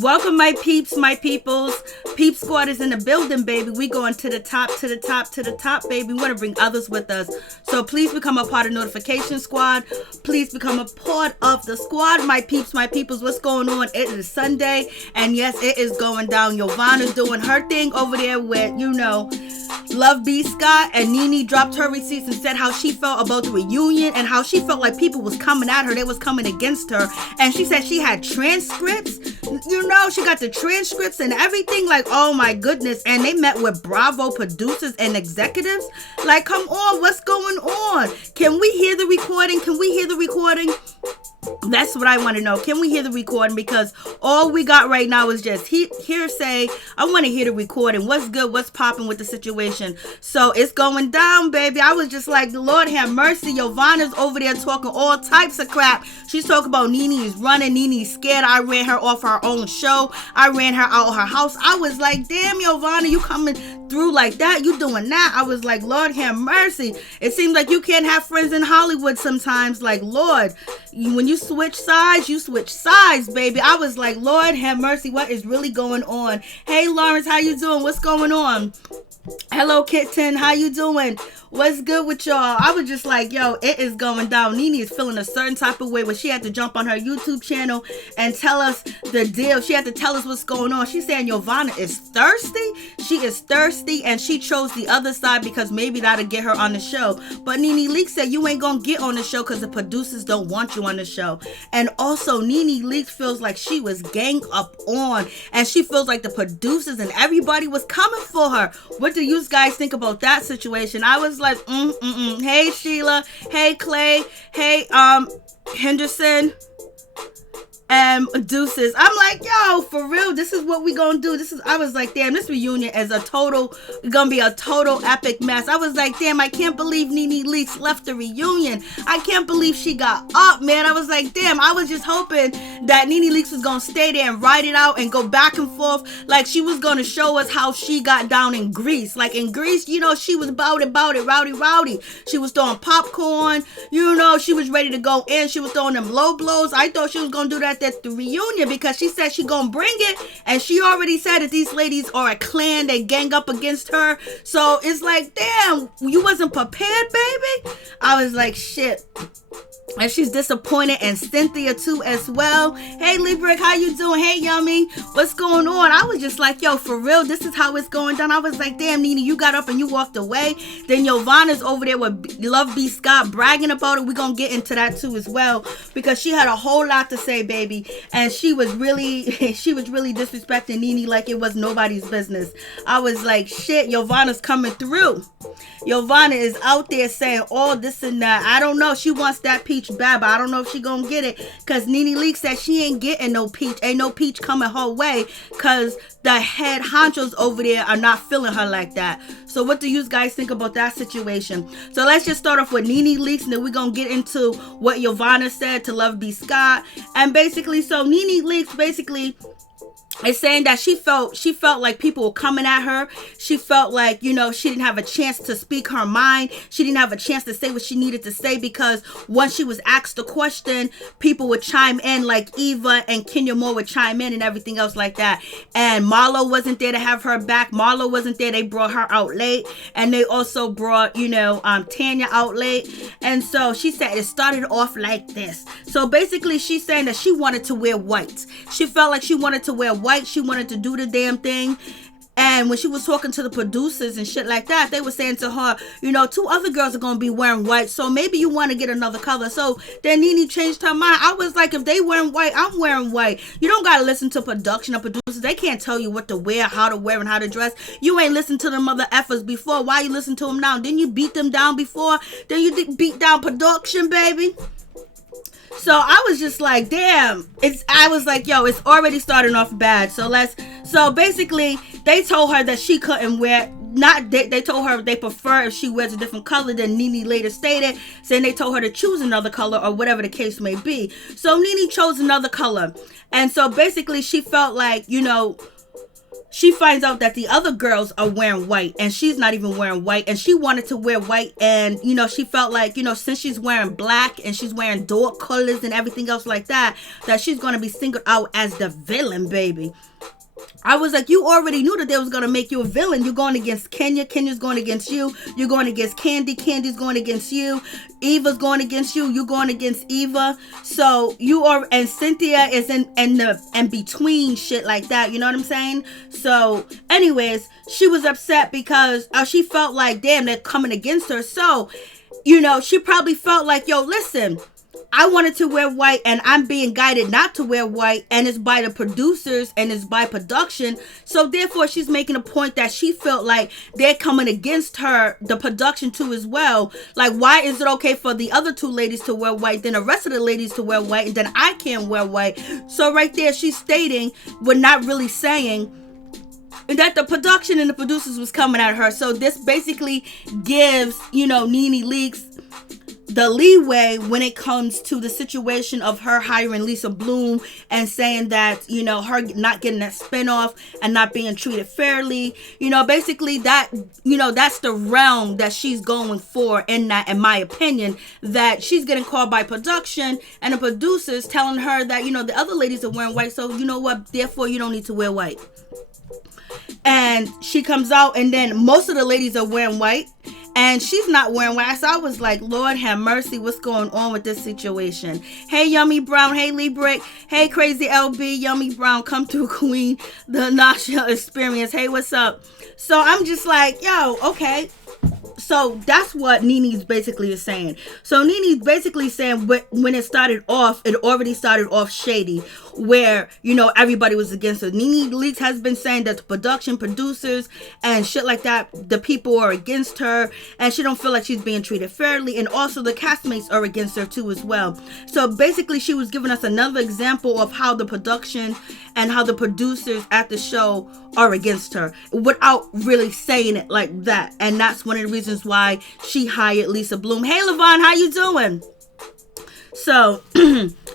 Welcome, my peeps, my peoples. Peep Squad is in the building, baby. We going to the top, to the top, to the top, baby. We want to bring others with us. So please become a part of Notification Squad. Please become a part of the squad, my peeps, my peoples. What's going on? It is Sunday, and yes, it is going down. Jovana's doing her thing over there with, you know, Love B. Scott, and NeNe dropped her receipts and said how she felt about the reunion and how she felt like people was coming at her. They was coming against her. And she said she had transcripts. You know, she got the transcripts and everything. Like, oh my goodness. And they met with Bravo producers and executives. Like, come on, what's going on? Can we hear the recording? Can we hear the recording? That's what I want to know. Can we hear the recording? Because all we got right now is just hearsay. I want to hear the recording. What's good? What's popping with the situation? So it's going down, baby. I was just like, the Lord have mercy. Jovana's over there talking all types of crap. She's talking about NeNe is running. NeNe's scared. I ran her off her own show. I ran her out of her house. I was like, damn, Jovana, you coming through like that? You doing that? I was like, Lord have mercy. It seems like you can't have friends in Hollywood sometimes. Like, Lord, when you switch sides, baby. I was like, Lord have mercy, what is really going on? Hey, Lawrence, how you doing? What's going on? Hello, Kitten, how you doing? What's good with y'all? I was just like, yo, it is going down. NeNe is feeling a certain type of way where she had to jump on her YouTube channel and tell us the deal. She had to tell us what's going on. She's saying Jovana is thirsty. She is thirsty, and she chose the other side because maybe that'll get her on the show. But NeNe Leakes said you ain't gonna get on the show because the producers don't want you on the show. And also, NeNe Leakes feels like she was gang up on, and she feels like the producers and everybody was coming for her. What do you guys think about that situation? I was like, Hey, Sheila. Hey, Clay. Hey, Henderson. Deuces. I'm like, yo, for real, this is what we gonna do. I was like, damn, this reunion is gonna be a total epic mess. I was like, damn, I can't believe NeNe Leakes left the reunion. I can't believe she got up, man. I was like, damn, I was just hoping that NeNe Leakes was gonna stay there and ride it out and go back and forth. Like, she was gonna show us how she got down in Greece. Like, in Greece, you know, she was about it, rowdy. She was throwing popcorn, you know, she was ready to go in. She was throwing them low blows. I thought she was gonna do that at the reunion because she said she gonna bring it, and she already said that these ladies are a clan. They gang up against her. So it's like, damn, you wasn't prepared, baby. I was like, shit. And she's disappointed, and Cynthia too as well. Hey, Librick, how you doing? Hey, Yummy, what's going on? I was just like, yo, for real, this is how it's going down. I was like, damn, NeNe, you got up and you walked away. Then Jovana's over there with Love B. Scott bragging about it. We're gonna get into that too as well, because she had a whole lot to say, baby, and she was really disrespecting NeNe like it was nobody's business. I was like, shit, Jovana's coming through. Jovana is out there saying all this and that. I don't know. She wants that peach bad, but I don't know if she gonna get it, because NeNe Leakes said she ain't getting no peach. Ain't no peach coming her way, because the head honchos over there are not feeling her like that. So what do you guys think about that situation? So let's just start off with NeNe Leakes, and then we're gonna get into what Jovana said to Love B. Scott. And basically, so NeNe Leakes basically is saying that she felt like people were coming at her. She felt like, you know, she didn't have a chance to speak her mind. She didn't have a chance to say what she needed to say, because once she was asked a question, people would chime in, like Eva and Kenya Moore would chime in and everything else like that. And Marlo wasn't there to have her back. Marlo wasn't there. They brought her out late, and they also brought, you know, Tanya out late. And so she said it started off like this. So basically, she's saying that she wanted to wear white. She felt like she wanted to wear white. She wanted to do the damn thing. And when she was talking to the producers and shit like that, they were saying to her, you know, 2 other girls are going to be wearing white, so maybe you want to get another color. So then NeNe changed her mind. I was like, if they wearing white, I'm wearing white. You don't got to listen to production or producers. They can't tell you what to wear, how to wear, and how to dress. You ain't listened to them other effers before. Why you listen to them now? Didn't you beat them down before? Then you beat down production, baby. So I was just like, damn. I was like, yo, it's already starting off bad. So basically, they told her that she couldn't wear, they told her they prefer if she wears a different color than NeNe later stated, saying they told her to choose another color or whatever the case may be. So NeNe chose another color. And so basically she felt like, you know, she finds out that the other girls are wearing white and she's not even wearing white, and she wanted to wear white, and she felt like, since she's wearing black and she's wearing dark colors and everything else like that she's going to be singled out as the villain, baby. I was like, you already knew that they was going to make you a villain. You're going against Kenya. Kenya's going against you. You're going against Candy. Candy's going against you. Eva's going against you. You're going against Eva. So you are, and Cynthia is in between shit like that. You know what I'm saying? So anyways, she was upset because she felt like, damn, they're coming against her. So, she probably felt like, yo, listen, I wanted to wear white and I'm being guided not to wear white, and it's by the producers and it's by production. So therefore she's making a point that she felt like they're coming against her, the production too as well. Like, why is it okay for the other two ladies to wear white, then the rest of the ladies to wear white, and then I can't wear white? So right there she's stating, we're not really saying that the production and the producers was coming at her. So this basically gives, NeNe Leakes the leeway when it comes to the situation of her hiring Lisa Bloom and saying that, her not getting that spinoff and not being treated fairly. Basically that, that's the realm that she's going for in that, in my opinion, that she's getting called by production and the producers telling her that, the other ladies are wearing white. So you know what? Therefore, you don't need to wear white. And she comes out and then most of the ladies are wearing white and she's not wearing white. So I was like, Lord have mercy, what's going on with this situation? Hey, Yummy Brown. Hey, Lee Brick. Hey, Crazy LB. Yummy Brown, come through, Queen. The National Experience. Hey, what's up? So I'm just like, yo, okay. So that's what NeNe's basically is saying. So NeNe's basically saying when it started off, it already started off shady, where, everybody was against her. NeNe Leakes has been saying that the production, producers, and shit like that, the people are against her, and she don't feel like she's being treated fairly, and also the castmates are against her too as well. So basically she was giving us another example of how the production and how the producers at the show are against her without really saying it like that. And that's one of the reasons why she hired Lisa Bloom. Hey, Levon, how you doing? So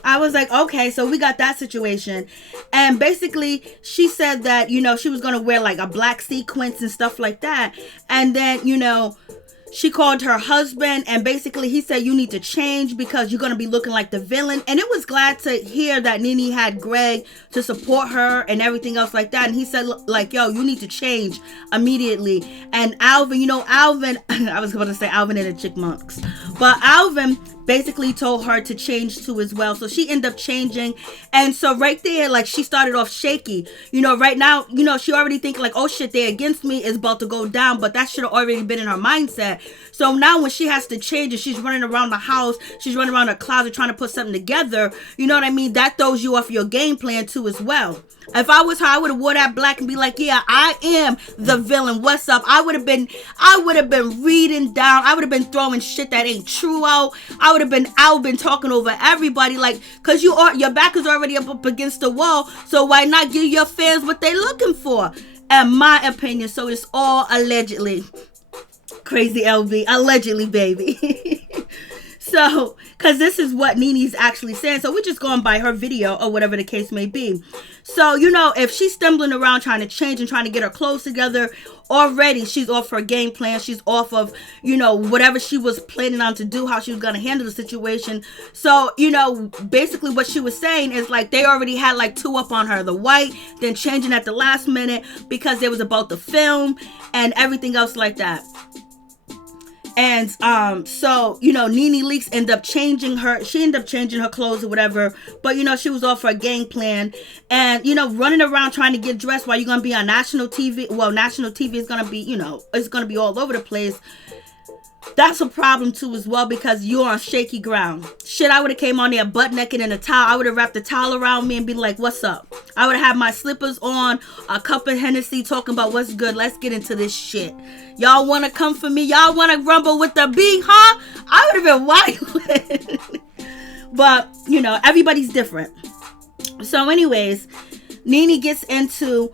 I was like, okay, so we got that situation. And basically she said that, she was going to wear like a black sequence and stuff like that. And then, she called her husband and basically he said, you need to change because you're going to be looking like the villain. And it was glad to hear that NeNe had Greg to support her and everything else like that. And he said, like, yo, you need to change immediately. And Alvin, Alvin, I was going to say Alvin and the Chickmunks, but Alvin basically told her to change too as well. So she ended up changing. And so right there, like, she started off shaky. Right now, she already thinking like, oh shit, they're against me, it's about to go down. But that should have already been in her mindset. So now when she has to change and she's running around the house, she's running around the closet trying to put something together, you know what I mean? That throws you off your game plan too as well. If I was her, I would have wore that black and be like, yeah, I am the villain. What's up? I would have been reading down. I would have been throwing shit that ain't true out. I would have been talking over everybody, like, cause your back is already up against the wall. So why not give your fans what they're looking for? In my opinion. So it's all allegedly. Crazy LB, allegedly, baby. So, because this is what NeNe's actually saying. So we're just going by her video or whatever the case may be. So, if she's stumbling around trying to change and trying to get her clothes together, already she's off her game plan. She's off of, whatever she was planning on to do, how she was going to handle the situation. So, basically what she was saying is like they already had like two up on her, the white, then changing at the last minute because it was about the film and everything else like that. And so NeNe Leakes ended up changing her. She ended up changing her clothes or whatever. But she was off her game plan, and running around trying to get dressed while you're gonna be on national TV. Well, national TV is gonna be it's gonna be all over the place. That's a problem too as well because you're on shaky ground. Shit, I would have came on there butt naked in a towel. I would have wrapped the towel around me and be like, what's up? I would have had my slippers on, a cup of Hennessy, talking about what's good. Let's get into this shit. Y'all want to come for me? Y'all want to rumble with the bee, huh? I would have been wild. But, everybody's different. So anyways, NeNe gets into,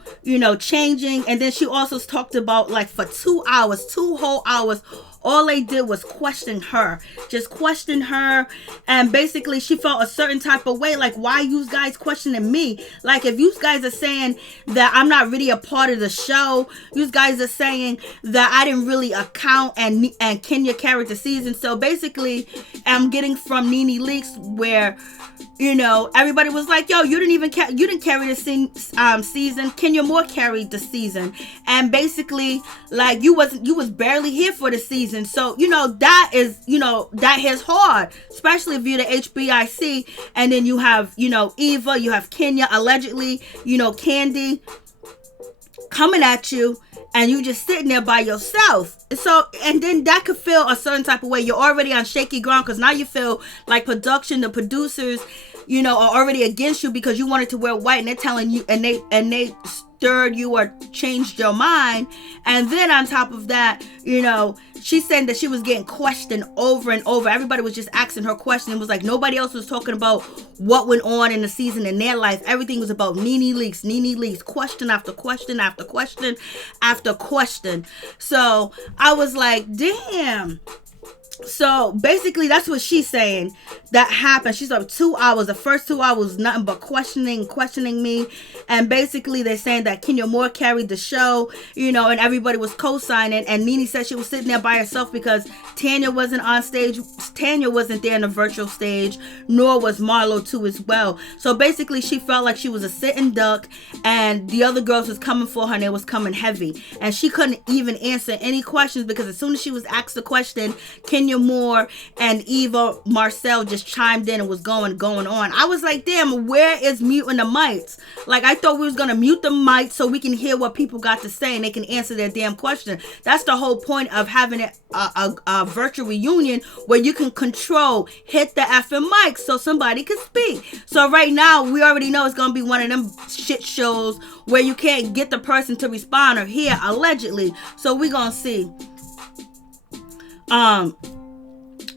changing. And then she also talked about like for 2 hours, 2 whole hours, all they did was question her, just question her. And basically she felt a certain type of way, like, why you guys questioning me? Like, if you guys are saying that I'm not really a part of the show, you guys are saying that I didn't really account and Kenya carried the season. So basically I'm getting from NeNe Leakes where, you know, everybody was like, yo, you didn't carry the season. Kenya Moore carried the season. And basically, like, you was barely here for the season. So, you know, that hits hard, especially if you're the HBIC. And then you have, you know, Eva, you have Kenya, allegedly, you know, Candy coming at you, and you just sitting there by yourself. So, and then that could feel a certain type of way. You're already on shaky ground, because now you feel like the producers, you know, are already against you because you wanted to wear white, and they're telling you, and they stirred you or changed your mind. And then on top of that, you know, she's saying that she was getting questioned over and over. Everybody was just asking her questions. It was like nobody else was talking about what went on in the season in their life. Everything was about NeNe Leakes, question after question after question after question. So I was like, damn. So basically that's what she's saying that happened. She's like 2 hours. The first 2 hours nothing but questioning me. And basically they're saying that Kenya Moore carried the show, you know, and everybody was co-signing. And NeNe said she was sitting there by herself because Tanya wasn't on stage. Tanya wasn't there in the virtual stage, nor was Marlo too as well. So basically she felt like she was a sitting duck, and the other girls was coming for her, and they was coming heavy. And she couldn't even answer any questions because as soon as she was asked the question, Kenya Moore and Eva Marcel just chimed in and was going on. I was like, damn, where is muting the mics? Like, I thought we was gonna mute the mics so we can hear what people got to say and they can answer their damn question. That's the whole point of having a virtual reunion where you can hit the effing mic so somebody can speak. So right now we already know it's gonna be one of them shit shows where you can't get the person to respond or hear, allegedly. So we gonna see.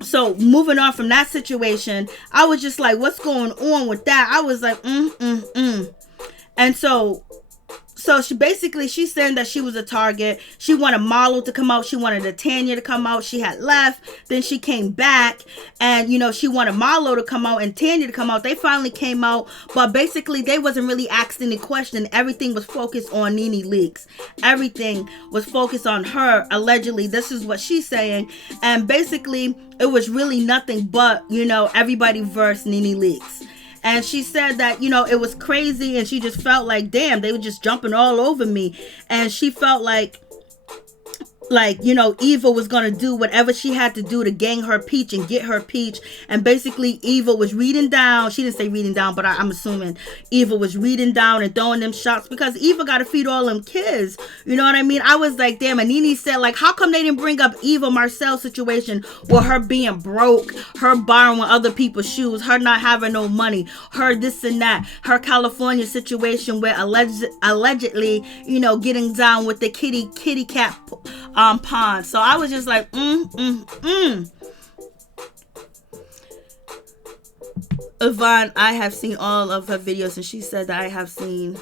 So moving on from that situation, I was just like, what's going on with that? I was like, And so she's saying that she was a target. She wanted Marlo to come out. She wanted the Tanya to come out. She had left. Then she came back, and, you know, she wanted Marlo to come out and Tanya to come out. They finally came out, but basically they wasn't really asking any question. Everything was focused on NeNe Leakes. Everything was focused on her, allegedly. This is what she's saying. And basically it was really nothing but, you know, everybody versus NeNe Leakes. And she said that, you know, it was crazy, and she just felt like, damn, they were just jumping all over me. And she felt like, you know, Eva was going to do whatever she had to do to gang her peach and get her peach. And basically Eva was reading down. She didn't say reading down, but I'm assuming Eva was reading down and throwing them shots because Eva got to feed all them kids. You know what I mean? I was like, damn. And NeNe said, like, how come they didn't bring up Eva Marcel situation with her being broke, her borrowing other people's shoes, her not having no money, her this and that, her California situation where allegedly, you know, getting down with the kitty cat pond. So I was just like, Yvonne, I have seen all of her videos, and she said that I have seen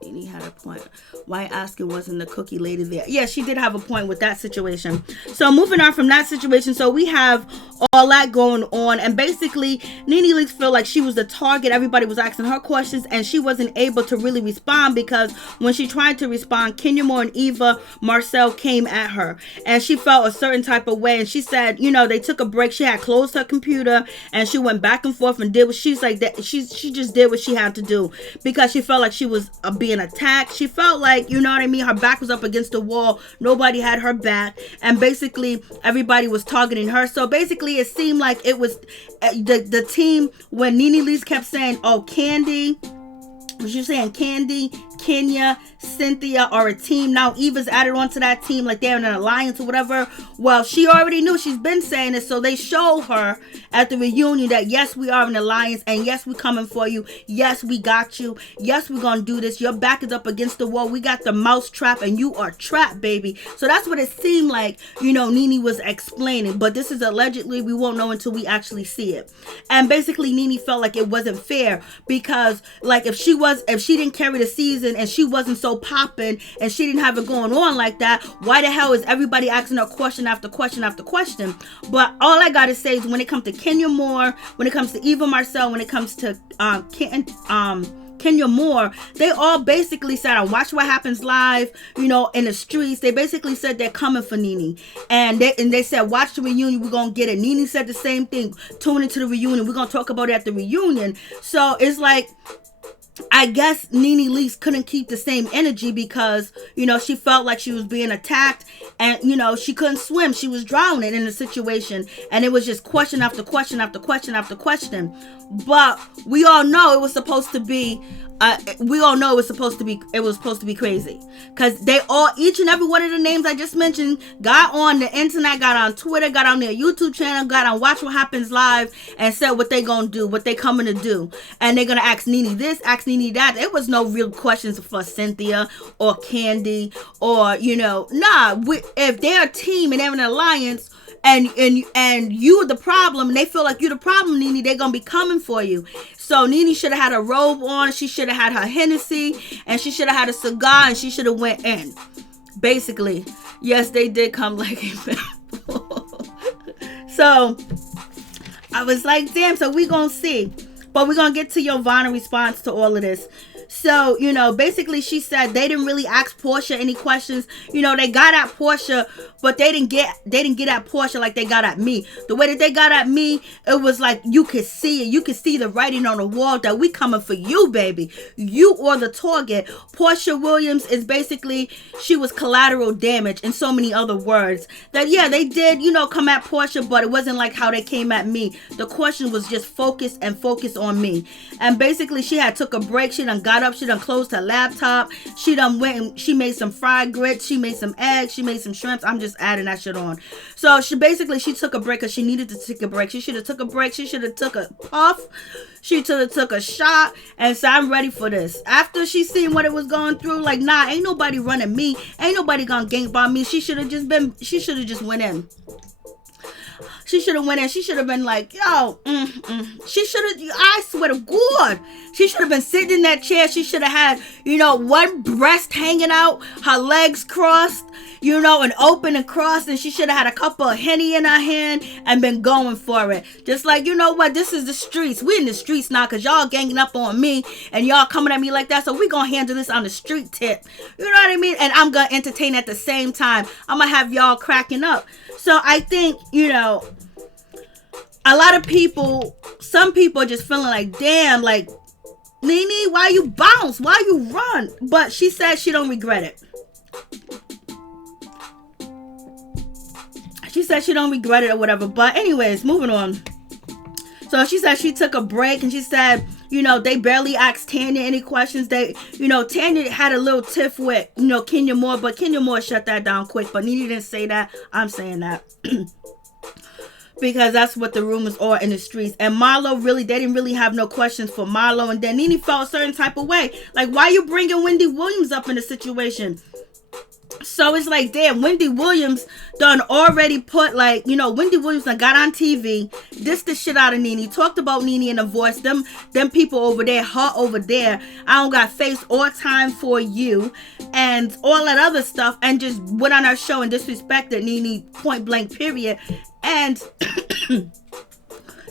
NeNe had a point. Why asking wasn't the cookie lady there? Yeah, she did have a point with that situation. So moving on from that situation, so we have all that going on, and basically NeNe Leakes felt like she was the target. Everybody was asking her questions, and she wasn't able to really respond because when she tried to respond, Kenya Moore and Eva Marcel came at her, and she felt a certain type of way. And she said, you know, they took a break. She had closed her computer, and she went back and forth and did what she's like that. She just did what she had to do because she felt like she was being attacked. She felt like, you know what I mean, her back was up against the wall. Nobody had her back, and basically everybody was targeting her. So basically it seemed like it was the team when NeNe Leakes kept saying, oh, Candy was you saying Candy, Kenya, Cynthia are a team. Now Eva's added onto that team, like they're in an alliance or whatever. Well, she already knew. She's been saying it. So they show her at the reunion that yes, we are an alliance, and yes, we coming for you. Yes, we got you. Yes, we're gonna do this. Your back is up against the wall. We got the mouse trap, and you are trapped, baby. So that's what it seemed like, NeNe was explaining. But this is allegedly. We won't know until we actually see it. And basically, NeNe felt like it wasn't fair because, like, if she didn't carry the season and she wasn't so popping and she didn't have it going on like that, why the hell is everybody asking her question after question after question? But all I gotta say is when it comes to Kenya Moore, when it comes to Eva Marcel, when it comes to Kenya Moore, they all basically said on Watch What Happens Live, in the streets, they basically said they're coming for NeNe. And they said, watch the reunion, we're going to get it. NeNe said the same thing, tune into the reunion, we're going to talk about it at the reunion. So it's like, I guess NeNe Leakes couldn't keep the same energy because, she felt like she was being attacked and, she couldn't swim. She was drowning in the situation. And it was just question after question after question after question. But we all know it was supposed to be it was supposed to be crazy because each and every one of the names I just mentioned got on the internet, got on Twitter, got on their YouTube channel, got on Watch What Happens Live and said what they gonna do, what they coming to do, and they're gonna ask NeNe this, ask NeNe that. There was no real questions for Cynthia or Candy or if they're a team and they're an alliance. And you the problem, and they feel like you the problem, NeNe, they're going to be coming for you. So NeNe should have had a robe on, she should have had her Hennessy, and she should have had a cigar, and she should have went in. Basically, yes, they did come like a family. So, I was like, damn, so we going to see. But we're going to get to Jovana's response to all of this. So, basically she said they didn't really ask Portia any questions. They got at Portia, but they didn't get at Portia like they got at me. The way that they got at me, it was like you could see it. You could see the writing on the wall that we coming for you, baby. You are the target. Portia Williams is basically, she was collateral damage in so many other words. That, yeah, they did, come at Portia, but it wasn't like how they came at me. The question was just focused on me. And basically she had took a break. She done got up. She done closed her laptop. She done went and she made some fried grits. She made some eggs. She made some shrimps. I'm just adding that shit on. So she took a break because she needed to take a break. She should have took a break. She should have took a puff. She should have took a shot and said, I'm ready for this. After she seen what it was going through, like, nah, ain't nobody running me. Ain't nobody gonna gank by me. She should have just went in. She should have went in. She should have been like, yo, She should have, I swear to God, she should have been sitting in that chair. She should have had, one breast hanging out, her legs crossed, and open and crossed. And she should have had a cup of Henny in her hand and been going for it. Just like, this is the streets. We in the streets now because y'all ganging up on me and y'all coming at me like that. So we going to handle this on the street tip. You know what I mean? And I'm going to entertain at the same time. I'm going to have y'all cracking up. So I think, a lot of people, some people are just feeling like, damn, like, NeNe, why you bounce? Why you run? But she said she don't regret it. She said she don't regret it or whatever. But anyways, moving on. So she said she took a break and she said, they barely asked Tanya any questions. Tanya had a little tiff with, Kenya Moore, but Kenya Moore shut that down quick. But NeNe didn't say that. I'm saying that. Because that's what the rumors are in the streets. And Marlo, they didn't really have no questions for Marlo. And then NeNe felt a certain type of way. Like, why you bringing Wendy Williams up in the situation? So it's like, damn, Wendy Williams done already put, like, Wendy Williams done got on TV, dissed the shit out of NeNe, talked about NeNe in a voice, them people over there, her over there, I don't got face or time for you, and all that other stuff, and just went on her show and disrespected NeNe point blank period. And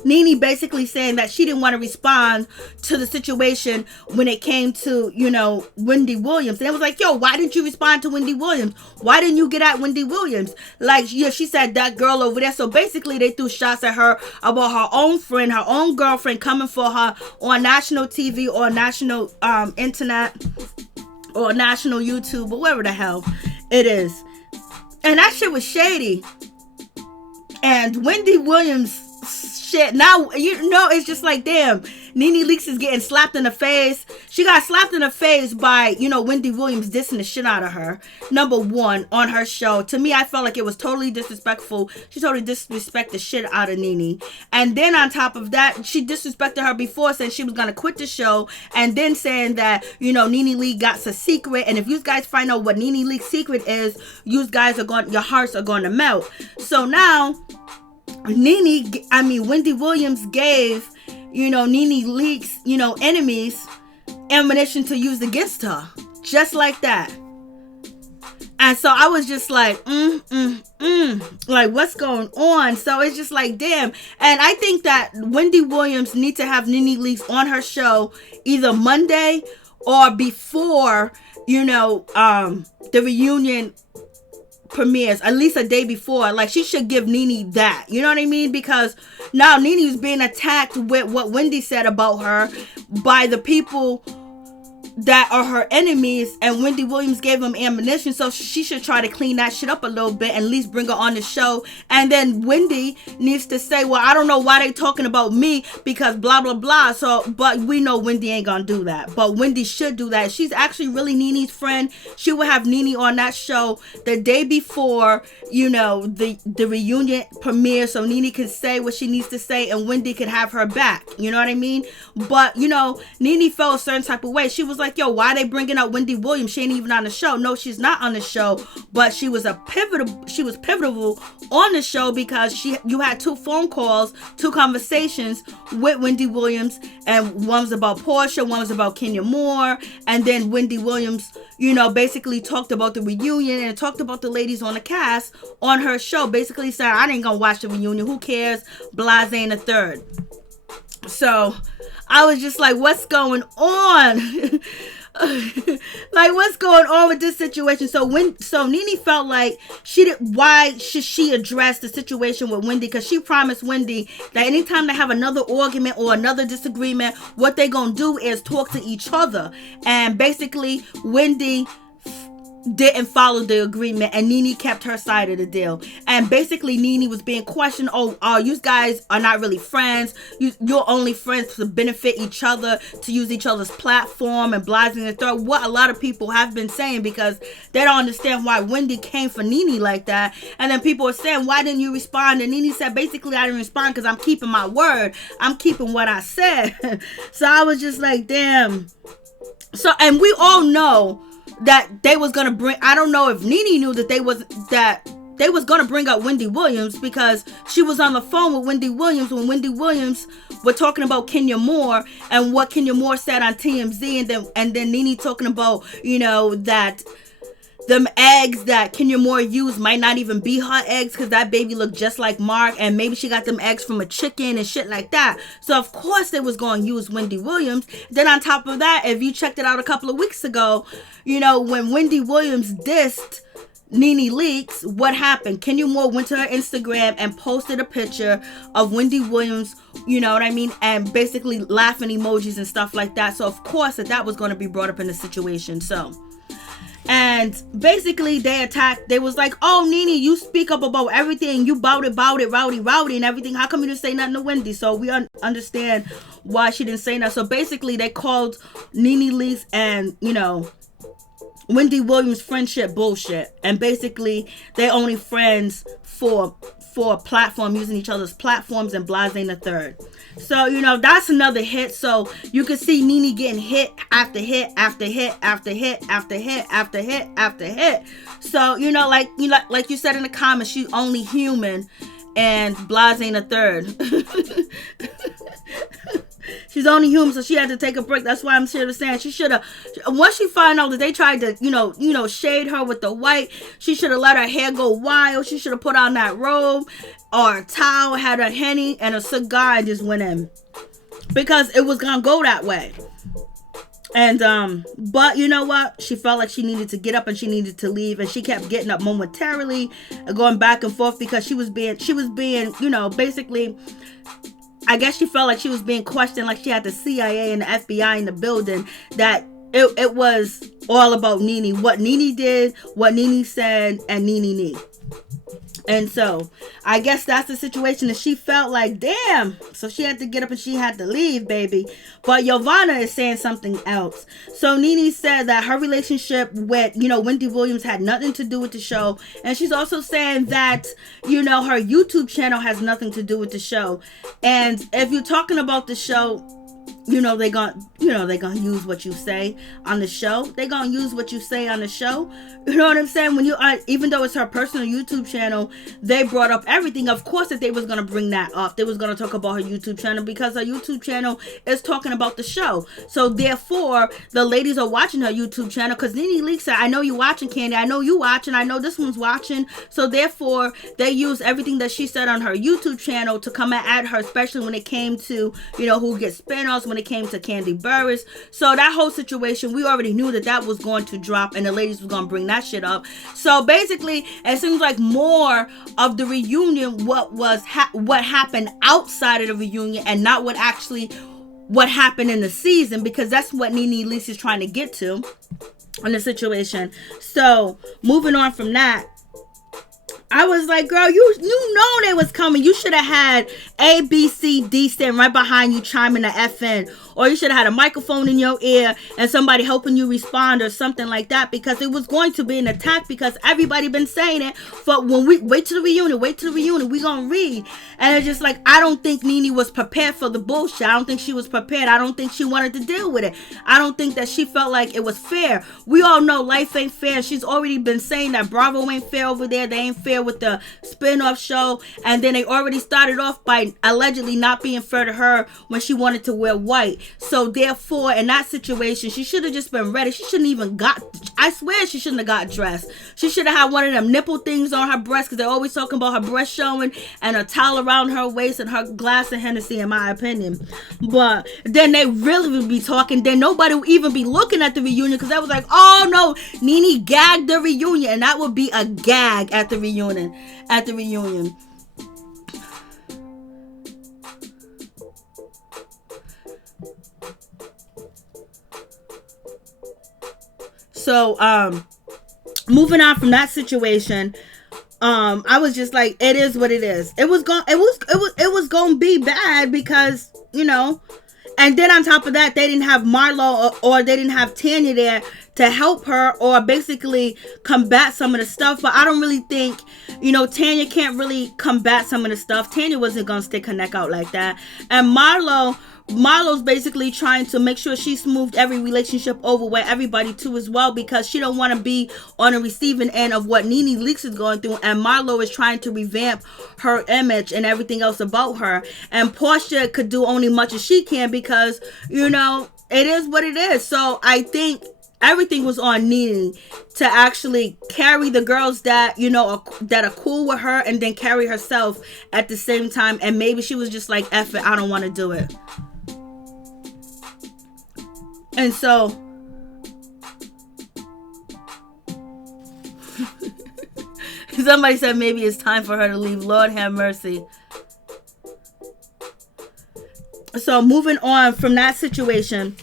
NeNe basically saying that she didn't want to respond to the situation when it came to, Wendy Williams. And it was like, yo, why didn't you respond to Wendy Williams? Why didn't you get at Wendy Williams? Like, yeah, she said that girl over there. So basically they threw shots at her about her own friend, her own girlfriend coming for her on national TV or national internet or national YouTube or whatever the hell it is. And that shit was shady. And Wendy Williams, shit. Now, you know, it's just like, damn, NeNe Leakes is getting slapped in the face. She got slapped in the face by, you know, Wendy Williams dissing the shit out of her. Number one, on her show. To me, I felt like it was totally disrespectful. She totally disrespected the shit out of NeNe. And then on top of that, she disrespected her before, saying she was going to quit the show. And then saying that, you know, NeNe Leakes got a secret. And if you guys find out what NeNe Leakes' secret is, you guys are going, your hearts are going to melt. So now, Wendy Williams gave, you know, NeNe Leakes, you know, enemies ammunition to use against her. Just like that. And so I was just like, like, what's going on? So it's just like, damn. And I think that Wendy Williams needs to have NeNe Leakes on her show either Monday or before, you know, the reunion premieres, at least a day before. Like, she should give NeNe that, you know what I mean? Because now NeNe is being attacked with what Wendy said about her by the people that are her enemies, and Wendy Williams gave them ammunition, so she should try to clean that shit up a little bit and at least bring her on the show. And then Wendy needs to say, well, I don't know why they talking about me because blah blah blah. So, but we know Wendy ain't gonna do that, but Wendy should do that. She's actually really NeNe's friend. She will have NeNe on that show the day before, you know, the reunion premiere, so NeNe can say what she needs to say and Wendy can have her back, you know what I mean? But, you know, NeNe felt a certain type of way. She was like, yo, why they bringing up Wendy Williams? She ain't even on the show. No, she's not on the show, but she was pivotal on the show because you had 2 phone calls, 2 conversations with Wendy Williams, and one was about Portia, one was about Kenya Moore, and then Wendy Williams, you know, basically talked about the reunion and talked about the ladies on the cast on her show, basically saying, I ain't gonna watch the reunion, who cares, blase and a third. So I was just like, what's going on? Like, what's going on with this situation? So NeNe felt like why should she address the situation with Wendy? Because she promised Wendy that anytime they have another argument or another disagreement, what they gonna do is talk to each other. And basically, Wendy didn't follow the agreement, and NeNe kept her side of the deal. And basically, NeNe was being questioned. Oh, you guys are not really friends. You're only friends to benefit each other, to use each other's platform, and blasting the third. What a lot of people have been saying, because they don't understand why Wendy came for NeNe like that. And then people are saying, why didn't you respond? And NeNe said, basically, I didn't respond because I'm keeping my word. I'm keeping what I said. So I was just like, damn. So, and we all know that they was gonna bring, I don't know if NeNe knew that they was gonna bring up Wendy Williams, because she was on the phone with Wendy Williams when Wendy Williams were talking about Kenya Moore and what Kenya Moore said on TMZ, and then NeNe talking about, you know, that them eggs that Kenya Moore used might not even be her eggs because that baby looked just like Mark, and maybe she got them eggs from a chicken and shit like that. So of course they was going to use Wendy Williams. Then on top of that, if you checked it out a couple of weeks ago, you know, when Wendy Williams dissed NeNe Leakes, what happened? Kenya Moore went to her Instagram and posted a picture of Wendy Williams, you know what I mean, and basically laughing emojis and stuff like that. So of course that was going to be brought up in the situation. So, and basically they attacked, they was like, oh, NeNe, you speak up about everything, you bout it, rowdy and everything, how come you didn't say nothing to Wendy? So we understand why she didn't say nothing. So basically they called NeNe Leakes and, you know, Wendy Williams friendship bullshit, and basically they only friends for a platform, using each other's platforms, and blasting the third. So, you know, that's another hit. So you can see NeNe getting hit after hit after hit after hit after hit after hit after hit. So, you know, like you said in the comments, she's only human, and blasting the third. She's only human, so she had to take a break. That's why I'm saying she should have, once she found out that they tried to, you know, shade her with the white, she should have let her hair go wild. She should have put on that robe or a towel, had a Henny and a cigar, and just went in, because it was gonna go that way. And but you know what, she felt like she needed to get up and she needed to leave, and she kept getting up momentarily and going back and forth because she was being, you know, basically, I guess she felt like she was being questioned, like she had the CIA and the FBI in the building, that it was all about NeNe, what NeNe did, what NeNe said, and NeNe. And so I guess that's the situation that she felt like, damn. So she had to get up and she had to leave, baby. But Jovana is saying something else. So NeNe said that her relationship with, Wendy Williams had nothing to do with the show. And she's also saying that, her YouTube channel has nothing to do with the show. And if you're talking about the show, they gonna use what you say on the show. They gonna use what you say on the show. You know what I'm saying? When even though it's her personal YouTube channel, they brought up everything. Of course that they was gonna bring that up. They was gonna talk about her YouTube channel because her YouTube channel is talking about the show. So therefore, the ladies are watching her YouTube channel because NeNe Leakes said, I know you watching, Candy. I know you watching. I know this one's watching. So therefore, they used everything that she said on her YouTube channel to come at her, especially when it came to, who gets spin-offs, when it came to Kandi Burruss. So that whole situation, we already knew that was going to drop and the ladies was going to bring that shit up. So basically, it seems like more of the reunion, what happened outside of the reunion and not what happened in the season, because that's what NeNe Leakes is trying to get to in the situation. So moving on from that, I was like, girl, you know they was coming. You should have had A, B, C, D stand right behind you chiming the FN. Or you should have had a microphone in your ear and somebody helping you respond or something like that, because it was going to be an attack, because everybody been saying it. But when we wait till the reunion, we gonna read. And it's just like, I don't think NeNe was prepared for the bullshit. I don't think she was prepared. I don't think she wanted to deal with it. I don't think that she felt like it was fair. We all know life ain't fair. She's already been saying that Bravo ain't fair over there. They ain't fair with the spin-off show. And then they already started off by allegedly not being fair to her when she wanted to wear white. So therefore, in that situation, she should have just been ready. She shouldn't even I swear she shouldn't have got dressed. She should have had one of them nipple things on her breast, because they're always talking about her breast showing, and a towel around her waist and her glass of Hennessy, in my opinion. But then they really would be talking. Then nobody would even be looking at the reunion, because I was like, oh no, NeNe gagged the reunion. And that would be a gag at the reunion. So, moving on from that situation, I was just like, it is what it is. It was going to be bad because, and then on top of that, they didn't have Marlo or they didn't have Tanya there to help her or basically combat some of the stuff. But I don't really think, Tanya can't really combat some of the stuff. Tanya wasn't going to stick her neck out like that. And Marlo's basically trying to make sure she smoothed every relationship over with everybody too as well, because she don't want to be on the receiving end of what NeNe Leakes is going through, and Marlo is trying to revamp her image and everything else about her. And Portia could do only much as she can, because it is what it is. So I think everything was on NeNe to actually carry the girls that that are cool with her, and then carry herself at the same time. And maybe she was just like, F it, I don't want to do it. And so somebody said maybe it's time for her to leave. Lord have mercy. So moving on from that situation,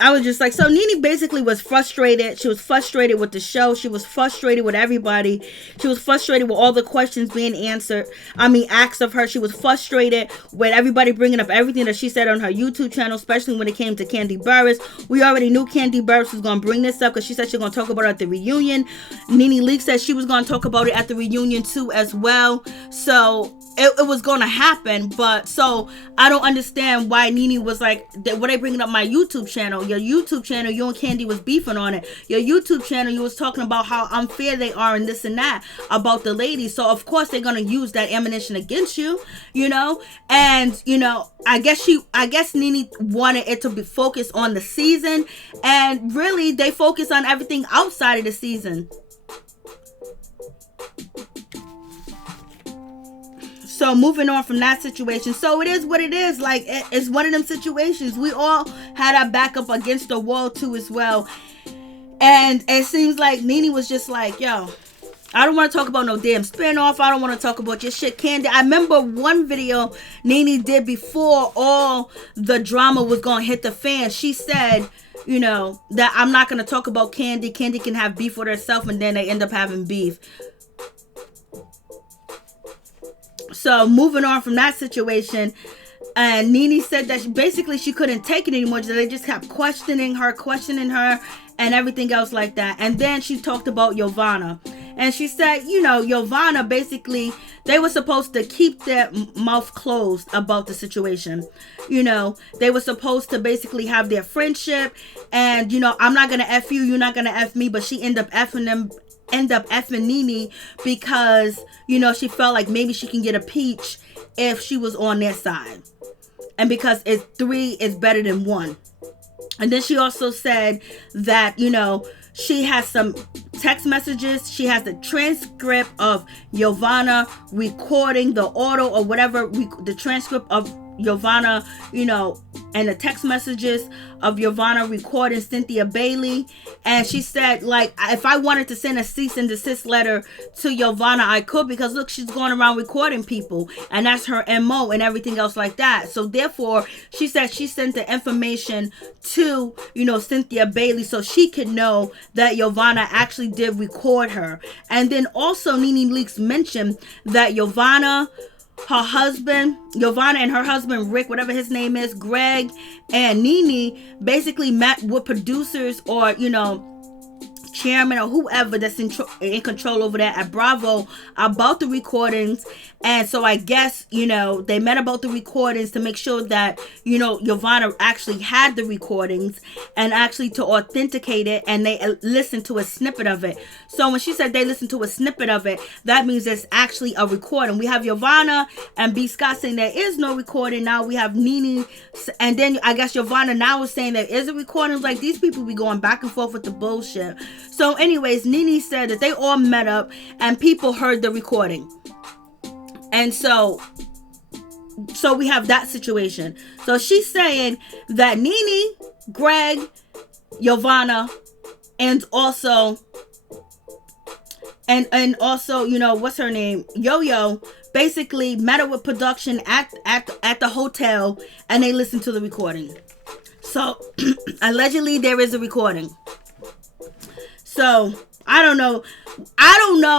I was just like, so NeNe basically was frustrated. She was frustrated with the show. She was frustrated with everybody. She was frustrated with all the questions being asked of her. She was frustrated with everybody bringing up everything that she said on her YouTube channel, especially when it came to Kandi Burruss. We already knew Kandi Burruss was going to bring this up, because she said she was going to talk about it at the reunion. NeNe Leakes said she was going to talk about it at the reunion too as well. So it was going to happen. But so I don't understand why NeNe was like, were they bringing up my YouTube channel? Your YouTube channel, you and Kandi was beefing on it. Your YouTube channel, you was talking about how unfair they are and this and that about the ladies. So of course they're gonna use that ammunition against you, And I guess NeNe wanted it to be focused on the season, and really they focus on everything outside of the season. So moving on from that situation. So it is what it is. Like, it's one of them situations. We all had our back up against the wall too as well. And it seems like NeNe was just like, yo, I don't want to talk about no damn spinoff. I don't want to talk about your shit, Candy. I remember one video NeNe did before all the drama was going to hit the fan. She said, you know, that I'm not going to talk about Candy. Candy can have beef with herself, and then they end up having beef. So moving on from that situation, and NeNe said that she couldn't take it anymore. So they just kept questioning her, and everything else like that. And then she talked about Jovana. And she said, you know, Jovana, basically, they were supposed to keep their mouth closed about the situation. You know, they were supposed to basically have their friendship. And, you know, I'm not going to F you, you're not going to F me. But she ended up effing NeNe because, you know, she felt like maybe she can get a peach if she was on their side. And because it's 3 is better than 1. And then she also said that, you know, she has some text messages. She has the transcript of Jovana recording the auto or whatever, the transcript of Jovana, you know, and the text messages of Jovana recording Cynthia Bailey. And she said, like, if I wanted to send a cease and desist letter to Jovana, I could, because look, she's going around recording people, and that's her MO and everything else like that. So therefore, she said she sent the information to, you know, Cynthia Bailey so she could know that Jovana actually did record her. And then also NeNe Leakes mentioned that Jovana and her husband Rick, whatever his name is, Greg, and NeNe basically met with producers or, you know, chairman or whoever that's in control over there at Bravo about the recordings. And so I guess, you know, they met about the recordings to make sure that, you know, Jovana actually had the recordings and actually to authenticate it, and they listened to a snippet of it. So when she said they listened to a snippet of it, that means it's actually a recording. We have Jovana and B. Scott saying there is no recording. Now we have NeNe, and then I guess Jovana now is saying there is a recording. Like, these people be going back and forth with the bullshit. So anyways, NeNe said that they all met up and people heard the recording. And so we have that situation. So she's saying that NeNe, Greg, Jovana, and also, you know, what's her name? Yo-Yo, basically met up with production at the hotel, and they listened to the recording. So allegedly there is a recording. So I don't know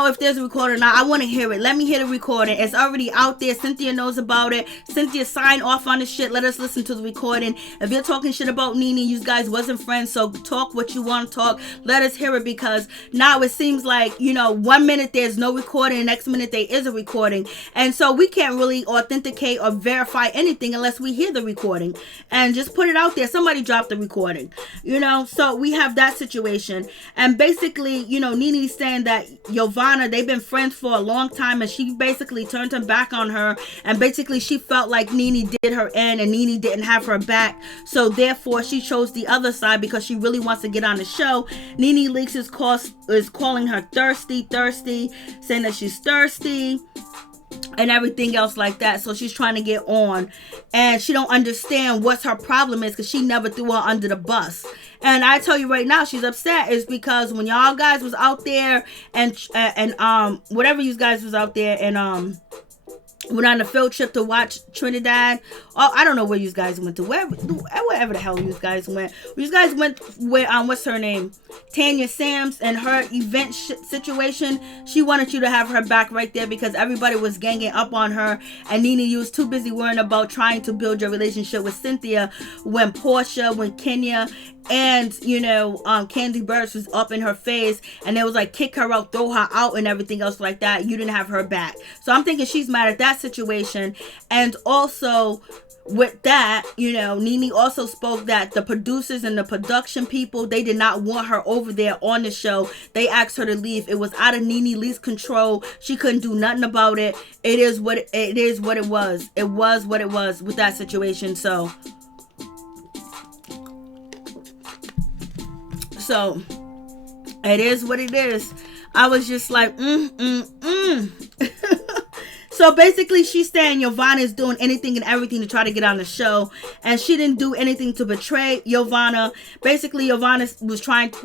if there's a recording or not. I want to hear it. Let me hear the recording. It's already out there. Cynthia knows about it. Cynthia signed off on the shit. Let us listen to the recording. If you're talking shit about NeNe, you guys wasn't friends, so talk what you want to talk. Let us hear it, because now it seems like, you know, 1 minute there's no recording, the next minute there is a recording. And so we can't really authenticate or verify anything unless we hear the recording. And just put it out there. Somebody dropped the recording, you know. So we have that situation. And basically, you know, NeNe's saying that Jovana, they've been friends for a long time, and she basically turned her back on her, and basically she felt like NeNe did her in and NeNe didn't have her back, so therefore she chose the other side because she really wants to get on the show. NeNe Leakes is calling her thirsty, saying that she's thirsty and everything else like that. So she's trying to get on, and she don't understand what's her problem is, because she never threw her under the bus. And I tell you right now, she's upset is because when y'all guys was out there and whatever you guys was out there and went on a field trip to watch Trinidad. Oh, I don't know where you guys went to. Wherever the hell you guys went. You guys went where, what's her name? Tanya Sams and her event situation. She wanted you to have her back right there because everybody was ganging up on her. And NeNe, you was too busy worrying about trying to build your relationship with Cynthia when Kenya and, you know, Candy Burst was up in her face, and they was like, kick her out, throw her out, and everything else like that. You didn't have her back. So I'm thinking she's mad at that situation. And also with that, you know, NeNe also spoke that the producers and the production people, they did not want her over there on the show. They asked her to leave. It was out of NeNe Leakes' control. She couldn't do nothing about it. It is what it was. It was what it was with that situation. So it is what it is. I was just like, So So basically she's saying Jovana is doing anything and everything to try to get on the show, and she didn't do anything to betray Jovana. Basically Jovana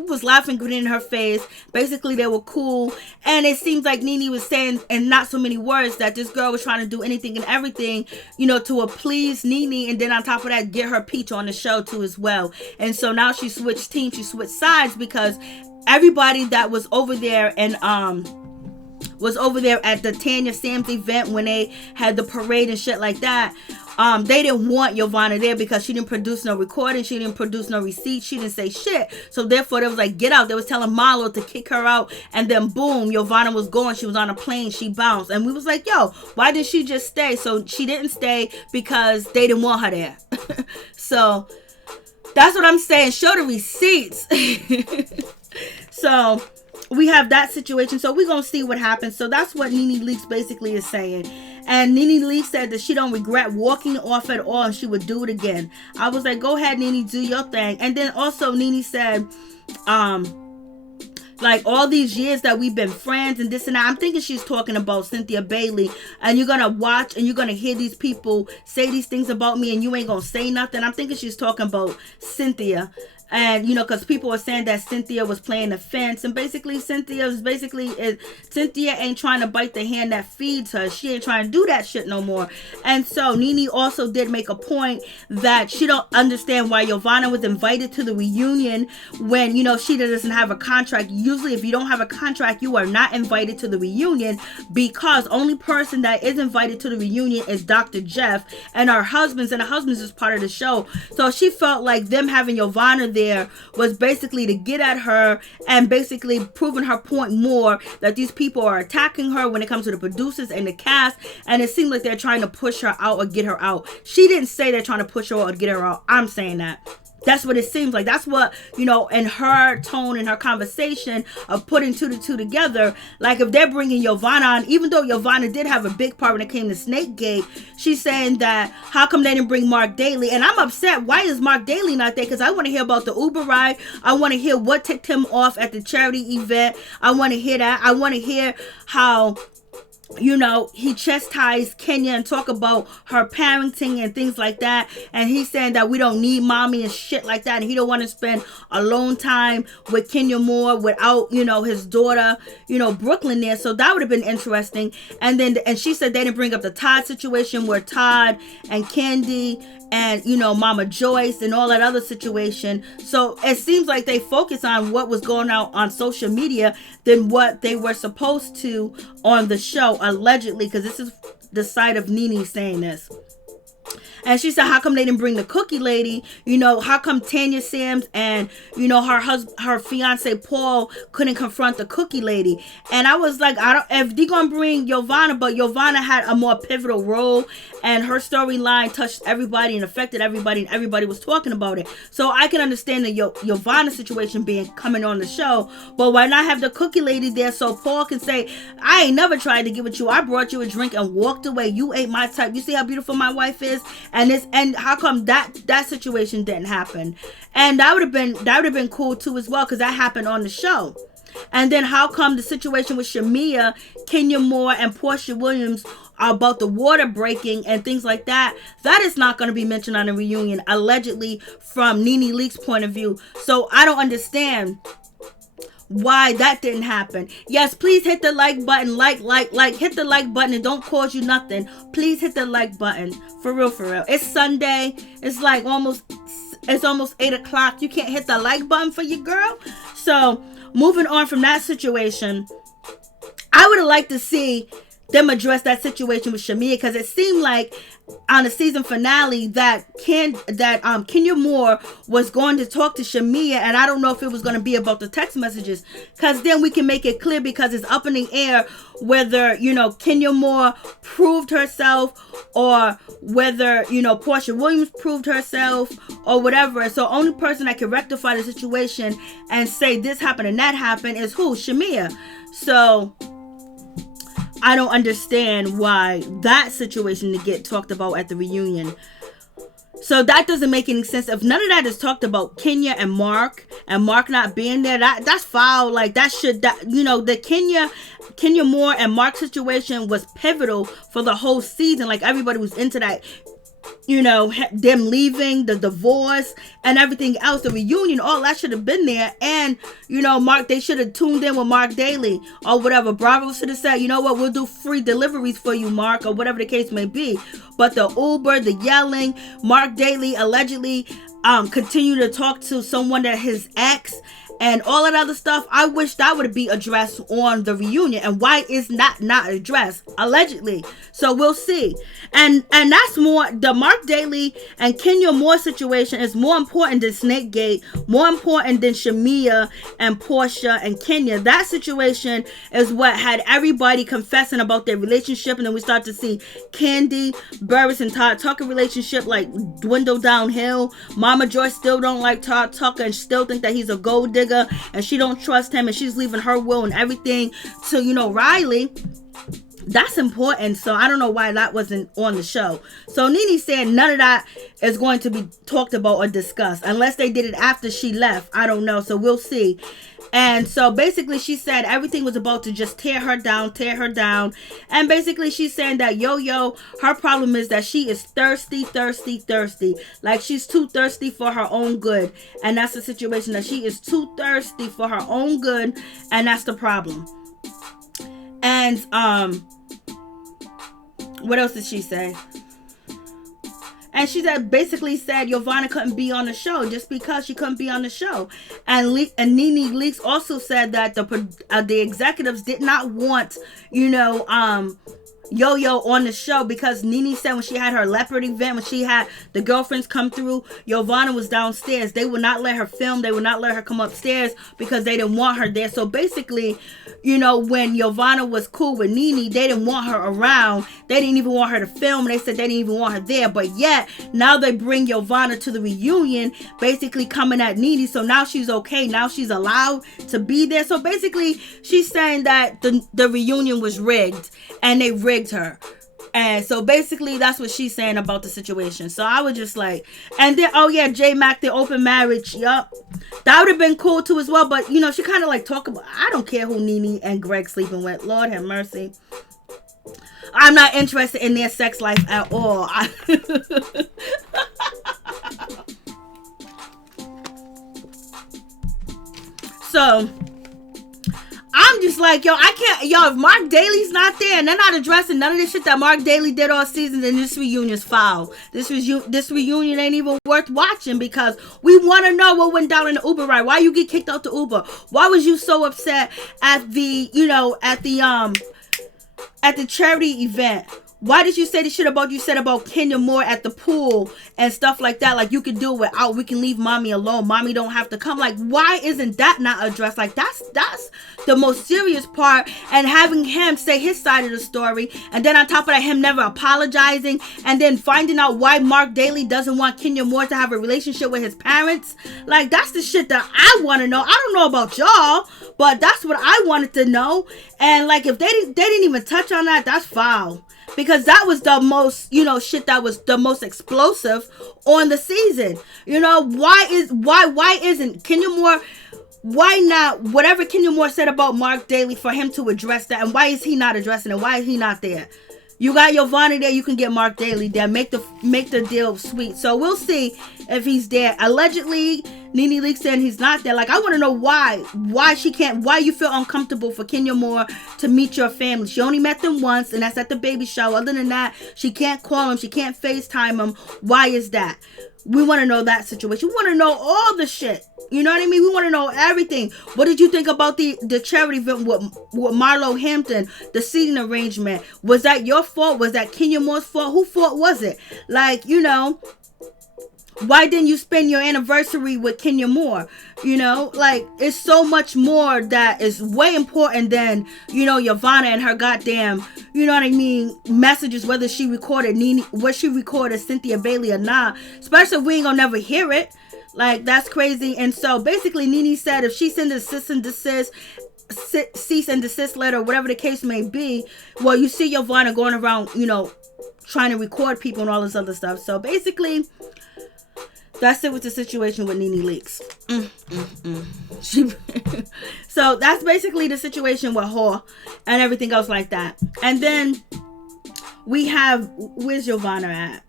was laughing, grinning in her face. Basically they were cool, and it seems like NeNe was saying in not so many words that this girl was trying to do anything and everything, to please NeNe, and then on top of that get her peach on the show too as well. And so now she switched teams, she switched sides, because everybody that was over there and at the Tanya Sam's event when they had the parade and shit like that, they didn't want Jovana there because she didn't produce no recording, she didn't produce no receipt, she didn't say shit. So therefore they was like, get out. They was telling Marlo to kick her out, and then boom, Jovana was gone. She was on a plane, she bounced, and we was like, yo, why didn't she just stay? So she didn't stay because they didn't want her there. So that's what I'm saying. Show the receipts. So we have that situation. So we're going to see what happens. So that's what NeNe Leakes basically is saying. And NeNe Leakes said that she don't regret walking off at all, and she would do it again. I was like, go ahead, NeNe, do your thing. And then also NeNe said, like all these years that we've been friends and this and that. I'm thinking she's talking about Cynthia Bailey, and you're going to watch and you're going to hear these people say these things about me and you ain't going to say nothing. I'm thinking she's talking about Cynthia. And, because people were saying that Cynthia was playing the fence. And basically, Cynthia ain't trying to bite the hand that feeds her. She ain't trying to do that shit no more. And so, NeNe also did make a point that she don't understand why Jovana was invited to the reunion when, she doesn't have a contract. Usually, if you don't have a contract, you are not invited to the reunion, because only person that is invited to the reunion is Dr. Jeff and her husbands. And her husbands is part of the show. So, she felt like them having Jovana there was basically to get at her and basically proving her point more that these people are attacking her when it comes to the producers and the cast, and it seemed like they're trying to push her out or get her out. She didn't say they're trying to push her out or get her out. I'm saying that. That's what it seems like. That's what, in her tone and her conversation of putting two to two together. Like if they're bringing Jovana on, even though Jovana did have a big part when it came to Snakegate, she's saying that how come they didn't bring Mark Daly? And I'm upset. Why is Mark Daly not there? Because I want to hear about the Uber ride. I want to hear what ticked him off at the charity event. I want to hear that. I want to hear how he chastised Kenya and talk about her parenting and things like that. And he's saying that we don't need mommy and shit like that. And he don't want to spend alone time with Kenya Moore without, his daughter, Brooklyn there. So that would have been interesting. And she said they didn't bring up the Todd situation where Todd and Candy and, Mama Joyce and all that other situation. So it seems like they focus on what was going out on social media than what they were supposed to on the show, allegedly, because this is the side of NeNe saying this. And she said, how come they didn't bring the cookie lady? How come Tanya Sams and, her fiance Paul couldn't confront the cookie lady? And I was like, if they're going to bring Jovana, but Jovana had a more pivotal role and her storyline touched everybody and affected everybody and everybody was talking about it. So I can understand the Jovana situation coming on the show, but why not have the cookie lady there so Paul can say, I ain't never tried to get with you. I brought you a drink and walked away. You ain't my type. You see how beautiful my wife is? And how come that situation didn't happen? And that would have been cool too as well, because that happened on the show. And then how come the situation with Shamia, Kenya Moore, and Portia Williams about the water breaking and things like that is not going to be mentioned on the reunion, allegedly, from NeNe Leakes' point of view. So I don't understand why that didn't happen. Yes, please hit the like button. Hit the like button. It don't cost you nothing. Please hit the like button. For real. It's Sunday. It's almost 8 o'clock. You can't hit the like button for your girl. So moving on from that situation, I would have liked to see them address that situation with Shamia, because it seemed like on the season finale that Kenya Moore was going to talk to Shamia, and I don't know if it was going to be about the text messages, because then we can make it clear, because it's up in the air whether Kenya Moore proved herself or whether Portia Williams proved herself or whatever. So only person that can rectify the situation and say this happened and that happened is who? Shamia. So I don't understand why that situation to get talked about at the reunion. So that doesn't make any sense. If none of that is talked about Kenya and Mark not being there, that's foul. Like that should, the Kenya Moore and Mark's situation was pivotal for the whole season. Like, everybody was into that, you know, them leaving, the divorce, and everything else, the reunion, all that should have been there. And, you know, they should have tuned in with Mark Daly or whatever. Bravo should have said, you know what, we'll do free deliveries for you, Mark, or whatever the case may be. But the Uber, the yelling, Mark Daly allegedly continue to talk to someone that his ex, and all that other stuff. I wish that would be addressed on the reunion. And why is not addressed? Allegedly. So we'll see. And that's more, the Mark Daly and Kenya Moore situation is more important than Snakegate, more important than Shamia and Portia and Kenya. That situation is what had everybody confessing about their relationship. And then we start to see Candy, Burris, and Todd Tucker relationship like dwindle downhill. Mama Joy still don't like Todd Tucker and still think that he's a gold digger, and she don't trust him, and she's leaving her will and everything to, you know, Riley. That's important. So I don't know why that wasn't on the show. So NeNe said none of that is going to be talked about or discussed unless they did it after she left. I don't know. So we'll see. And so basically she said everything was about to just tear her down. And basically she's saying that Yo-Yo, her problem is that she is thirsty. Like, she's too thirsty for her own good. And that's the situation, that she is too thirsty for her own good. And that's the problem. And what else did she say? And she basically said Jovana couldn't be on the show just because she couldn't be on the show. And NeNe Leakes also said that the executives did not want, you know, Yo-Yo on the show, because NeNe said when she had her leopard event, when she had the girlfriends come through, Jovana was downstairs. They would not let her film. They would not let her come upstairs because they didn't want her there. So basically, you know, when Jovana was cool with NeNe, they didn't want her around. They didn't even want her to film. They said they didn't even want her there. But yet, now they bring Jovana to the reunion, basically coming at NeNe. So now she's okay. Now she's allowed to be there. So basically, she's saying that the reunion was rigged, and they rigged her. And so basically that's what she's saying about the situation. So I was just like, and then, oh yeah, J Mac, the open marriage, yup, that would have been cool too as well. But you know, she kind of like talk about, I don't care who NeNe and Greg sleeping with, Lord have mercy. I'm not interested in their sex life at all. So I'm just like, yo, I can't, yo, if Mark Daly's not there and they're not addressing none of this shit that Mark Daly did all season, then this reunion's foul. This reunion ain't even worth watching, because we want to know what went down in the Uber ride. Why you get kicked out the Uber? Why was you so upset at the, you know, at the charity event? Why did you say the shit about you said about Kenya Moore at the pool and stuff like that? Like, you can do it without, we can leave mommy alone. Mommy don't have to come. Like, why isn't that not addressed? Like, that's the most serious part. And having him say his side of the story, and then on top of that, him never apologizing, and then finding out why Mark Daly doesn't want Kenya Moore to have a relationship with his parents. Like, that's the shit that I want to know. I don't know about y'all, but that's what I wanted to know. And like, if they didn't even touch on that, that's foul. Because that was the most, you know, shit that was the most explosive on the season. You know, why isn't Kenya Moore, why not, whatever Kenya Moore said about Mark Daly, for him to address that, and why is he not addressing it? Why is he not there? You got Jovana there, you can get Mark Daly there. Make the deal sweet. So we'll see if he's there. Allegedly, NeNe Leakes saying he's not there. Like, I want to know why she can't, why you feel uncomfortable for Kenya Moore to meet your family. She only met them once, and that's at the baby shower. Other than that, she can't call him, she can't FaceTime him. Why is that? We want to know that situation. We want to know all the shit. You know what I mean? We want to know everything. What did you think about the charity event with Marlo Hampton, the seating arrangement? Was that your fault? Was that Kenya Moore's fault? Whose fault was it? Like, you know, why didn't you spend your anniversary with Kenya Moore? You know, like, it's so much more that is way important than, you know, Jovana and her goddamn, you know what I mean, messages, whether she recorded Cynthia Bailey or not. Especially if we ain't gonna never hear it. Like, that's crazy. And so basically NeNe said if she sends a cease and desist letter, whatever the case may be, well, you see Jovana going around, you know, trying to record people and all this other stuff. So basically, that's it with the situation with NeNe Leakes. So that's basically the situation with her and everything else like that. And then we have, where's Jovana at?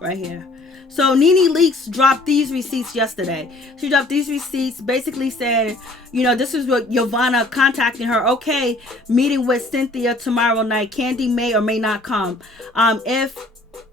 Right here. So NeNe Leakes dropped these receipts yesterday. She dropped these receipts basically saying, you know, this is what Jovana contacting her. Okay, meeting with Cynthia tomorrow night. Candy may or may not come.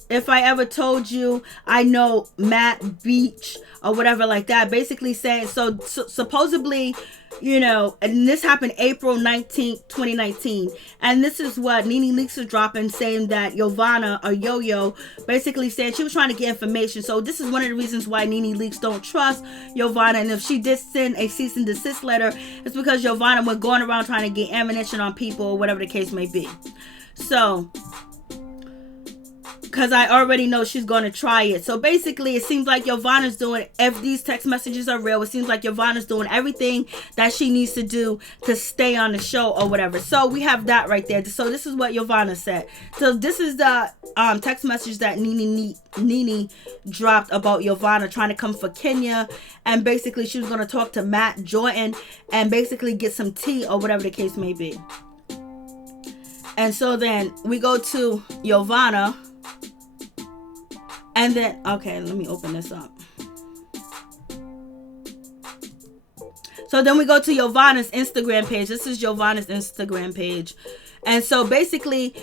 If I ever told you I know Matt Beach or whatever like that. Basically saying, so supposedly, you know, and this happened April 19th, 2019. And this is what NeNe Leakes is dropping, saying that Jovana or Yo-Yo basically saying she was trying to get information. So this is one of the reasons why NeNe Leakes don't trust Jovana. And if she did send a cease and desist letter, it's because Jovana was going around trying to get ammunition on people or whatever the case may be. So, because I already know she's going to try it. So basically, it seems like Jovana's doing, if these text messages are real, it seems like Jovana's doing everything that she needs to do to stay on the show or whatever. So we have that right there. So this is what Jovana said. So this is the text message that NeNe dropped about Jovana trying to come for Kenya. And basically, she was going to talk to Matt Jordan and basically get some tea or whatever the case may be. And so then we go to Jovana. And then, okay, let me open this up. So then we go to Jovana's Instagram page. This is Jovana's Instagram page. And so basically,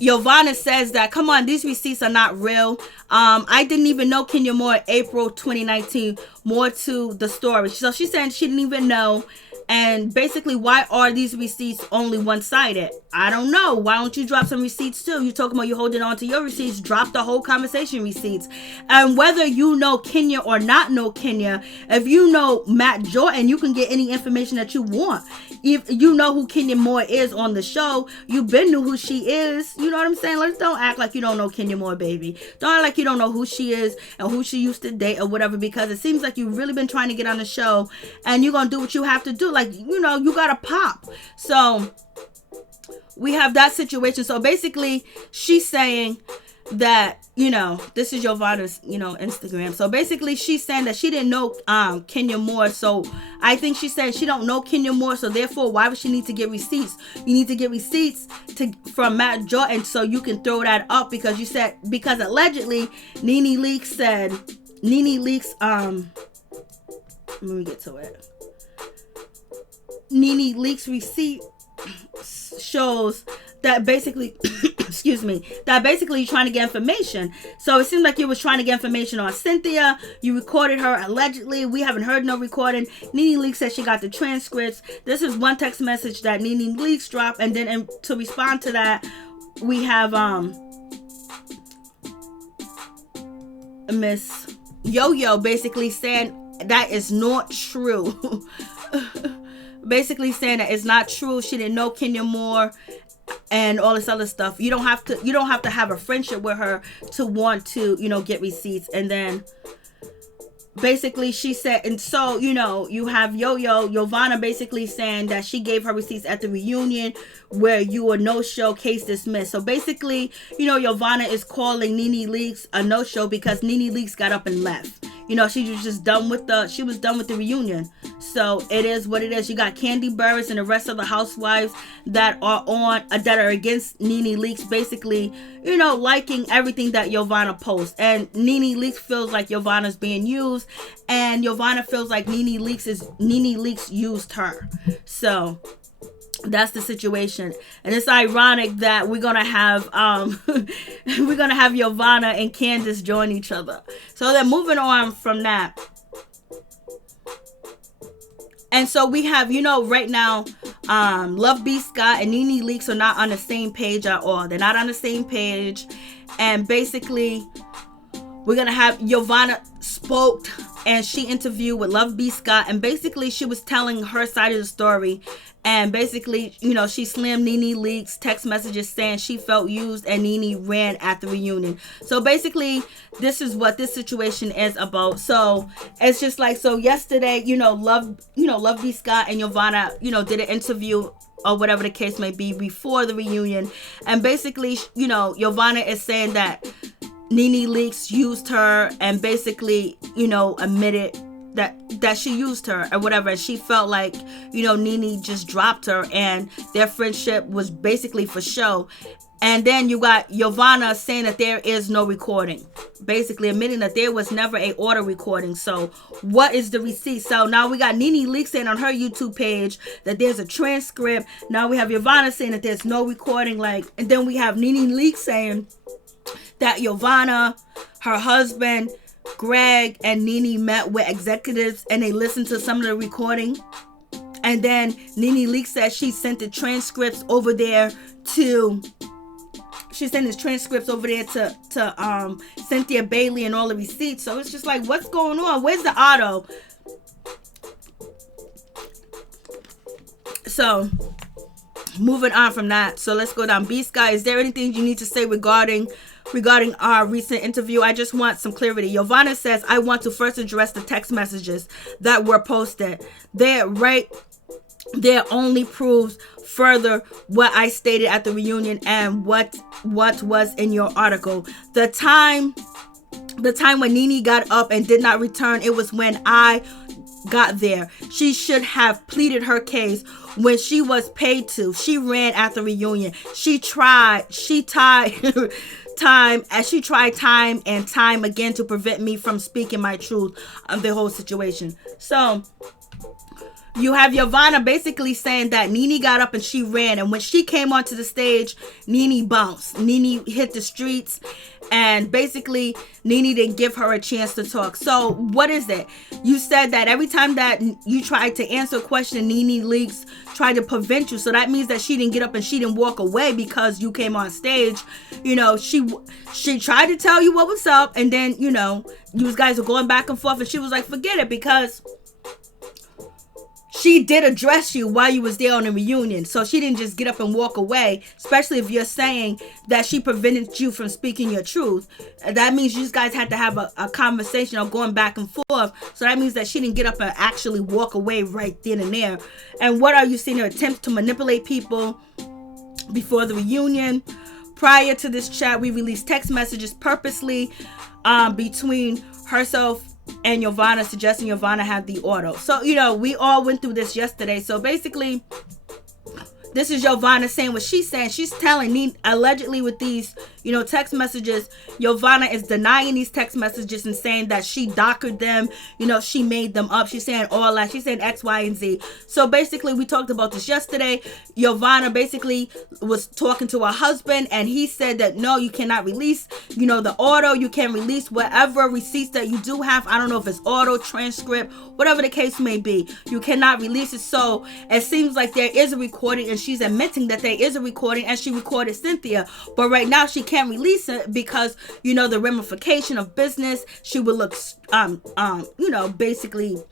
Jovana says that, come on, these receipts are not real. I didn't even know Kenya Moore April 2019. More to the story. So she's saying she didn't even know. And basically, why are these receipts only one-sided? I don't know. Why don't you drop some receipts too? You're talking about you holding on to your receipts. Drop the whole conversation receipts. And whether you know Kenya or not know Kenya, if you know Matt Jordan, you can get any information that you want. If you know who Kenya Moore is on the show, you've been knew who she is. You know what I'm saying? Let's don't act like you don't know Kenya Moore, baby. Don't act like you don't know who she is and who she used to date or whatever, because it seems like you've really been trying to get on the show and you're going to do what you have to do. Like, you know, you got to pop. So we have that situation. So basically, she's saying that, you know, this is Jovana's, you know, Instagram. So basically, she's saying that she didn't know Kenya Moore. So I think she said she don't know Kenya Moore. So therefore, why would she need to get receipts? You need to get receipts from Matt Jordan so you can throw that up, because you said, because allegedly NeNe Leakes said, NeNe Leakes, let me get to it. NeNe Leakes receipt shows that basically, excuse me, that basically you're trying to get information. So it seems like you was trying to get information on Cynthia. You recorded her allegedly. We haven't heard no recording. NeNe Leakes said she got the transcripts. This is one text message that NeNe Leakes dropped, and then to respond to that, we have Miss Yo-Yo basically saying that is not true. Basically saying that it's not true. She didn't know Kenya Moore and all this other stuff. You don't have to have a friendship with her to want to, you know, get receipts. And then basically she said, and so, you know, you have Jovana basically saying that she gave her receipts at the reunion where you were no-show, case dismissed. So basically, you know, Jovana is calling NeNe Leakes a no-show because NeNe Leakes got up and left. You know, she was just done with the reunion. So it is what it is. You got Candy Burris and the rest of the housewives that are against NeNe Leakes, basically, you know, liking everything that Jovana posts. And NeNe Leakes feels like Jovana's being used, and Jovana feels like NeNe Leakes used her. So that's the situation. And it's ironic that we're gonna have Jovana and Candace join each other. So then moving on from that. And so we have, you know, right now, Love B. Scott and NeNe Leakes are not on the same page at all. They're not on the same page. And basically, we're going to have Jovana spoke, and she interviewed with Love B. Scott. And basically, she was telling her side of the story. And basically, you know, she slammed NeNe Leakes text messages saying she felt used and NeNe ran at the reunion. So basically, this is what this situation is about. So it's just like, so yesterday, you know, Love B. Scott and Jovana, you know, did an interview or whatever the case may be before the reunion. And basically, you know, Jovana is saying that NeNe Leakes used her and basically, admitted that she used her or whatever, and she felt like, NeNe just dropped her and their friendship was basically for show. And then you got Jovana saying that there is no recording, basically admitting that there was never a auto recording. So what is the receipt? So now we got NeNe Leakes saying on her YouTube page that there's a transcript. Now we have Jovana saying that there's no recording, and then we have NeNe Leakes saying that Jovana, her husband, Greg, and NeNe met with executives and they listened to some of the recording. And then NeNe Leakes said she sent the transcripts over there to Cynthia Bailey and all the receipts. So it's just like, what's going on? Where's the auto? So moving on from that, so let's go down. B Sky, is there anything you need to say regarding our recent interview? I just want some clarity. Jovana says, I want to first address the text messages that were posted. There only proves further what I stated at the reunion and what was in your article. The time when NeNe got up and did not return, it was when I got there. She should have pleaded her case when she was paid to. She ran at the reunion. She tried time and time again to prevent me from speaking my truth of the whole situation. So you have Jovana basically saying that NeNe got up and she ran, and when she came onto the stage, NeNe bounced. NeNe hit the streets, and basically NeNe didn't give her a chance to talk. So what is it? You said that every time that you tried to answer a question, NeNe Leakes tried to prevent you. So that means that she didn't get up and she didn't walk away because you came on stage. She tried to tell you what was up, and then you guys were going back and forth, and she was like, forget it, because she did address you while you was there on the reunion. So she didn't just get up and walk away, especially if you're saying that she prevented you from speaking your truth. That means you guys had to have a conversation or going back and forth. So that means that she didn't get up and actually walk away right then and there. And what are you seeing? Her attempts to manipulate people before the reunion. Prior to this chat, we released text messages purposely between herself and Jovana, suggesting Jovana had the auto. So, we all went through this yesterday. So basically, this is Jovana saying what she's saying. She's telling NeNe, allegedly with these, text messages, Jovana is denying these text messages and saying that she doctored them. She made them up. She's saying all that. She's saying X, Y, and Z. So basically, we talked about this yesterday. Jovana basically was talking to her husband, and he said that, no, you cannot release, the auto. You can release whatever receipts that you do have. I don't know if it's auto, transcript, whatever the case may be. You cannot release it. So it seems like there is a recording, and she's admitting that there is a recording, and she recorded Cynthia. But right now, she can't release it because, the ramification of business. She would look, basically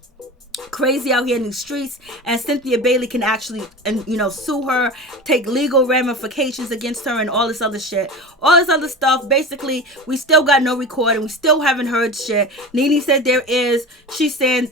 crazy out here in the streets, and Cynthia Bailey can actually sue her, take legal ramifications against her, and all this other stuff. Basically, we still got no recording. We still haven't heard shit. NeNe said there is. She said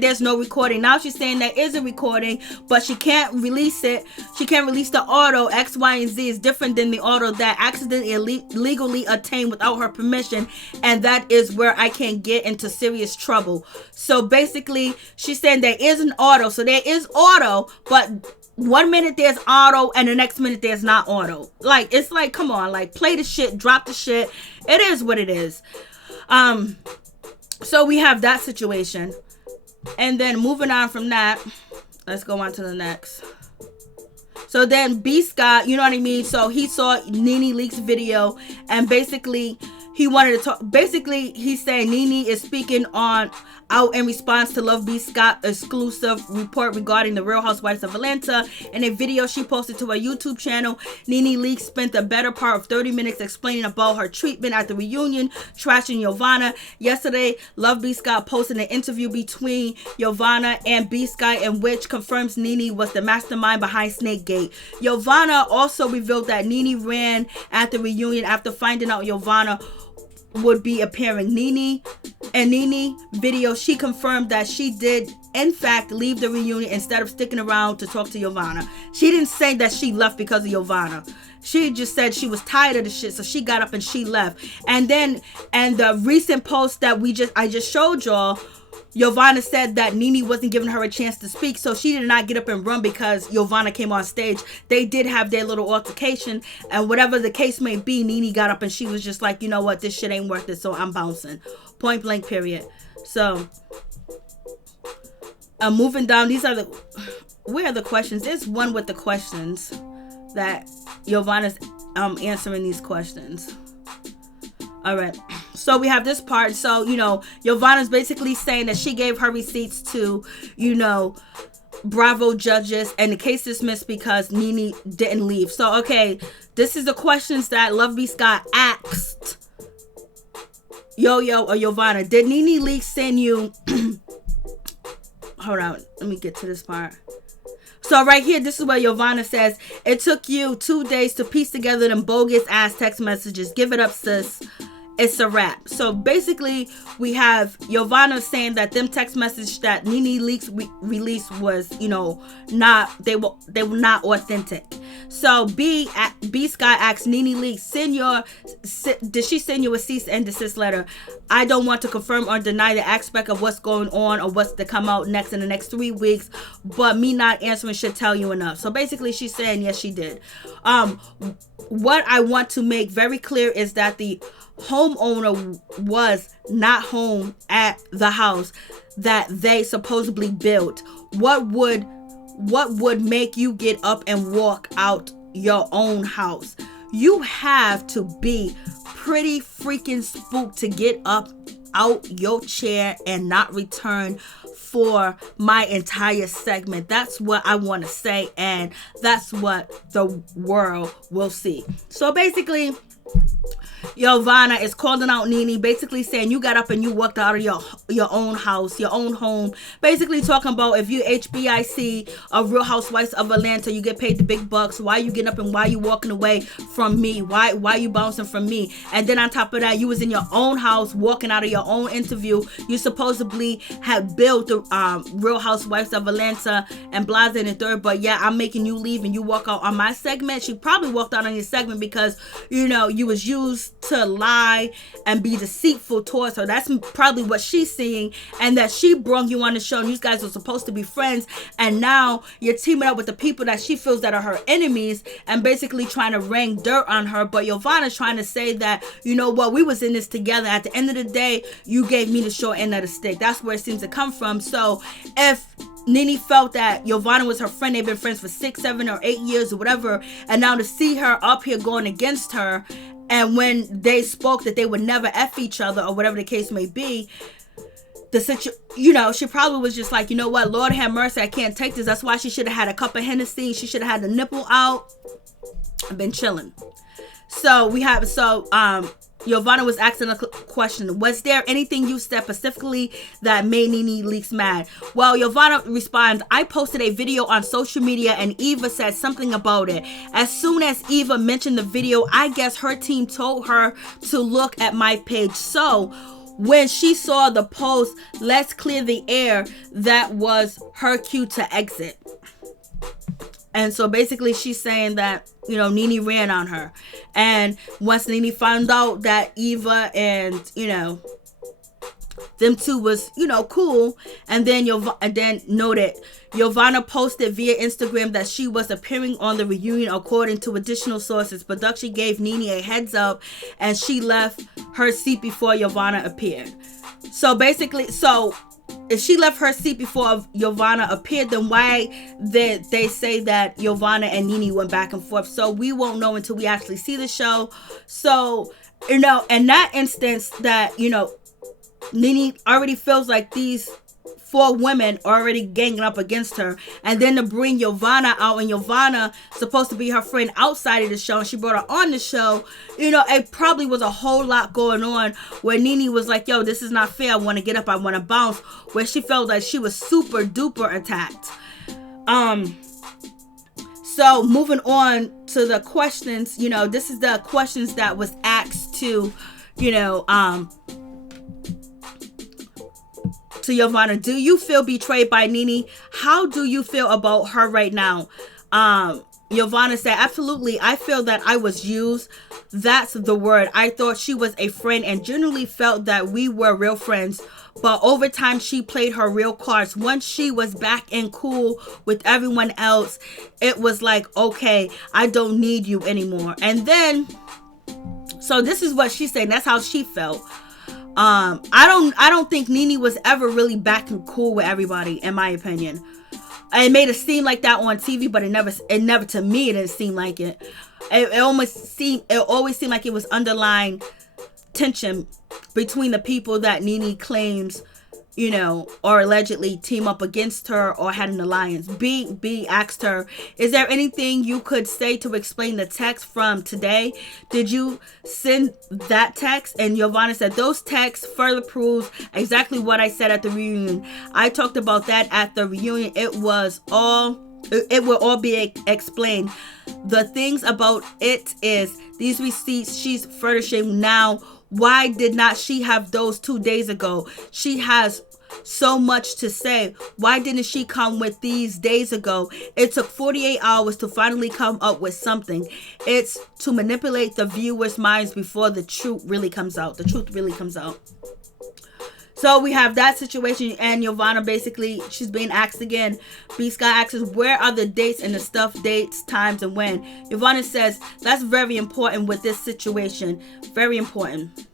there's no recording. Now she's saying there is a recording, but she can't release it. She can't release the auto. X, Y, and Z is different than the auto that accidentally legally obtained without her permission, and that is where I can get into serious trouble. So basically, she's saying there is an auto. So there is auto, but 1 minute there's auto and the next minute there's not auto. It's like, come on, play the shit, drop the shit. It is what it is. So we have that situation. And then moving on from that, let's go on to the next. So then B Scott, you know what I mean? So he saw NeNe Leakes video, and basically he wanted to talk. Basically, he's saying NeNe is speaking out in response to Love B Scott exclusive report regarding the Real Housewives of Atlanta. In a video she posted to her YouTube channel, NeNe Leakes spent the better part of 30 minutes explaining about her treatment at the reunion, trashing Jovana. Yesterday, Love B Scott posted an interview between Jovana and B Scott in which confirms NeNe was the mastermind behind Snakegate. Jovana also revealed that NeNe ran at the reunion after finding out Jovana would be appearing. NeNe video, she confirmed that she did in fact leave the reunion instead of sticking around to talk to Jovana. She didn't say that she left because of Jovana. She just said she was tired of the shit, so she got up and she left. And the recent post that I just showed y'all, Jovana said that NeNe wasn't giving her a chance to speak, so she did not get up and run because Jovana came on stage. They did have their little altercation, and whatever the case may be, NeNe got up and she was just like, you know what, this shit ain't worth it, so I'm bouncing. Point blank, period. So, moving down, where are the questions? There's one with the questions that Jovana's answering these questions. All right. So we have this part. So, Jovana's basically saying that she gave her receipts to, Bravo judges, and the case dismissed because NeNe didn't leave. So, okay, this is the questions that Love B. Scott asked Yo-Yo or Jovana. Did NeNe Leakes send you... Hold on. Let me get to this part. So right here, this is where Jovana says, it took you 2 days to piece together them bogus ass text messages. Give it up, sis. It's a wrap. So basically, we have Jovana saying that them text messages that NeNe Leakes released was, they were not authentic. So B Sky asks NeNe Leakes, did she send you a cease and desist letter? I don't want to confirm or deny the aspect of what's going on or what's to come out next in the next 3 weeks, but me not answering should tell you enough. So basically, she's saying yes, she did. What I want to make very clear is that the homeowner was not home at the house that they supposedly built. What would make you get up and walk out your own house? You have to be pretty freaking spooked to get up out your chair and not return for my entire segment. That's what I want to say, and that's what the world will see. So basically, Jovana is calling out NeNe, basically saying you got up and you walked out of your own house, your own home. Basically talking about if you HBIC, a Real Housewives of Atlanta, you get paid the big bucks. Why you getting up and why you walking away from me? Why you bouncing from me? And then on top of that, you was in your own house walking out of your own interview. You supposedly had built the Real Housewives of Atlanta and blah and the third. But yeah, I'm making you leave and you walk out on my segment. She probably walked out on your segment because you was used to lie and be deceitful towards her. That's probably what she's seeing, and that she brought you on the show and you guys were supposed to be friends, and now you're teaming up with the people that she feels that are her enemies and basically trying to wring dirt on her. But Jovana's trying to say that, you know what, we was in this together. At the end of the day, you gave me the short end of the stick. That's where it seems to come from. So if NeNe felt that Jovana was her friend, they've been friends for 6, 7, or 8 years or whatever, and now to see her up here going against her, and when they spoke that they would never F each other or whatever the case may be, she probably was just like, you know what, Lord have mercy, I can't take this. That's why she should have had a cup of Hennessy. She should have had the nipple out and been chilling. So Jovana was asking a question. Was there anything you said specifically that made NeNe Leakes mad? Well, Jovana responds, I posted a video on social media and Eva said something about it. As soon as Eva mentioned the video, I guess her team told her to look at my page. So when she saw the post, let's clear the air, that was her cue to exit. And so basically she's saying that, NeNe ran on her. And once NeNe found out that Eva and, them two was, cool. And then noted, Jovana posted via Instagram that she was appearing on the reunion according to additional sources. Production gave NeNe a heads up and she left her seat before Jovana appeared. So basically, if she left her seat before Jovana appeared, then why did they say that Jovana and NeNe went back and forth? So we won't know until we actually see the show. So, in that instance that, NeNe already feels like these 4 women are already ganging up against her, and then to bring Jovana out, and Jovana supposed to be her friend outside of the show, and she brought her on the show, it probably was a whole lot going on where NeNe was like, yo, this is not fair, I want to get up, I want to bounce, where she felt like she was super duper attacked. So moving on to the questions, this is the questions that was asked to Jovana. Do you feel betrayed by NeNe? How do you feel about her right now? Jovana said, absolutely, I feel that I was used. That's the word. I thought she was a friend and genuinely felt that we were real friends. But over time, she played her real cards. Once she was back and cool with everyone else, it was like, okay, I don't need you anymore. And then, so this is what she said. That's how she felt. I don't think NeNe was ever really back and cool with everybody, in my opinion. It made it seem like that on TV, but it never to me, it didn't seem like it. It always seemed like it was underlying tension between the people that NeNe claims, you know, or allegedly team up against her or had an alliance. B asked her, is there anything you could say to explain the text from today? Did you send that text? And Jovana said, those texts further proves exactly what I said at the reunion. I talked about that at the reunion. It will all be explained. The things about it is these receipts she's furnishing now. Why did not she have those 2 days ago? She has so much to say. Why didn't she come with these days ago? It took 48 hours to finally come up with something. It's to manipulate the viewers' minds before the truth really comes out. The truth really comes out. So we have that situation, and Jovana basically, she's being asked again. B Sky asks, where are the dates and the stuff, dates, times, and when? Jovana says, that's very important with this situation. Very important.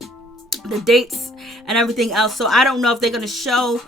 The dates and everything else. So I don't know if they're going to show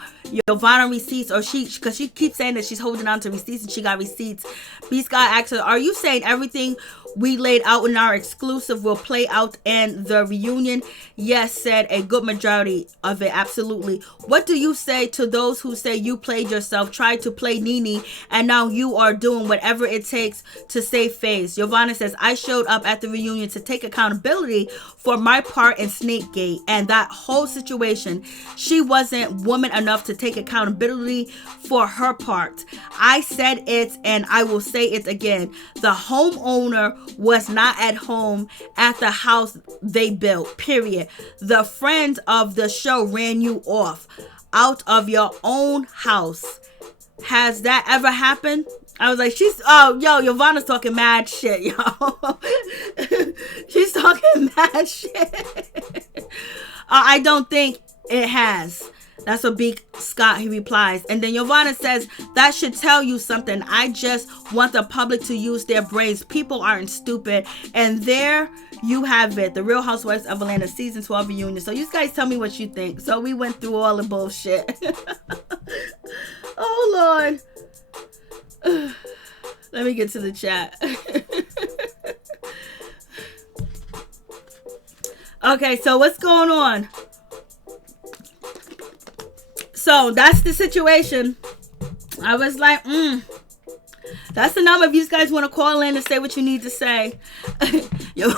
Jovana receipts or because she keeps saying that she's holding on to receipts and she got receipts. B Sky asks her, are you saying everything we laid out in our exclusive will play out in the reunion? Yes, said a good majority of it. Absolutely. What do you say to those who say you played yourself, tried to play NeNe, and now you are doing whatever it takes to save face? Jovana says, I showed up at the reunion to take accountability for my part in Snakegate and that whole situation. She wasn't woman enough to take accountability for her part. I said it and I will say it again. The homeowner was not at home at the house they built, period. The friend of the show ran you off out of your own house. Has that ever happened? I was like, Jovana's talking mad shit, yo. She's talking mad shit. I don't think it has. That's what Big Scott, he replies. And then Jovana says, that should tell you something. I just want the public to use their brains. People aren't stupid. And there you have it. The Real Housewives of Atlanta season 12 reunion. So you guys tell me what you think. So we went through all the bullshit. Oh, Lord. Let me get to the chat. Okay, so what's going on? So that's the situation. I was like, that's the number if you guys want to call in and say what you need to say. Yo,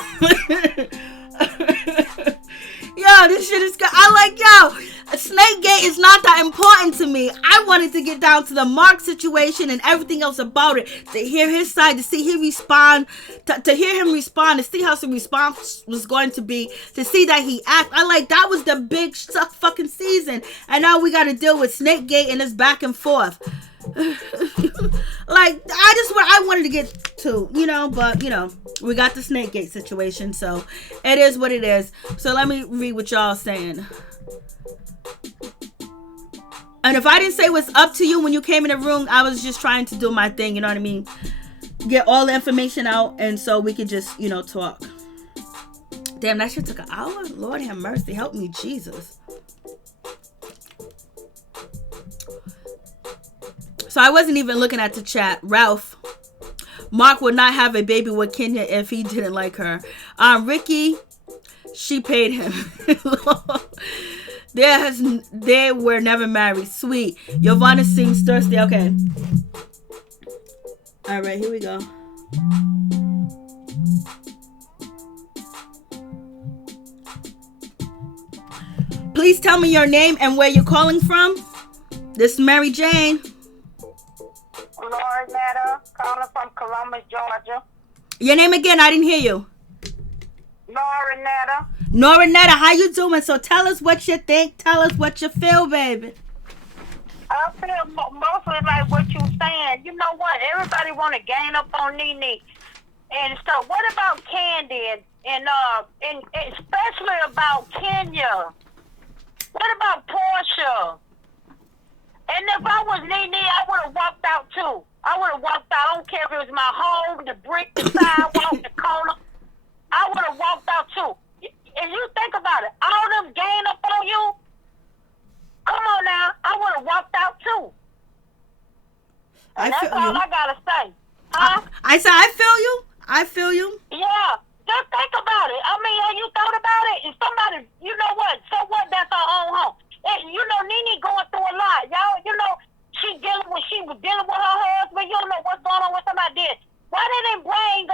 this shit is good. I like, Snakegate is not that important to me. I wanted to get down to the Mark situation and everything else about it. To hear his side, to see him respond, to hear him respond, to see how some response was going to be, to see that he act. I like, that was the big fucking season. And now we got to deal with Snakegate and this back and forth. Like, I wanted to get to, but, we got the Snakegate situation. So it is what it is. So let me read what y'all saying. And if I didn't say what's up to you when you came in the room, I was just trying to do my thing, you know what I mean? Get all the information out, and so we could just, talk. Damn, that shit took an hour? Lord have mercy. Help me, Jesus. So I wasn't even looking at the chat. Ralph. Mark would not have a baby with Kenya if he didn't like her. Ricky, she paid him. They were never married. Sweet. Jovana seems thirsty. Okay. All right, here we go. Please tell me your name and where you're calling from. This is Mary Jane. Maryjanetv, calling from Columbus, Georgia. Your name again? I didn't hear you. Maryjanetv, how you doing? So tell us what you think. Tell us what you feel, baby. I feel mostly like what you saying. You know what? Everybody want to gain up on NeNe. And so what about Candy and especially about Kenya? What about Portia? And if I was NeNe, I would have walked out too. I would have walked out. I don't care if it was my home, the brick, the sidewalk, the corner. I would have walked out too. And you think about it, all them gain up on you. Come on now, I would have walked out too. And that's all I gotta say. Huh? I said I feel you. I feel you. Yeah, just think about it. I mean, have you thought about it? If somebody, you know what? So what? That's our own home. And, you know, NeNe going through a lot. Y'all, you know, she was dealing with her husband. You don't know what's going on with somebody did. Why didn't they bring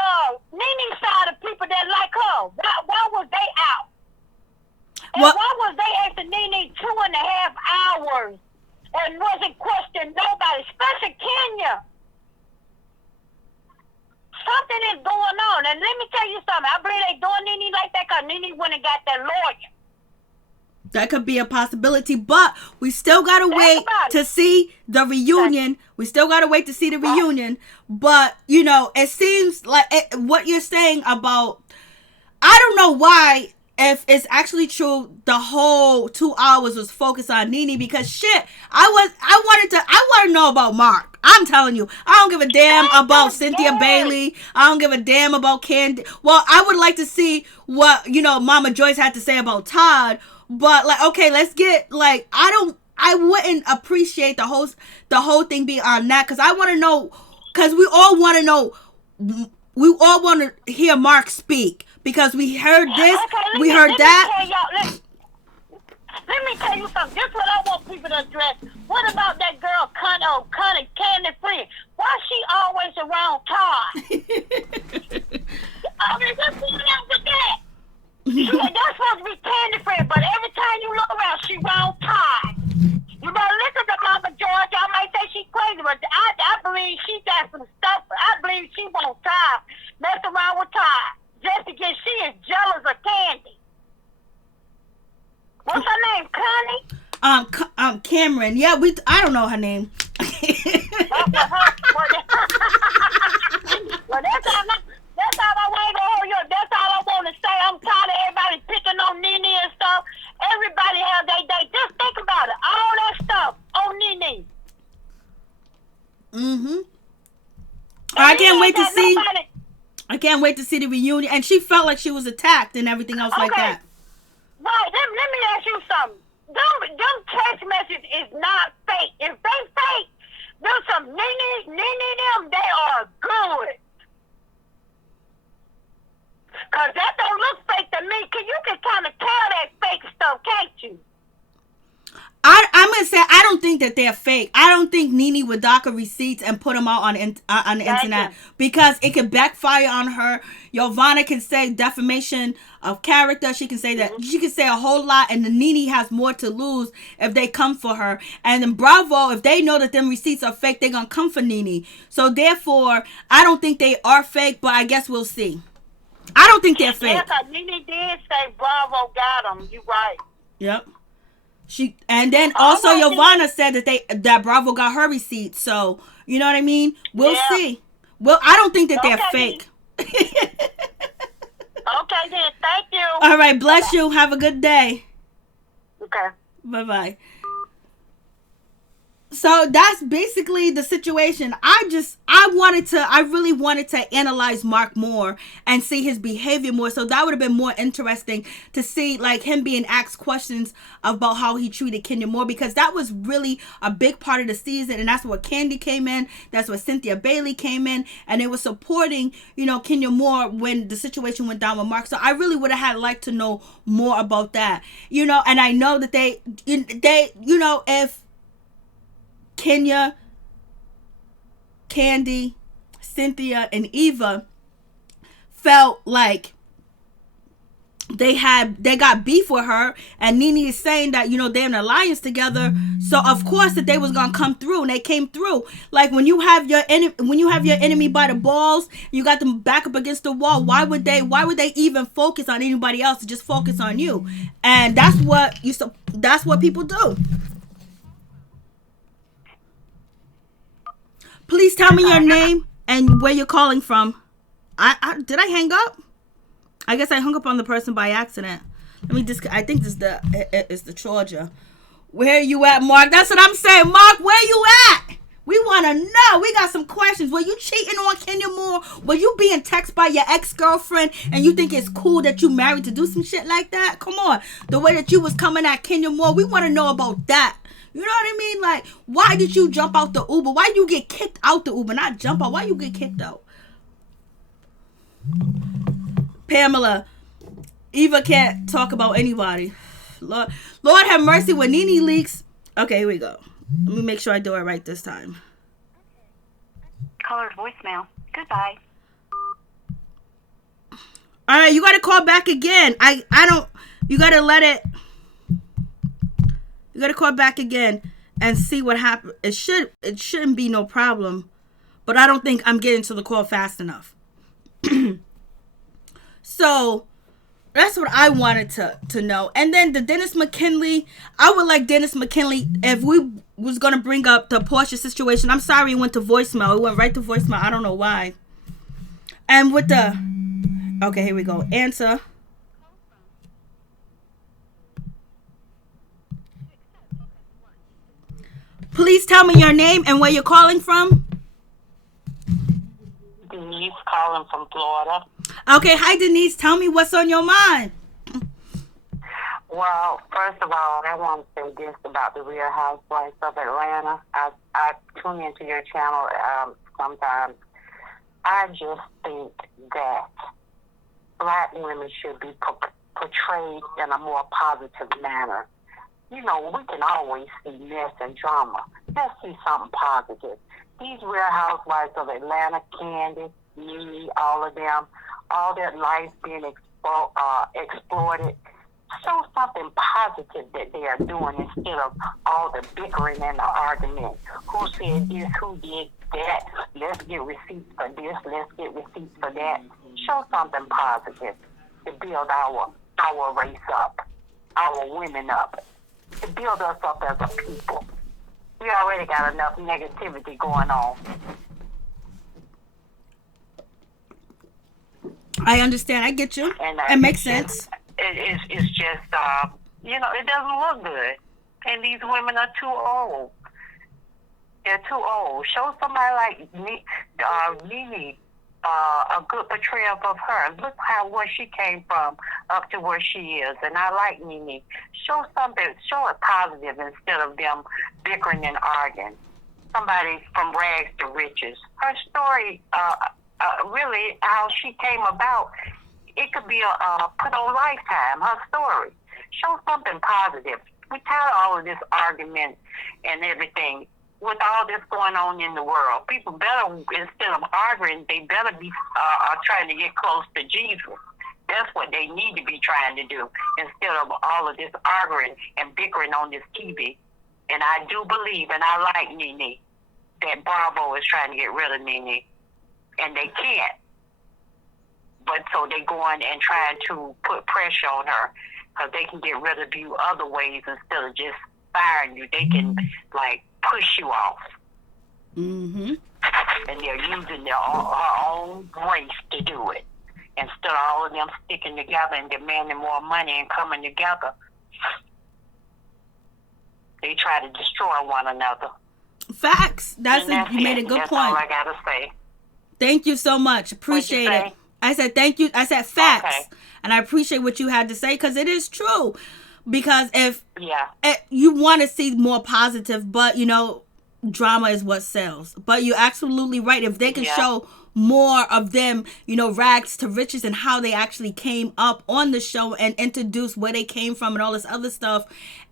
NeNe's side of people that like her? Why was they out? And why was they asking NeNe 2.5 hours and wasn't questioning nobody, especially Kenya? Something is going on. And let me tell you something. I believe they doing NeNe like that because NeNe went and got that lawyer. That could be a possibility, but we still got to wait to see the reunion. We still got to wait to see the reunion. But, you know, it seems like what you're saying about, I don't know why, if it's actually true, the whole 2 hours was focused on NeNe because shit, I want to know about Mark. I'm telling you, I don't give a damn about Cynthia Bailey. I don't give a damn about Candy. Well, I would like to see what, you know, Mama Joyce had to say about Todd. But like, okay, let's get like, I wouldn't appreciate the whole thing being on that because I want to know, because we all want to know, we all want to hear Mark speak because we heard this, we heard that. Let me tell you something. This is what I want people to address. What about that girl, Connie Candy Free? Why she always around Todd? I mean, what's going on with that? That's supposed to be Candy Free, but every time you look around, she around Todd. You better listen to Mama George. I might say she's crazy, but I believe she got some stuff. I believe she wants Todd. Mess around with Todd. Just because she is jealous of Candy. What's her name, Connie? Cameron. Yeah, I don't know her name. Well, that's all I want to hold you. That's all I want to say. I'm tired of everybody picking on NeNe and stuff. Everybody have their day. Just think about it. All that stuff on NeNe. Mm-hmm. I can't wait to see. I can't wait to see the reunion. And she felt like she was attacked and everything else like that. Right, let me ask you something. Them text messages is not fake. If they fake, there's some NeNe them, they are good. Because that don't look fake to me, because you can kind of tell that fake stuff, can't you? I'm going to say, I don't think that they're fake. I don't think NeNe would dock receipts and put them out on the internet because it could backfire on her. Jovana can say defamation of character. She can say that. She can say a whole lot, and the NeNe has more to lose if they come for her. And then Bravo, if they know that them receipts are fake, they're going to come for NeNe. So therefore, I don't think they are fake, but I guess we'll see. I don't think they're fake. Yes, NeNe did say Bravo got them. You right. Yep. And then also Jovana said that Bravo got her receipts. So, you know what I mean? We'll see. Well, I don't think that they're fake. Okay, then. Thank you. All right. Bless you. Have a good day. Okay. Bye-bye. So that's basically the situation. I really wanted to analyze Mark more and see his behavior more. So that would have been more interesting to see like him being asked questions about how he treated Kenya more, because that was really a big part of the season. And that's where Candy came in. That's where Cynthia Bailey came in. And they were supporting, you know, Kenya more when the situation went down with Mark. So I really would have liked to know more about that, you know, and I know that they, you know, if Kenya, Candy, Cynthia, and Eva felt like they got beef with her, and NeNe is saying that, you know, they're in an alliance together, so of course that they was gonna come through, and they came through. Like when you have your enemy by the balls, you got them back up against the wall. Why would they even focus on anybody else? To just focus on you, and that's what people do. Please tell me your name and where you're calling from. Did I hang up? I guess I hung up on the person by accident. Let me I think this is the Georgia. Where you at, Mark? That's what I'm saying. Mark, where you at? We want to know. We got some questions. Were you cheating on Kenya Moore? Were you being texted by your ex-girlfriend and you think it's cool that you married to do some shit like that? Come on. The way that you was coming at Kenya Moore, we want to know about that. You know what I mean? Like, why did you jump out the Uber? Why you get kicked out the Uber? Not jump out. Why you get kicked out? Pamela, Eva can't talk about anybody. Lord have mercy with NeNe Leakes. Okay, here we go. Let me make sure I do it right this time. Caller's voicemail. Goodbye. All right, you got to call back again. You got to let it. You got to call back again and see what happened. It shouldn't be no problem, but I don't think I'm getting to the call fast enough. So that's what I wanted to know. And then the Dennis McKinley, I would like Dennis McKinley, if we was going to bring up the Porsche situation. I'm sorry it went to voicemail. It went right to voicemail. I don't know why. And with the... Okay, here we go. Answer. Please tell me your name and where you're calling from. Denise calling from Florida. Okay, hi Denise. Tell me what's on your mind. Well, first of all, I want to say this about the Real Housewives of Atlanta. I tune into your channel sometimes. I just think that black women should be portrayed in a more positive manner. You know, we can always see mess and drama. Let's see something positive. These Real Housewives of Atlanta, Candy, NeNe, all of them, all their life being exploited. Show something positive that they are doing instead of all the bickering and the argument. Who said this? Who did that? Let's get receipts for this. Let's get receipts for that. Show something positive to build our race up, our women up, to build us up as a people. We already got enough negativity going on. I understand. I get you. And it makes sense. It's just, it doesn't look good. And these women are too old. They're too old. Show somebody like NeNe a good portrayal of her. Look where she came from up to where she is. And I like NeNe. Show it positive instead of them bickering and arguing. Somebody from rags to riches. Her story, really, how she came about, it could be put on Lifetime, her story. Show something positive. We're tired of all of this argument and everything. With all this going on in the world, people better, instead of arguing, they better be trying to get close to Jesus. That's what they need to be trying to do, instead of all of this arguing and bickering on this TV. And I do believe, and I like NeNe, that Bravo is trying to get rid of NeNe. And they can't. But so they going and trying to put pressure on her, because they can get rid of you other ways instead of just firing you. They can, push you off. Mm-hmm. And they're using her own race to do it. Instead of all of them sticking together and demanding more money and coming together, they try to destroy one another. Facts. You made a good point. That's all I gotta say. Thank you so much. Appreciate it. I said thank you. I said facts. Okay. And I appreciate what you had to say, because it is true. Because if you want to see more positive, but, drama is what sells. But you're absolutely right. If they can show more of them, rags to riches and how they actually came up on the show and introduce where they came from and all this other stuff.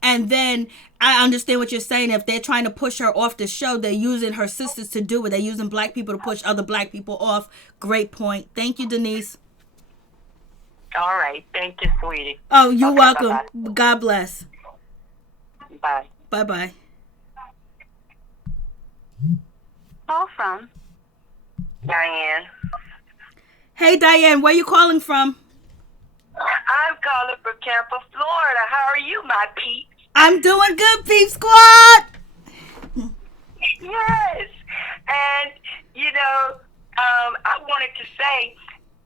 And then I understand what you're saying. If they're trying to push her off the show, they're using her sisters to do it. They're using black people to push other black people off. Great point. Thank you, Denise. All right. Thank you, sweetie. Oh, you're welcome. Bye-bye. God bless. Bye. Bye-bye. Call from Diane. Hey, Diane. Where you calling from? I'm calling from Tampa, Florida. How are you, my peeps? I'm doing good, Peep Squad. Yes. And, I wanted to say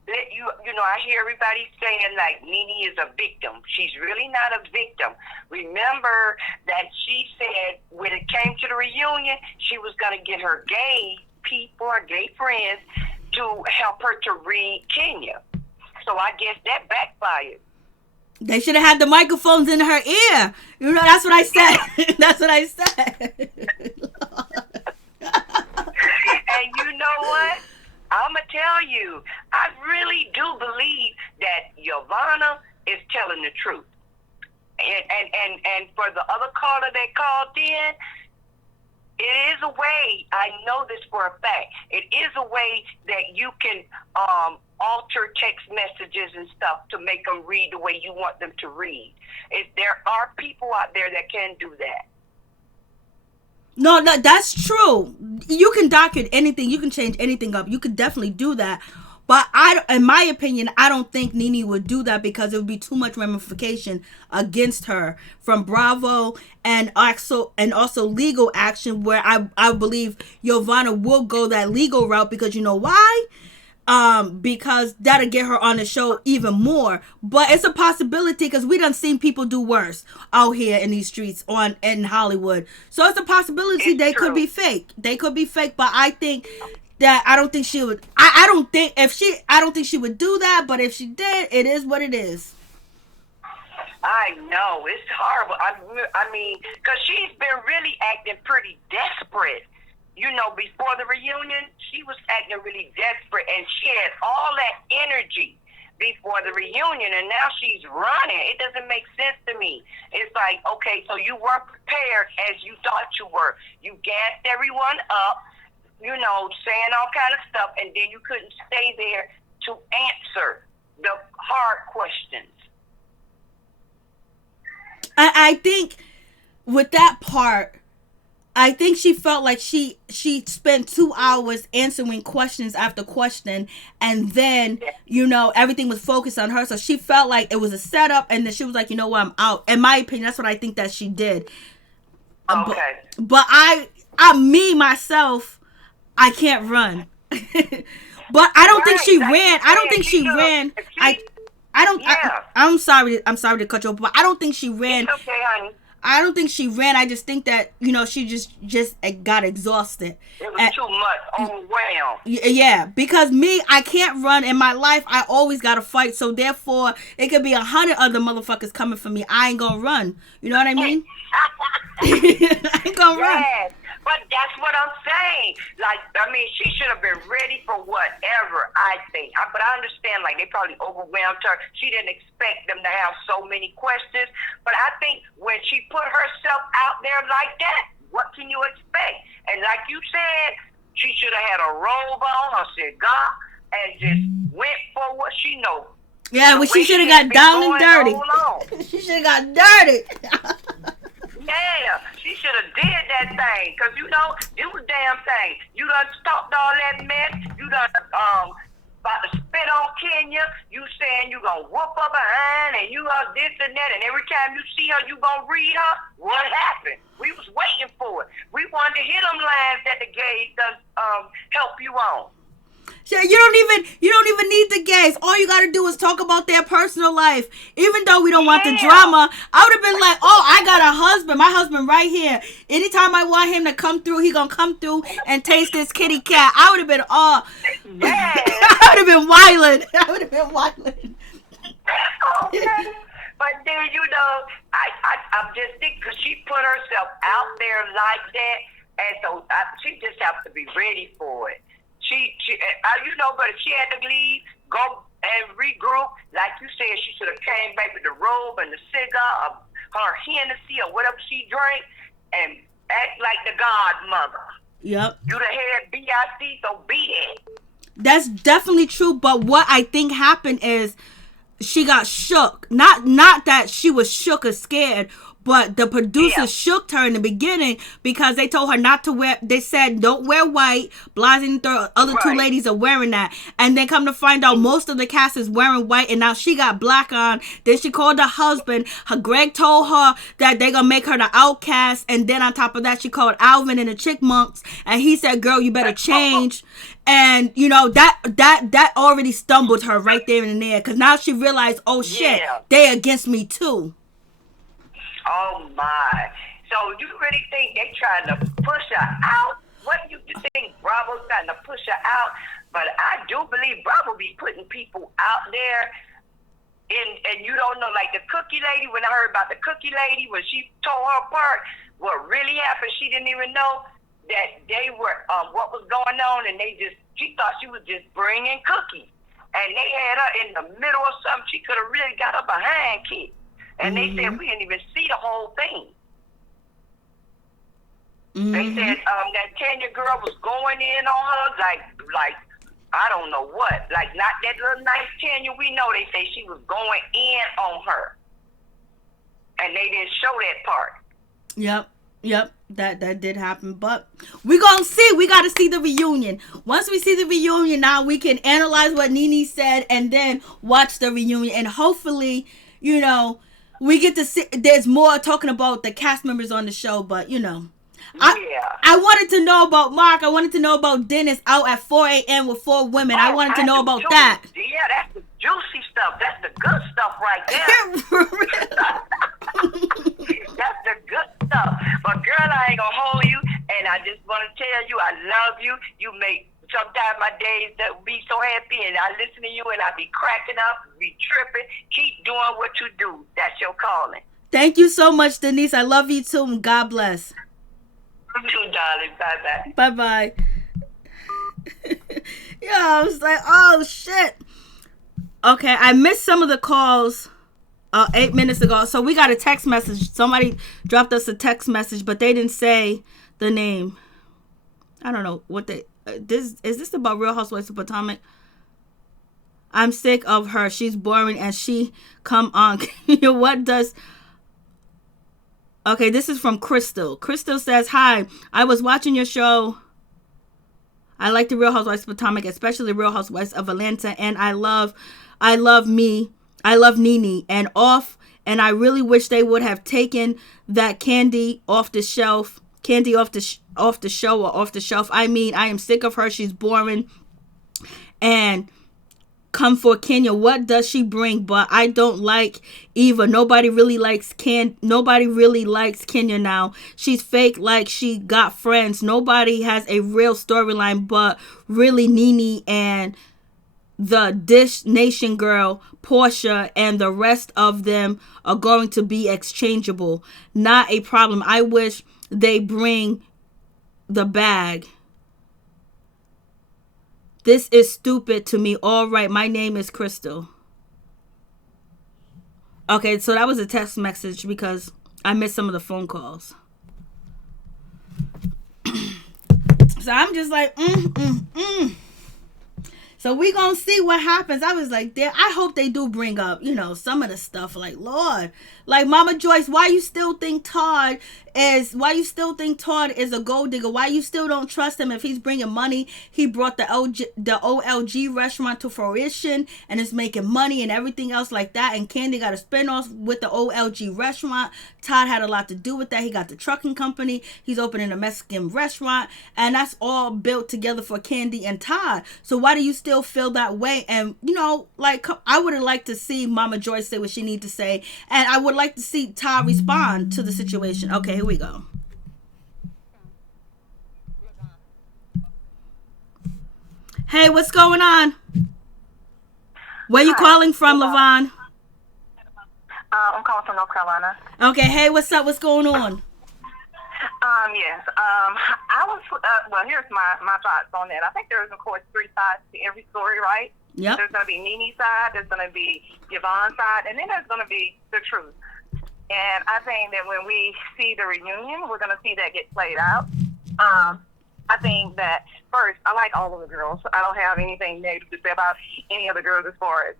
that, I hear everybody saying, like, NeNe is a victim. She's really not a victim. Remember that she said when it came to the reunion, she was going to get her gay people, her gay friends, to help her to read Kenya. So I guess that backfired. They should have had the microphones in her ear. That's what I said. That's what I said. And you know what? I'm going to tell you, I really do believe that Jovana is telling the truth. And for the other caller that called in, it is a way, I know this for a fact, it is a way that you can alter text messages and stuff to make them read the way you want them to read. There are people out there that can do that. No, that's true. You can docket anything. You can change anything up. You could definitely do that. But in my opinion, I don't think NeNe would do that because it would be too much ramification against her from Bravo and also legal action where I believe Jovana will go that legal route because you know why? Because that'll get her on the show even more. But it's a possibility because we done seen people do worse out here in these streets in Hollywood. So it's a possibility they could be fake. They could be fake, but I think that I don't think she would. I don't think she would do that. But if she did, it is what it is. I know it's horrible. I mean, because she's been really acting pretty desperate. Before the reunion, she was acting really desperate, and she had all that energy before the reunion, and now she's running. It doesn't make sense to me. It's like, okay, so you weren't prepared as you thought you were. You gassed everyone up, saying all kind of stuff, and then you couldn't stay there to answer the hard questions. I think with that part, I think she felt like she spent 2 hours answering questions after question, and then, everything was focused on her. So she felt like it was a setup, and then she was like, you know what, I'm out. In my opinion, that's what I think that she did. Okay. But myself, I can't run. But I don't think she ran. I don't think she ran. I'm sorry to cut you off, but I don't think she ran. It's okay, honey. I don't think she ran. I just think that, she just got exhausted. It was too much, overwhelmed. Yeah, because I can't run in my life. I always got to fight. So therefore, it could be 100 other motherfuckers coming for me. I ain't going to run. You know what I mean? I ain't going to run. But that's what I'm saying. She should have been ready for whatever, I think. But I understand, they probably overwhelmed her. She didn't expect them to have so many questions. But I think when she put herself out there like that, what can you expect? And like you said, she should have had a robe on, a cigar, and just went for what she knows. Yeah, well, she should have got down and dirty. She should have got dirty. Yeah, she should have did that thing, because, it was damn thing. You done stopped all that mess. You done about to spit on Kenya. You saying you gonna whoop her behind, and you are this and that, and every time you see her, you gonna read her. What happened? We was waiting for it. We wanted to hit them lines that the gays done help you on. You don't even need the gays. All you gotta do is talk about their personal life. Even though we don't want the drama, I would have been like, oh, I got a husband. My husband right here. Anytime I want him to come through, he gonna come through and taste this kitty cat. I would have been I would have been wildin'. Okay. But then, I'm just thinking, because she put herself out there like that, and so she just has to be ready for it. But if she had to leave, go and regroup, like you said, she should have came back with the robe and the cigar, her Hennessy or whatever she drank, and act like the godmother. Yep. You the head BIC, so be it. That's definitely true, but what I think happened is she got shook. Not that she was shook or scared, But the producers shook her in the beginning because they told her not to wear, they said don't wear white. Blasey and the other two ladies are wearing that. And then come to find out most of the cast is wearing white, and now she got black on. Then she called her husband. Greg told her that they're gonna make her the outcast, and then on top of that she called Alvin and the Chickmunks, and he said, girl, you better change. And you know that already stumbled her right there and there, because now she realized, oh shit, they against me too. Oh my. So you really think they trying to push her out? What do you think Bravo's trying to push her out? But I do believe Bravo be putting people out there, and you don't know, like the cookie lady, when I heard about the cookie lady, when she told her part, what really happened, she didn't even know that they were, what was going on, and she thought she was just bringing cookies. And they had her in the middle of something. She could have really got her behind kicked. And they said we didn't even see the whole thing. They said that Kenya girl was going in on her like I don't know what. Like not that little nice Kenya we know. They say she was going in on her. And they didn't show that part. Yep. That did happen. But we're going to see. We got to see the reunion. Once we see the reunion, now we can analyze what NeNe said and then watch the reunion. And hopefully, you know, we get to see, there's more talking about the cast members on the show, but you know, I wanted to know about Mark. I wanted to know about Dennis out at 4 a.m. with 4 women. I wanted to know about that. Yeah, that's the juicy stuff. That's the good stuff right there. That's the good stuff. But girl, I ain't gonna hold you, and I just want to tell you I love you. You make sometimes my days that be so happy, and I listen to you and I be cracking up, be tripping. Keep doing what you do. That's your calling. Thank you so much, Denise. I love you too, and God bless. You too, darling. Bye-bye. Bye-bye. Yeah, I was like, oh, shit. Okay, I missed some of the calls 8 minutes ago. So we got a text message. Somebody dropped us a text message, but they didn't say the name. I don't know what they... is this about Real Housewives of Potomac? I'm sick of her. She's boring and she come on. What does... Okay, this is from Crystal. Crystal says, hi, I was watching your show. I like the Real Housewives of Potomac, especially Real Housewives of Atlanta, and I love NeNe and I really wish they would have taken that candy off the shelf. Off the show or off the shelf. I mean, I am sick of her. She's boring. And come for Kenya. What does she bring? But I don't like Eva. Nobody really likes Kenya now. She's fake like she got friends. Nobody has a real storyline, but really NeNe and the Dish Nation girl, Portia, and the rest of them are going to be exchangeable. Not a problem. I wish they bring the bag. This is stupid to me. All right, my name is Crystal. Okay, so that was a text message because I missed some of the phone calls. So I'm just like, So we gonna see what happens. I was like, I hope they do bring up, you know, some of the stuff. Like, Lord, like Mama Joyce, why you still think Todd is a gold digger? Why you still don't trust him if he's bringing money? He brought the OLG restaurant to fruition and is making money and everything else like that. And Candy got a spinoff with the OLG restaurant. Todd had a lot to do with that. He got the trucking company. He's opening a Mexican restaurant, and that's all built together for Candy and Todd. So why do you still feel that way? And you know, like, I would have liked to see Mama Joyce say what she need to say, and I would like to see Todd respond to the situation. Okay, here we go. Hey, what's going on? Where you calling from, LaVon? I'm calling from North Carolina. Okay, hey, what's up? What's going on? Yes. I was, well, here's my thoughts on that. I think there's, of course, 3 sides to every story, right? Yep. There's going to be NeNe's side, there's going to be Jovana's side, and then there's going to be the truth. And I think that when we see the reunion, we're going to see that get played out. I think that, first, I like all of the girls. I don't have anything negative to say about any of the girls as far as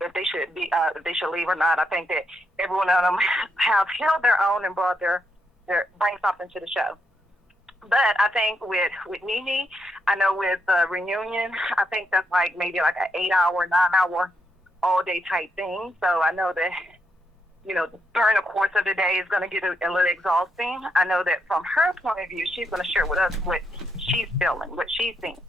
if they should leave or not. I think that every one of them have held their own and brought their bring something to the show. But I think with NeNe, I know with the reunion, I think that's like maybe like an 8-hour, 9-hour, all-day type thing. So I know that, you know, during the course of the day is going to get a little exhausting. I know that from her point of view, she's going to share with us what she's feeling, what she's seeing.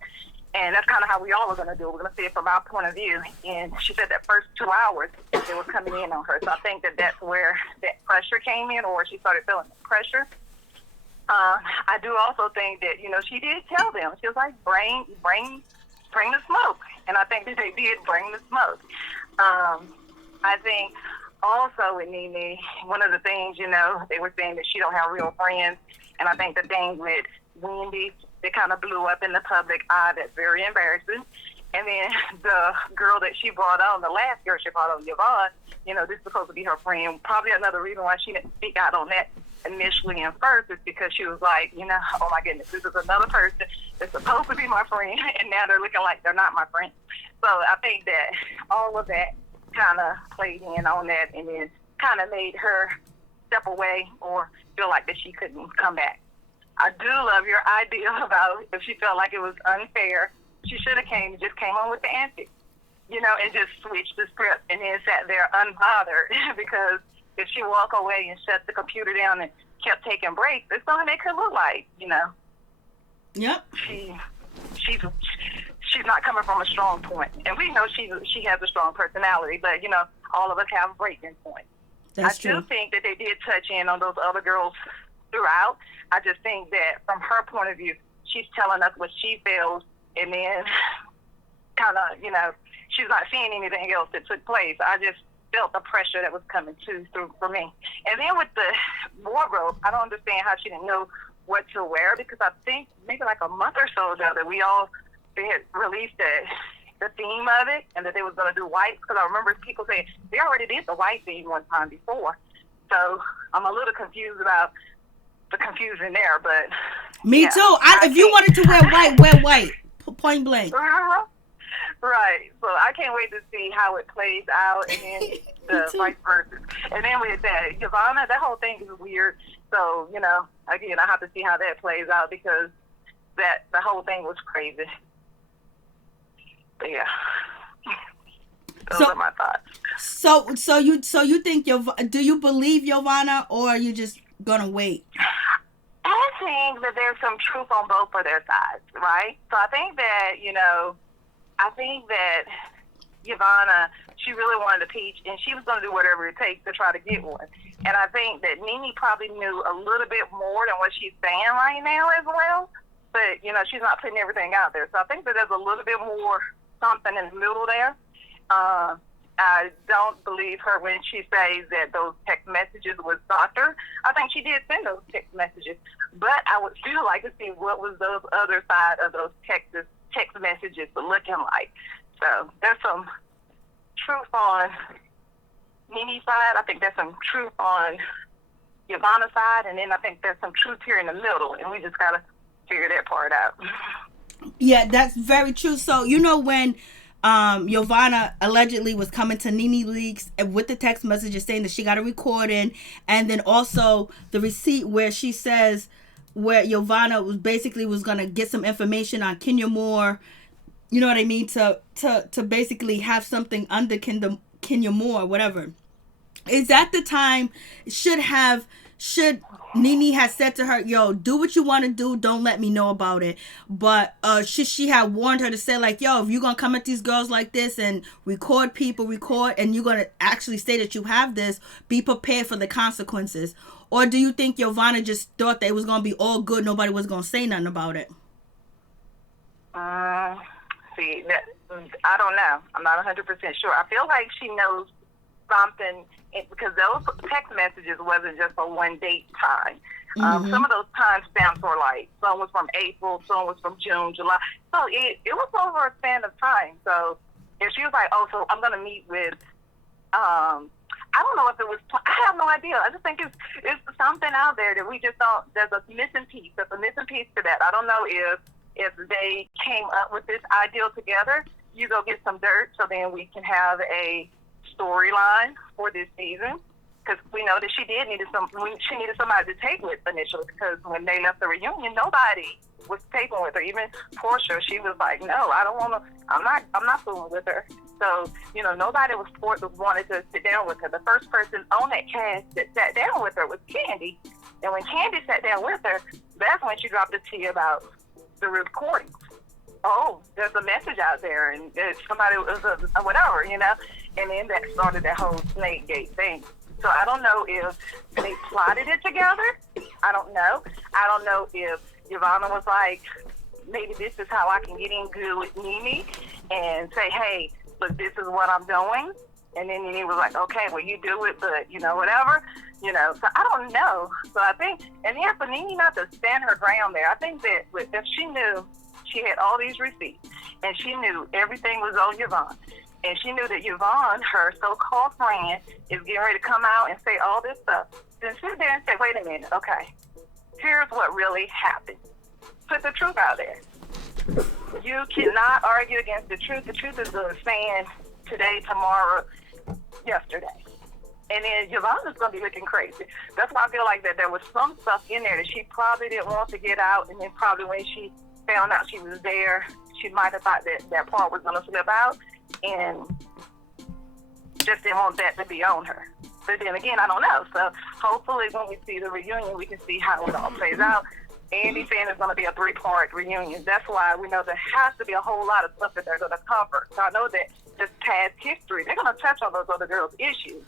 And that's kind of how we all are going to do it. We're going to see it from our point of view. And she said that first 2 hours, they were coming in on her. So I think that that's where that pressure came in, or she started feeling the pressure. I do also think that, you know, she did tell them. She was like, bring the smoke. And I think that they did bring the smoke. I think also with NeNe, one of the things, you know, they were saying that she don't have real friends. And I think the thing with Wendy, it kind of blew up in the public eye. That's very embarrassing. And then the girl that she brought on, the last girl she brought on, Jovana, you know, this is supposed to be her friend. Probably another reason why she didn't speak out on that initially and first is because she was like, you know, oh my goodness, this is another person that's supposed to be my friend, and now they're looking like they're not my friend. So I think that all of that kind of played in on that, and then kind of made her step away or feel like that she couldn't come back. I do love your idea about if she felt like it was unfair, she should have came on with the antics, you know, and just switched the script and then sat there unbothered because if she walk away and shut the computer down and kept taking breaks, it's going to make her look like, you know. Yep. She's not coming from a strong point. And we know she has a strong personality, but, you know, all of us have breaking points. That's true. I do think that they did touch in on those other girls throughout. I just think that from her point of view, she's telling us what she feels, and then kind of, you know, she's not seeing anything else that took place. I just felt the pressure that was coming through for me. And then with the wardrobe, I don't understand how she didn't know what to wear, because I think maybe like a month or so ago that they had released the theme of it, and that they was going to do white, because I remember people saying they already did the white theme one time before. So I'm a little confused about the confusion there, but me too. If you wanted to wear white, wear white. Point blank. Right. So I can't wait to see how it plays out, and then the vice versa. And then with that, Jovana, that whole thing is weird. So, you know, again, I have to see how that plays out, because the whole thing was crazy. But yeah. Those are my thoughts. So you think do you believe Jovana, or are you just gonna wait? I think that there's some truth on both of their sides, right? So I think that, you know, Jovana, she really wanted a peach, and she was going to do whatever it takes to try to get one. And I think that NeNe probably knew a little bit more than what she's saying right now as well. But, you know, she's not putting everything out there. So I think that there's a little bit more something in the middle there. I don't believe her when she says that those text messages was doctored. I think she did send those text messages, but I would still like to see what was those other side of those text messages looking like. So there's some truth on NeNe's side. I think there's some truth on Jovana's side, and then I think there's some truth here in the middle, and we just gotta figure that part out. Yeah, that's very true. So, you know, when Jovana allegedly was coming to NeNe Leakes with the text messages saying that she got a recording, and then also the receipt where she says where Jovana was going to get some information on Kenya Moore, you know what I mean, to basically have something under Kenya Moore, whatever. Is that the time should NeNe has said to her, yo, do what you want to do, don't let me know about it, but should she have warned her to say, like, yo, if you're gonna come at these girls like this and record, and you're gonna actually say that you have this, be prepared for the consequences? Or do you think Jovana just thought that it was gonna be all good, nobody was gonna say nothing about it? I don't know. I'm not 100% sure. I feel like she knows something, because those text messages wasn't just for one date time. Some of those time stamps were like, some was from April, some was from June, July. So it was over a span of time. So if she was like, oh, so I'm going to meet with, I don't know if it was, I have no idea. I just think it's something out there that we just don't, there's a missing piece. There's a missing piece to that. I don't know if they came up with this ideal together. You go get some dirt, so then we can have a storyline for this season, because we know that she needed somebody to tape with initially, because when they left the reunion, nobody was taping with her. Even Portia, she was like, no, I don't want to, I'm not fooling with her. So, nobody wanted to sit down with her. The first person on that cast that sat down with her was Candy. And when Candy sat down with her, that's when she dropped the tea about the recordings. Oh, there's a message out there, and somebody was whatever, and then that started that whole Snake Gate thing. So I don't know if they plotted it together. I don't know. I don't know if Jovana was like, maybe this is how I can get in good with NeNe and say, hey, look, this is what I'm doing. And then NeNe was like, okay, well, you do it, but, whatever. So I don't know. So I think, and then for NeNe not to stand her ground there, I think that if she knew she had all these receipts and she knew everything was on Jovana, and she knew that Yvonne, her so-called friend, is getting ready to come out and say all this stuff, then sit there and say, wait a minute, okay, here's what really happened. Put the truth out there. You cannot argue against the truth. The truth is the saying today, tomorrow, yesterday. And then Jovana's going to be looking crazy. That's why I feel like that there was some stuff in there that she probably didn't want to get out, and then probably when she found out she was there, she might have thought that part was going to slip out, and just didn't want that to be on her. But then again, I don't know. So hopefully when we see the reunion, we can see how it all plays out. Andy saying it's going to be a 3-part reunion. That's why we know there has to be a whole lot of stuff that they're going to cover. So I know that this past history, they're going to touch on those other girls' issues.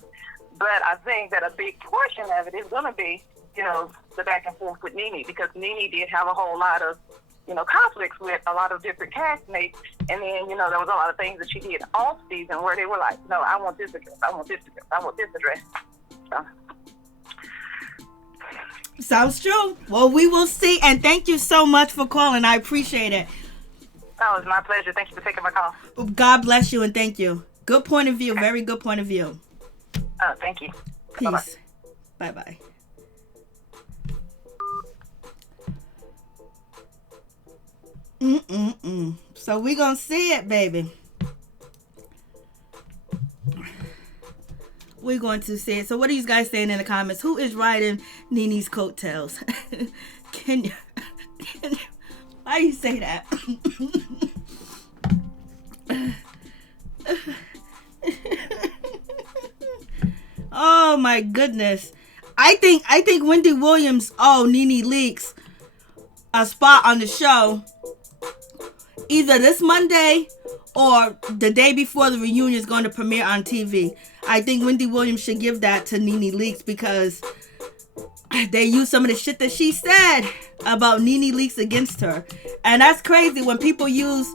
But I think that a big portion of it is going to be, the back and forth with NeNe, because NeNe did have a whole lot of, conflicts with a lot of different castmates. And then, there was a lot of things that she did off season where they were like, no, I want this address, I want this address, I want this address. So. Sounds true. Well, we will see. And thank you so much for calling. I appreciate it. Oh, it's my pleasure. Thank you for taking my call. God bless you and thank you. Good point of view. Very good point of view. Oh, thank you. Peace. Bye-bye. So we gonna see it, baby. We're going to see it. So what are you guys saying in the comments? Who is riding NeNe's coattails? Kenya. Why you say that? Oh my goodness. I think Wendy Williams NeNe Leakes a spot on the show either this Monday or the day before the reunion is going to premiere on TV. I think Wendy Williams should give that to NeNe Leakes because they used some of the shit that she said about NeNe Leakes against her. And that's crazy when people use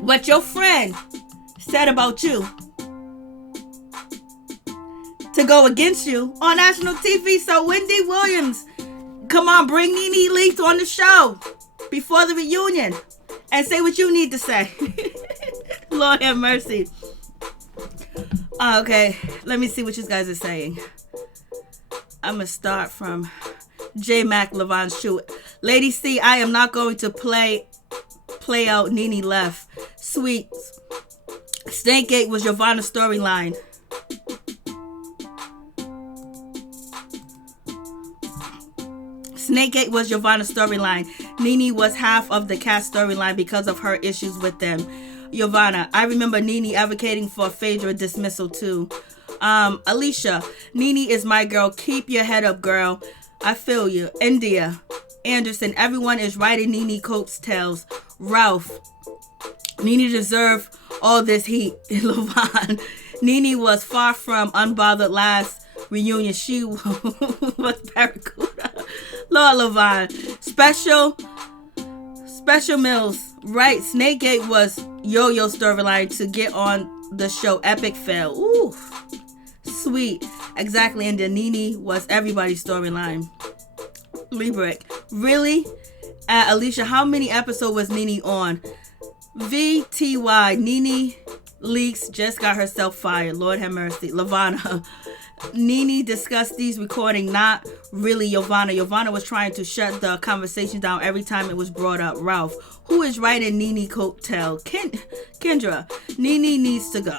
what your friend said about you to go against you on national TV. So Wendy Williams, come on, bring NeNe Leakes on the show before the reunion and say what you need to say. Lord have mercy. Okay, let me see what you guys are saying. I'm going to start from J Mac Levon Shoe. Lady C, I am not going to play out NeNe left. Sweet. Snakegate was Jovana's storyline. Snakegate was Jovana's storyline. NeNe was half of the cast storyline because of her issues with them. Jovana, I remember NeNe advocating for Phaedra dismissal too. Alicia, NeNe is my girl. Keep your head up, girl. I feel you. India, Anderson, everyone is riding NeNe coattails. Ralph, NeNe deserve all this heat. Levon, NeNe was far from unbothered last reunion. She was Barracuda. Lord Levon, Special Mills, right? Snakegate was Yo-Yo storyline to get on the show. Epic fail. Ooh, sweet. Exactly. And then NeNe was everybody's storyline. Librick, really? Alicia, how many episodes was NeNe on? VTY, NeNe Leakes just got herself fired. Lord have mercy. Levana, NeNe discussed these recording, not really Jovana. Jovana was trying to shut the conversation down every time it was brought up. Ralph, who is writing NeNe coattail? Kendra, NeNe needs to go.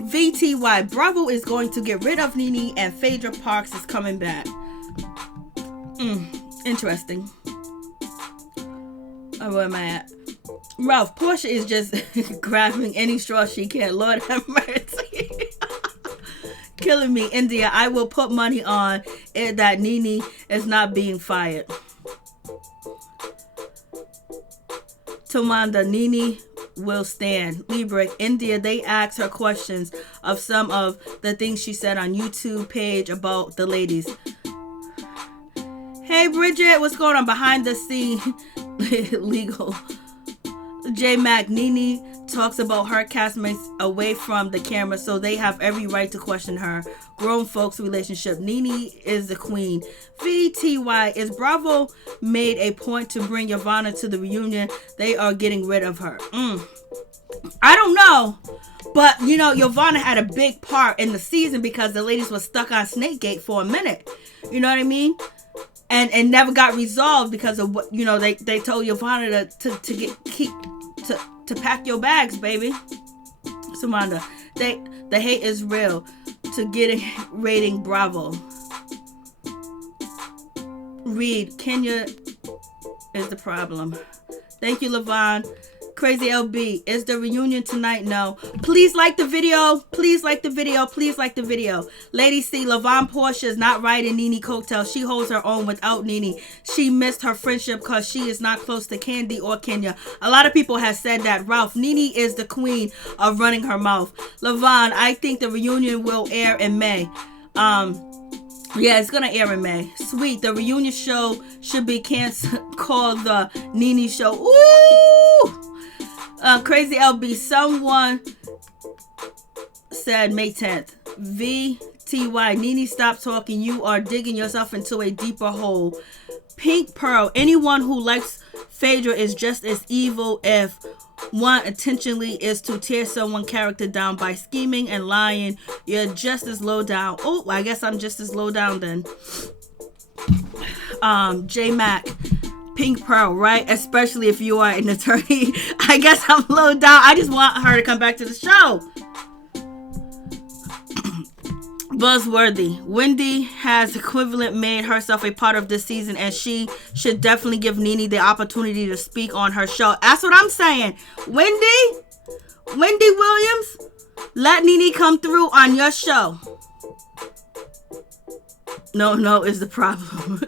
VTY, Bravo is going to get rid of NeNe and Phaedra Parks is coming back. Interesting. Oh, where am I at? Ralph, Portia is just grabbing any straw she can. Lord have mercy. Killing me. India, I will put money on it that NeNe is not being fired. Tomanda, NeNe will stand. Libra, India, they asked her questions of some of the things she said on YouTube page about the ladies. Hey Bridget, what's going on behind the scene? Legal. J Mac, NeNe talks about her castmates away from the camera, so they have every right to question her grown folks relationship. NeNe is the queen. VTY, is Bravo made a point to bring Jovana to the reunion? They are getting rid of her. I don't know, but you know, Jovana had a big part in the season because the ladies were stuck on Snakegate for a minute. You know what I mean? And never got resolved because of what, you know, they told Jovana to pack your bags, baby. Samanda, the hate is real to getting rating Bravo. Reed, Kenya is the problem. Thank you, Levon. Crazy LB, is the reunion tonight? No. Please like the video. Please like the video. Please like the video. Lady C, Levon Portia is not riding NeNe coattails. She holds her own without NeNe. She missed her friendship because she is not close to Candy or Kenya. A lot of people have said that. Ralph, NeNe is the queen of running her mouth. Levon, I think the reunion will air in May. Yeah, it's gonna air in May. Sweet, the reunion show should be canceled. Called the NeNe Show. Ooh! Crazy LB, someone said May 10th. VTY, NeNe, stop talking. You are digging yourself into a deeper hole. Pink Pearl, anyone who likes Phaedra is just as evil if one intentionally is to tear someone's character down by scheming and lying. You're just as low down. Oh, I guess I'm just as low down then. J Mac, Pink Pearl, right? Especially if you are an attorney. I guess I'm low down. I just want her to come back to the show. Buzzworthy, Wendy has equivalent made herself a part of this season, and she should definitely give NeNe the opportunity to speak on her show. That's what I'm saying. Wendy Williams, let NeNe come through on your show. No is the problem.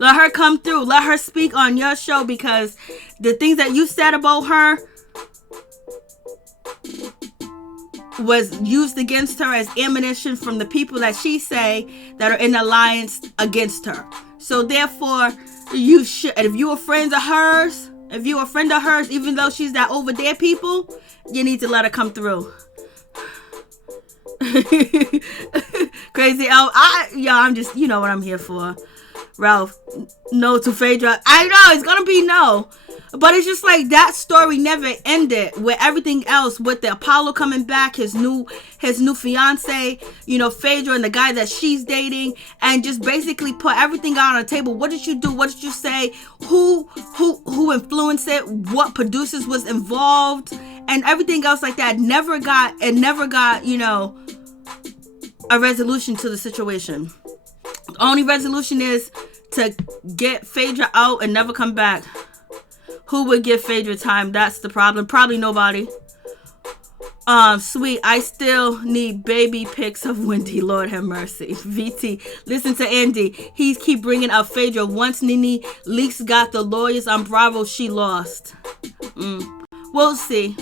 Let her come through. Let her speak on your show, because the things that you said about her was used against her as ammunition from the people that she say that are in alliance against her. So therefore, you should, and if you are friends of hers, even though she's that over there people, you need to let her come through. Crazy L, I'm just, you know what I'm here for. Ralph, no to Phaedra. I know it's gonna be no, but it's just like that story never ended. With everything else, with the Apollo coming back, his new fiance, you know, Phaedra and the guy that she's dating, and just basically put everything out on the table. What did you do? What did you say? Who influenced it? What producers was involved? And everything else like that never got, you know, a resolution to the situation. The only resolution is to get Phaedra out and never come back. Who would give Phaedra time? That's the problem. Probably nobody. Sweet, I still need baby pics of Wendy. Lord have mercy. VT, listen to Andy. He's keep bringing up Phaedra. Once NeNe Leakes got the lawyers on Bravo, she lost. We'll see.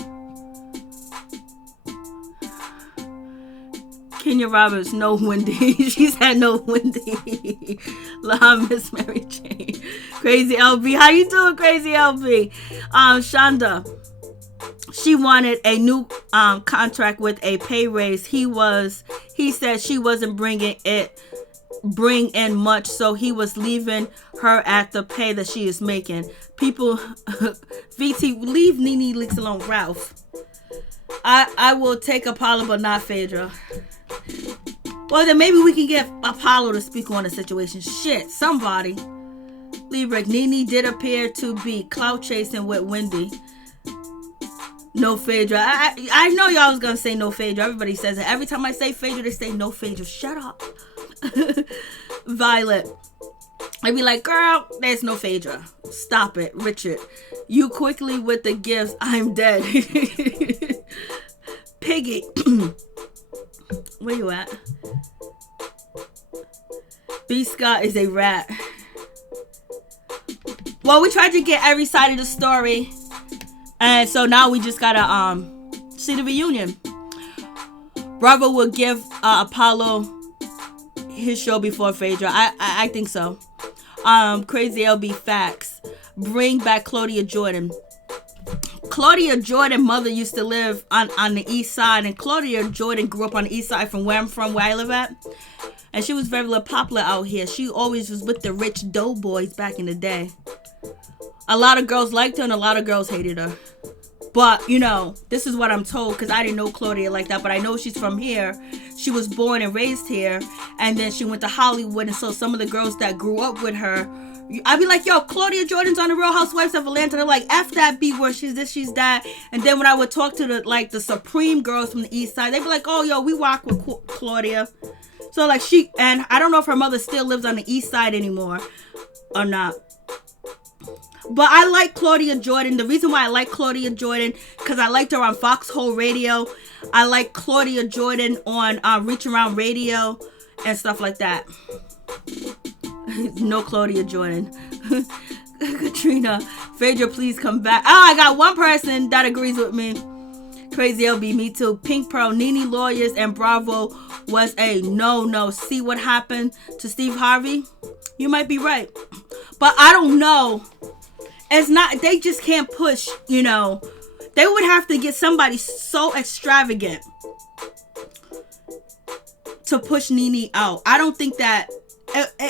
Kenya Roberts, no Wendy. She said no Wendy. Love Miss Mary Jane. Crazy LB. How you doing, Crazy LB? Shonda. She wanted a new contract with a pay raise. He said she wasn't bring in much, so he was leaving her at the pay that she is making. People, VT, leave NeNe Leakes alone, Ralph. I will take Apollo, but not Phaedra. Well, then maybe we can get Apollo to speak on the situation. Shit, somebody. Libra, NeNe did appear to be clout chasing with Wendy. No Phaedra. I know y'all was gonna say no Phaedra. Everybody says it. Every time I say Phaedra, they say no Phaedra. Shut up. Violet. I'd be like, girl, there's no Phaedra. Stop it. Richard. You quickly with the gifts. I'm dead. Piggy. Where you at? B. Scott is a rat. Well, we tried to get every side of the story. And so now we just gotta see the reunion. Bravo will give Apollo his show before Phaedra. I think so. Crazy LB facts. Bring back Claudia Jordan. Claudia Jordan mother used to live on the east side, and Claudia Jordan grew up on the east side from where I'm from, where I live at. And she was very popular out here. She always was with the rich doughboys back in the day. A lot of girls liked her and a lot of girls hated her. But, you know, this is what I'm told, because I didn't know Claudia like that, but I know she's from here. She was born and raised here, and then she went to Hollywood, and so some of the girls that grew up with her, I'd be like, yo, Claudia Jordan's on the Real Housewives of Atlanta. They're like, F that B word, she's this, she's that. And then when I would talk to the Supreme girls from the east side, they'd be like, oh, yo, we rock with Claudia. So, like, and I don't know if her mother still lives on the east side anymore or not. But I like Claudia Jordan. The reason why I like Claudia Jordan, because I liked her on Foxhole Radio. I like Claudia Jordan on Reach Around Radio and stuff like that. No Claudia Jordan. Katrina, Phaedra, please come back. Oh, I got one person that agrees with me. Crazy LB, me too. Pink Pearl, NeNe Lawyers, and Bravo was a no. See what happened to Steve Harvey? You might be right. But I don't know. It's not, they just can't push, you know. They would have to get somebody so extravagant to push NeNe out. I don't think that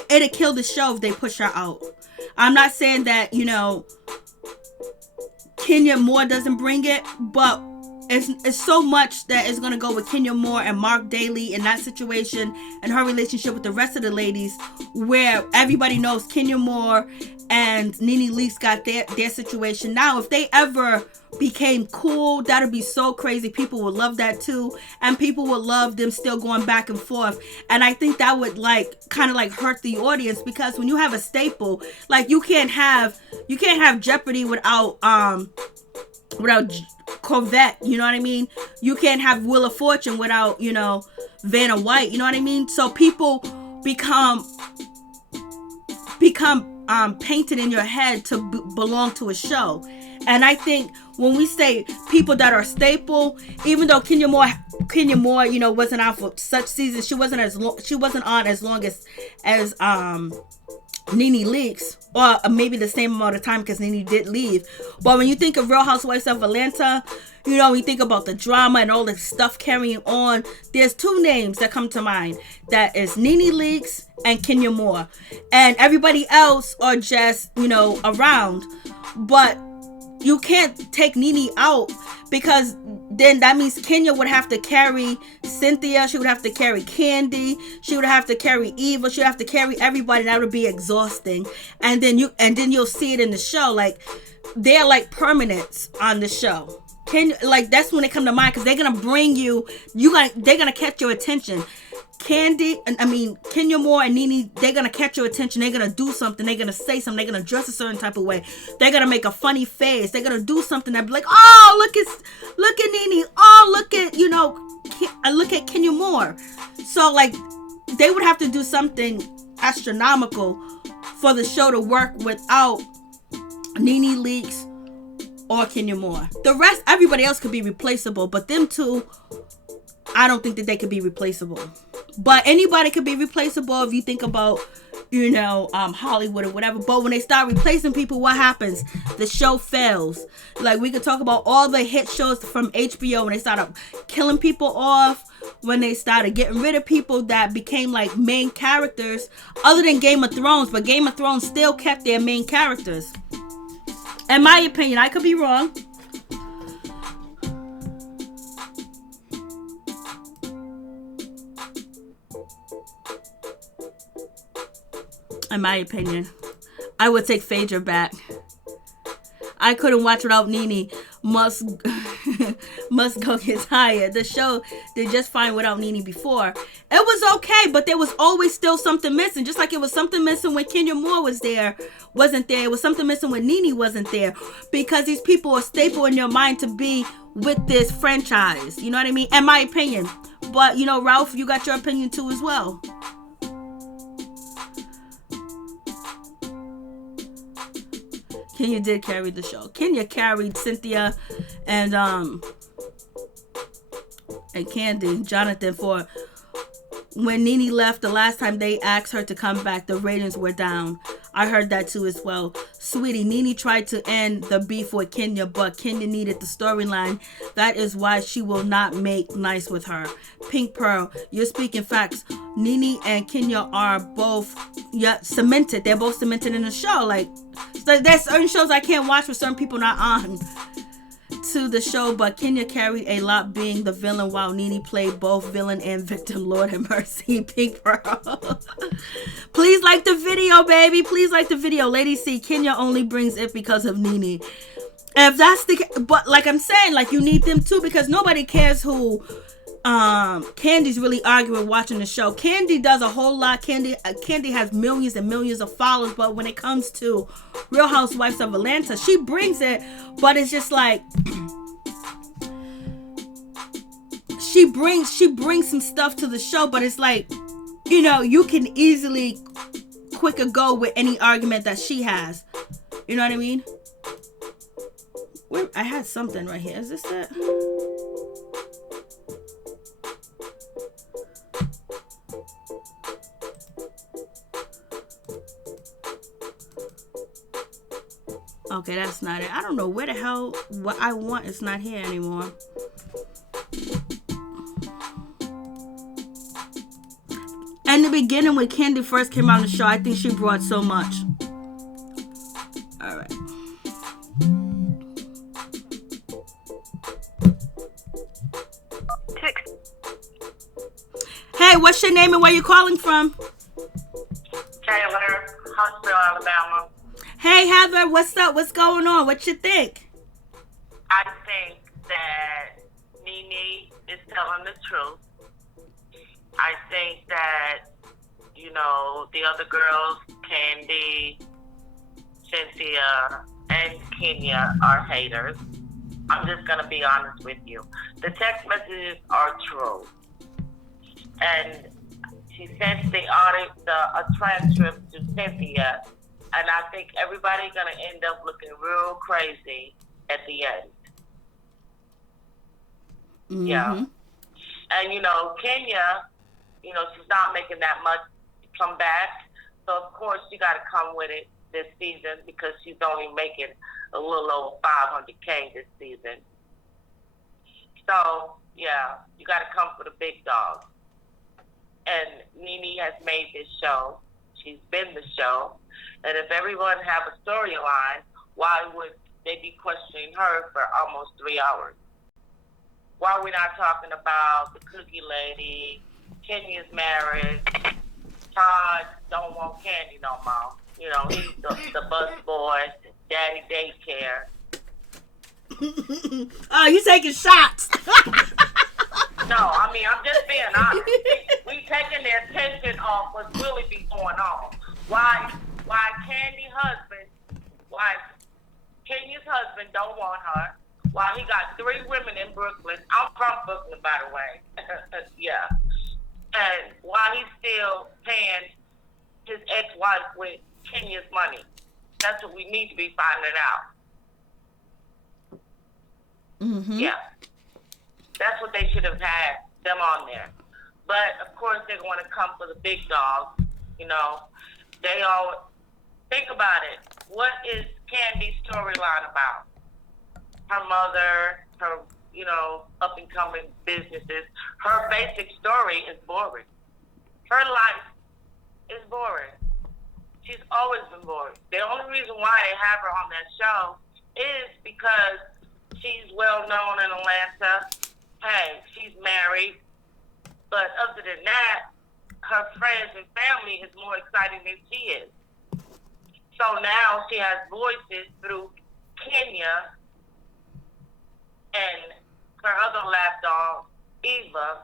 it'd kill the show if they push her out. I'm not saying that, you know, Kenya Moore doesn't bring it, but it's so much that is going to go with Kenya Moore and Mark Daly in that situation and her relationship with the rest of the ladies, where everybody knows Kenya Moore and NeNe Leakes got their situation. Now, if they ever became cool, that'd be so crazy. People would love that too, and people would love them still going back and forth. And I think that would kind of hurt the audience, because when you have a staple, like you can't have Jeopardy without Corvette, you know what I mean? You can't have Wheel of Fortune without, you know, Vanna White, you know what I mean? So people become painted in your head to belong to a show. And I think when we say people that are staple, even though Kenya Moore, you know, wasn't on for such seasons, she wasn't on as long as NeNe Leakes, or maybe the same amount of time, because NeNe did leave. But when you think of Real Housewives of Atlanta, you know, when you think about the drama and all the stuff carrying on, there's two names that come to mind. That is NeNe Leakes and Kenya Moore. And everybody else are just, you know, around. But you can't take NeNe out, because then that means Kenya would have to carry Cynthia. She would have to carry Candy. She would have to carry Eva. She would have to carry everybody. That would be exhausting. And then you'll see it in the show. Like, they're like permanents on the show. That's when they come to mind, because they're gonna bring they're gonna catch your attention. Kenya Moore and NeNe, they're gonna catch your attention. They're gonna do something. They're gonna say something. They're gonna dress a certain type of way. They're gonna make a funny face. They're gonna do something that be like, oh, look at NeNe. Oh, look at, you know, look at Kenya Moore. So they would have to do something astronomical for the show to work without NeNe Leakes or Kenya Moore. The rest, everybody else could be replaceable, but them two, I don't think that they could be replaceable. But anybody could be replaceable if you think about, you know, Hollywood or whatever. But when they start replacing people, what happens? The show fails. Like, we could talk about all the hit shows from HBO when they started killing people off, when they started getting rid of people that became like main characters, other than Game of Thrones. But Game of Thrones still kept their main characters. In my opinion, I could be wrong. In my opinion, I would take Phaedra back. I couldn't watch without NeNe. Must Go gets hired. The show did just fine without NeNe before. It was okay, but there was always still something missing. Just like it was something missing when Kenya Moore wasn't there. It was something missing when NeNe wasn't there. Because these people are staple in your mind to be with this franchise. You know what I mean? In my opinion. But, you know, Ralph, you got your opinion too as well. Kenya did carry the show. Kenya carried Cynthia and Candy, Jonathan, for when NeNe left the last time they asked her to come back, the ratings were down. I heard that too as well. Sweetie, NeNe tried to end the beef with Kenya, but Kenya needed the storyline. That is why she will not make nice with her. Pink Pearl, you're speaking facts. NeNe and Kenya are both cemented. They're both cemented in the show. Like, so there's certain shows I can't watch with certain people not on to the show, but Kenya carried a lot being the villain while NeNe played both villain and victim. Lord have mercy. Pink Pearl. Please like the video, baby. Please like the video. Lady C, Kenya only brings it because of NeNe. If that's the, but like I'm saying, like you need them too, because nobody cares who Candy's really arguing watching the show. Candy does a whole lot. Candy has millions and millions of followers, but when it comes to Real Housewives of Atlanta, she brings it, but it's just like she brings some stuff to the show, but it's like, you know, you can easily quicker go with any argument that she has. You know what I mean? I had something right here. Is this it? Okay, that's not it. I don't know where the hell what I want is not here anymore. In the beginning, when Candy first came on the show, I think she brought so much. All right. Hey, what's your name and where you calling from? Taylor, Huntsville, Alabama. Hey, Heather, what's up? What's going on? What you think? I think that NeNe is telling the truth. I think that, you know, the other girls, Candy, Cynthia, and Kenya are haters. I'm just going to be honest with you. The text messages are true. And she sent a transcript to Cynthia, and I think everybody's going to end up looking real crazy at the end. Mm-hmm. Yeah. And, you know, Kenya, you know, she's not making that much to come back. So, of course, she got to come with it this season because she's only making a little over $500K this season. So, yeah, you got to come for the big dog. And NeNe has made this show. She's been the show. And if everyone have a storyline, why would they be questioning her for almost 3 hours? Why are we not talking about the cookie lady, Kenya's marriage, Todd don't want Candy no more? You know, he's the bus boy, daddy daycare. Oh, you taking shots. No, I mean, I'm just being honest. We taking their attention off what's really be going on. Why Kenya's husband don't want her. Why he got 3 women in Brooklyn. I'm from Brooklyn, by the way. Yeah. And why he's still paying his ex-wife with Kenya's money. That's what we need to be finding out. Mm-hmm. Yeah. That's what they should have had them on there. But, of course, they're going to come for the big dogs. You know, they all think about it. What is Candy's storyline about? Her mother, her, you know, up-and-coming businesses. Her basic story is boring. Her life is boring. She's always been boring. The only reason why they have her on that show is because she's well-known in Atlanta. Hey, she's married. But other than that, her friends and family is more exciting than she is. So now she has voices through Kenya and her other lapdog, Eva,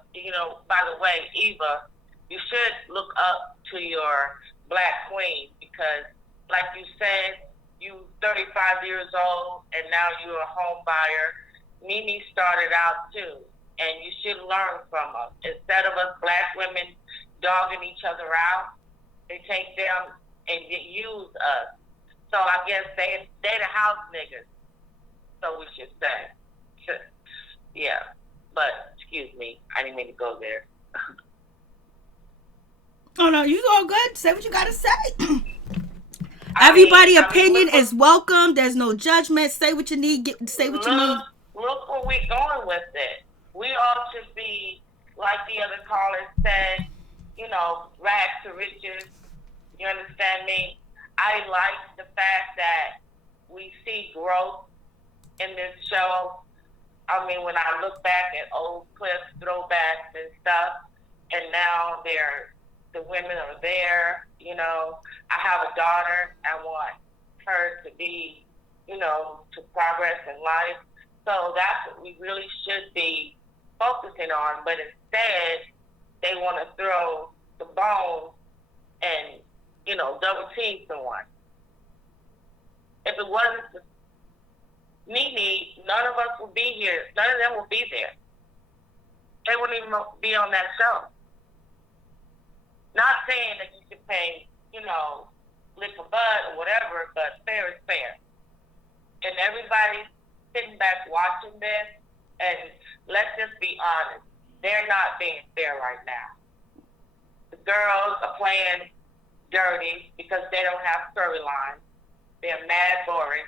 by the way, Eva, you should look up to your black queen because, like you said, you 35 years old and now you're a home buyer. NeNe started out too, and you should learn from us. Instead of us black women dogging each other out, they take them and use us. So I guess they the house niggas. So we should say. Yeah. But excuse me, I didn't mean to go there. Oh no, you all good. Say what you gotta say. Everybody's opinion is welcome. There's no judgment. Say what you need. Say what you need. Look where we're going with it. We all should be, like the other callers said, rags to riches. You understand me? I like the fact that we see growth in this show. I mean, when I look back at old clips, throwbacks and stuff, and now the women are there, I have a daughter. I want her to be, to progress in life. So that's what we really should be focusing on. But instead, they want to throw the bone and, double team someone. If it wasn't for NeNe, none of us would be here. None of them would be there. They wouldn't even be on that show. Not saying that you should pay, lick a butt or whatever, but fair is fair. And everybody's sitting back watching this, and let's just be honest. They're not being fair right now. The girls are playing dirty because they don't have storylines. They're mad boring.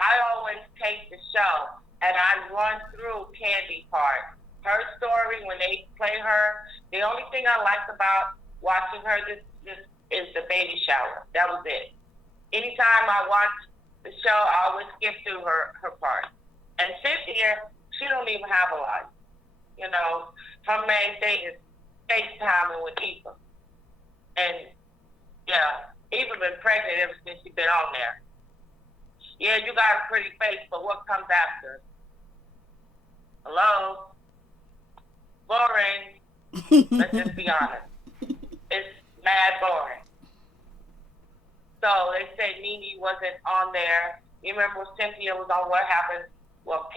I always take the show and I run through Candy part. Her story, when they play her, the only thing I liked about watching her this is the baby shower. That was it. Anytime I watch the show, I always skip through her part. And Cynthia, she don't even have a life. Her main thing is FaceTiming with Eva. And yeah, Eva been pregnant ever since she been on there. Yeah, you got a pretty face, but what comes after? Hello? Boring. Let's just be honest. It's mad boring. So they said NeNe wasn't on there. You remember when Cynthia was on What Happened? Well,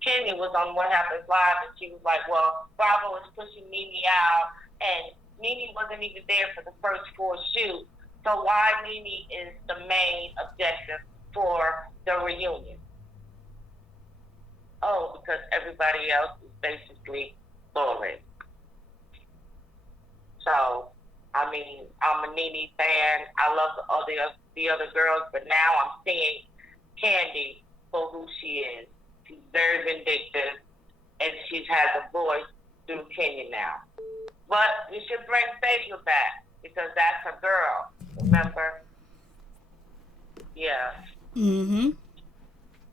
Kenya was on What Happens Live, and she was like, well, Bravo is pushing NeNe out, and NeNe wasn't even there for the first 4 shoots. So why NeNe is the main objective for the reunion? Oh, because everybody else is basically boring. So, I mean, I'm a NeNe fan. I love the other girls, but now I'm seeing Candy for who she is. She's very vindictive, and she has a voice through Kenya now. But we should bring Phaedra back because that's a girl. Remember? Yeah. Mm-hmm.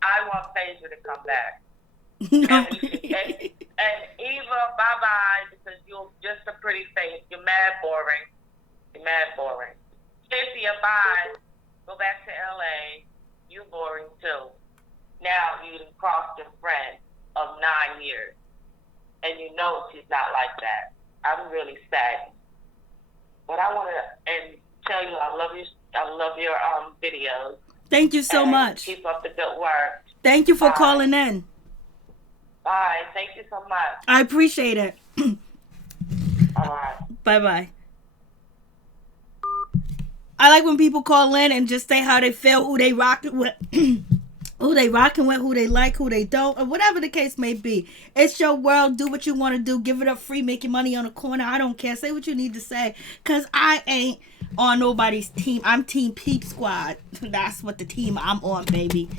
I want Phaedra to come back. No. And Eva, bye-bye, because you're just a pretty face. You're mad boring. Cynthia, bye. Go back to L.A. You boring, too. Now you done crossed your friend of 9 years. And you know she's not like that. I'm really sad. But I want to tell you I love your videos. Thank you so much. Keep up the good work. Thank you for calling in. Bye. Thank you so much. I appreciate it. All right. Bye-bye. I like when people call in and just say how they feel, who they rocking with, who they like, who they don't, or whatever the case may be. It's your world. Do what you want to do. Give it up free. Make your money on the corner. I don't care. Say what you need to say, because I ain't on nobody's team. I'm Team Peep Squad. That's what the team I'm on, baby.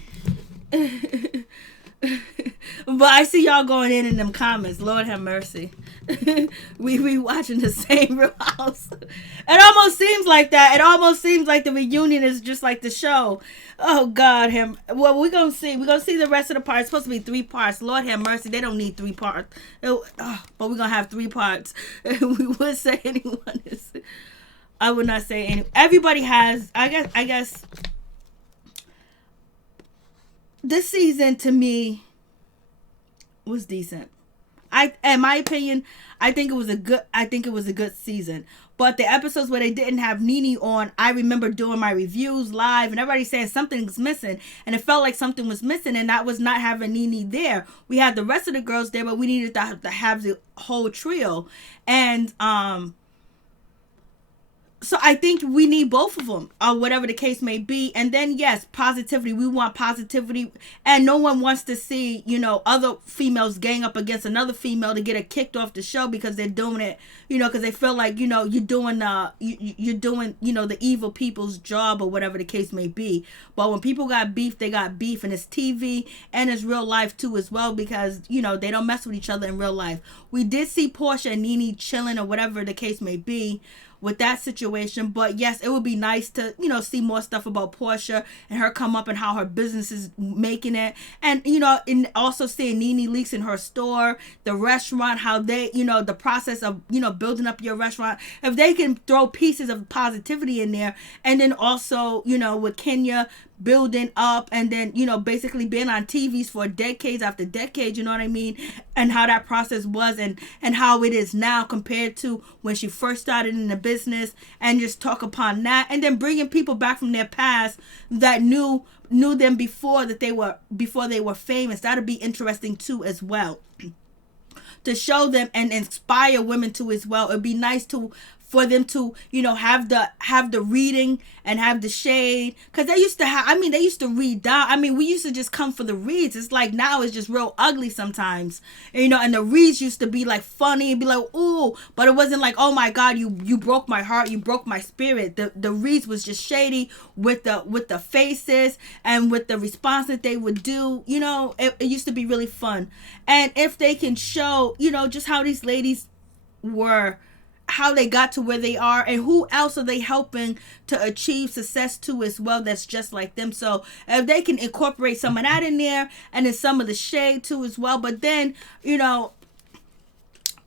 But I see y'all going in them comments. Lord have mercy. we watching the same Real House. It almost seems like that. It almost seems like the reunion is just like the show. Oh God, him. Well, we're gonna see. We're gonna see the rest of the parts. It's supposed to be 3 parts. Lord have mercy. They don't need 3 parts. But we're gonna have 3 parts. We would say anyone is. I would not say any. Everybody has. I guess. This season, to me, was decent. In my opinion, I think it was a good season. But the episodes where they didn't have NeNe on, I remember doing my reviews live and everybody saying something's missing, and it felt like something was missing, and that was not having NeNe there. We had the rest of the girls there, but we needed to have the whole trio. And so I think we need both of them, or whatever the case may be. And then, yes, positivity. We want positivity. And no one wants to see, other females gang up against another female to get her kicked off the show because they're doing it, because they feel like, you're doing, the evil people's job or whatever the case may be. But when people got beef, they got beef. And it's TV and it's real life too as well, because, they don't mess with each other in real life. We did see Portia and NeNe chilling or whatever the case may be with that situation. But yes, it would be nice to, see more stuff about Portia and her come up and how her business is making it. And, and also seeing NeNe Leakes in her store, the restaurant, how they, the process of, building up your restaurant. If they can throw pieces of positivity in there, and then also, with Kenya building up, and then, basically being on TVs for decades after decades, you know what I mean? And how that process was, and how it is now compared to when she first started in the business, and just talk upon that, and then bringing people back from their past that knew them before they were famous. That'd be interesting too as well, to show them and inspire women too as well. It'd be nice for them to, have the reading and have the shade. Because they used to read down. We used to just come for the reads. It's like now it's just real ugly sometimes. And the reads used to be like funny and be like, ooh. But it wasn't like, oh my God, you broke my heart, you broke my spirit. The reads was just shady with the faces and with the response that they would do. It used to be really fun. And if they can show, just how these ladies were, how they got to where they are, and who else are they helping to achieve success to as well that's just like them. So if they can incorporate some of that in there, and then some of the shade too as well. But then,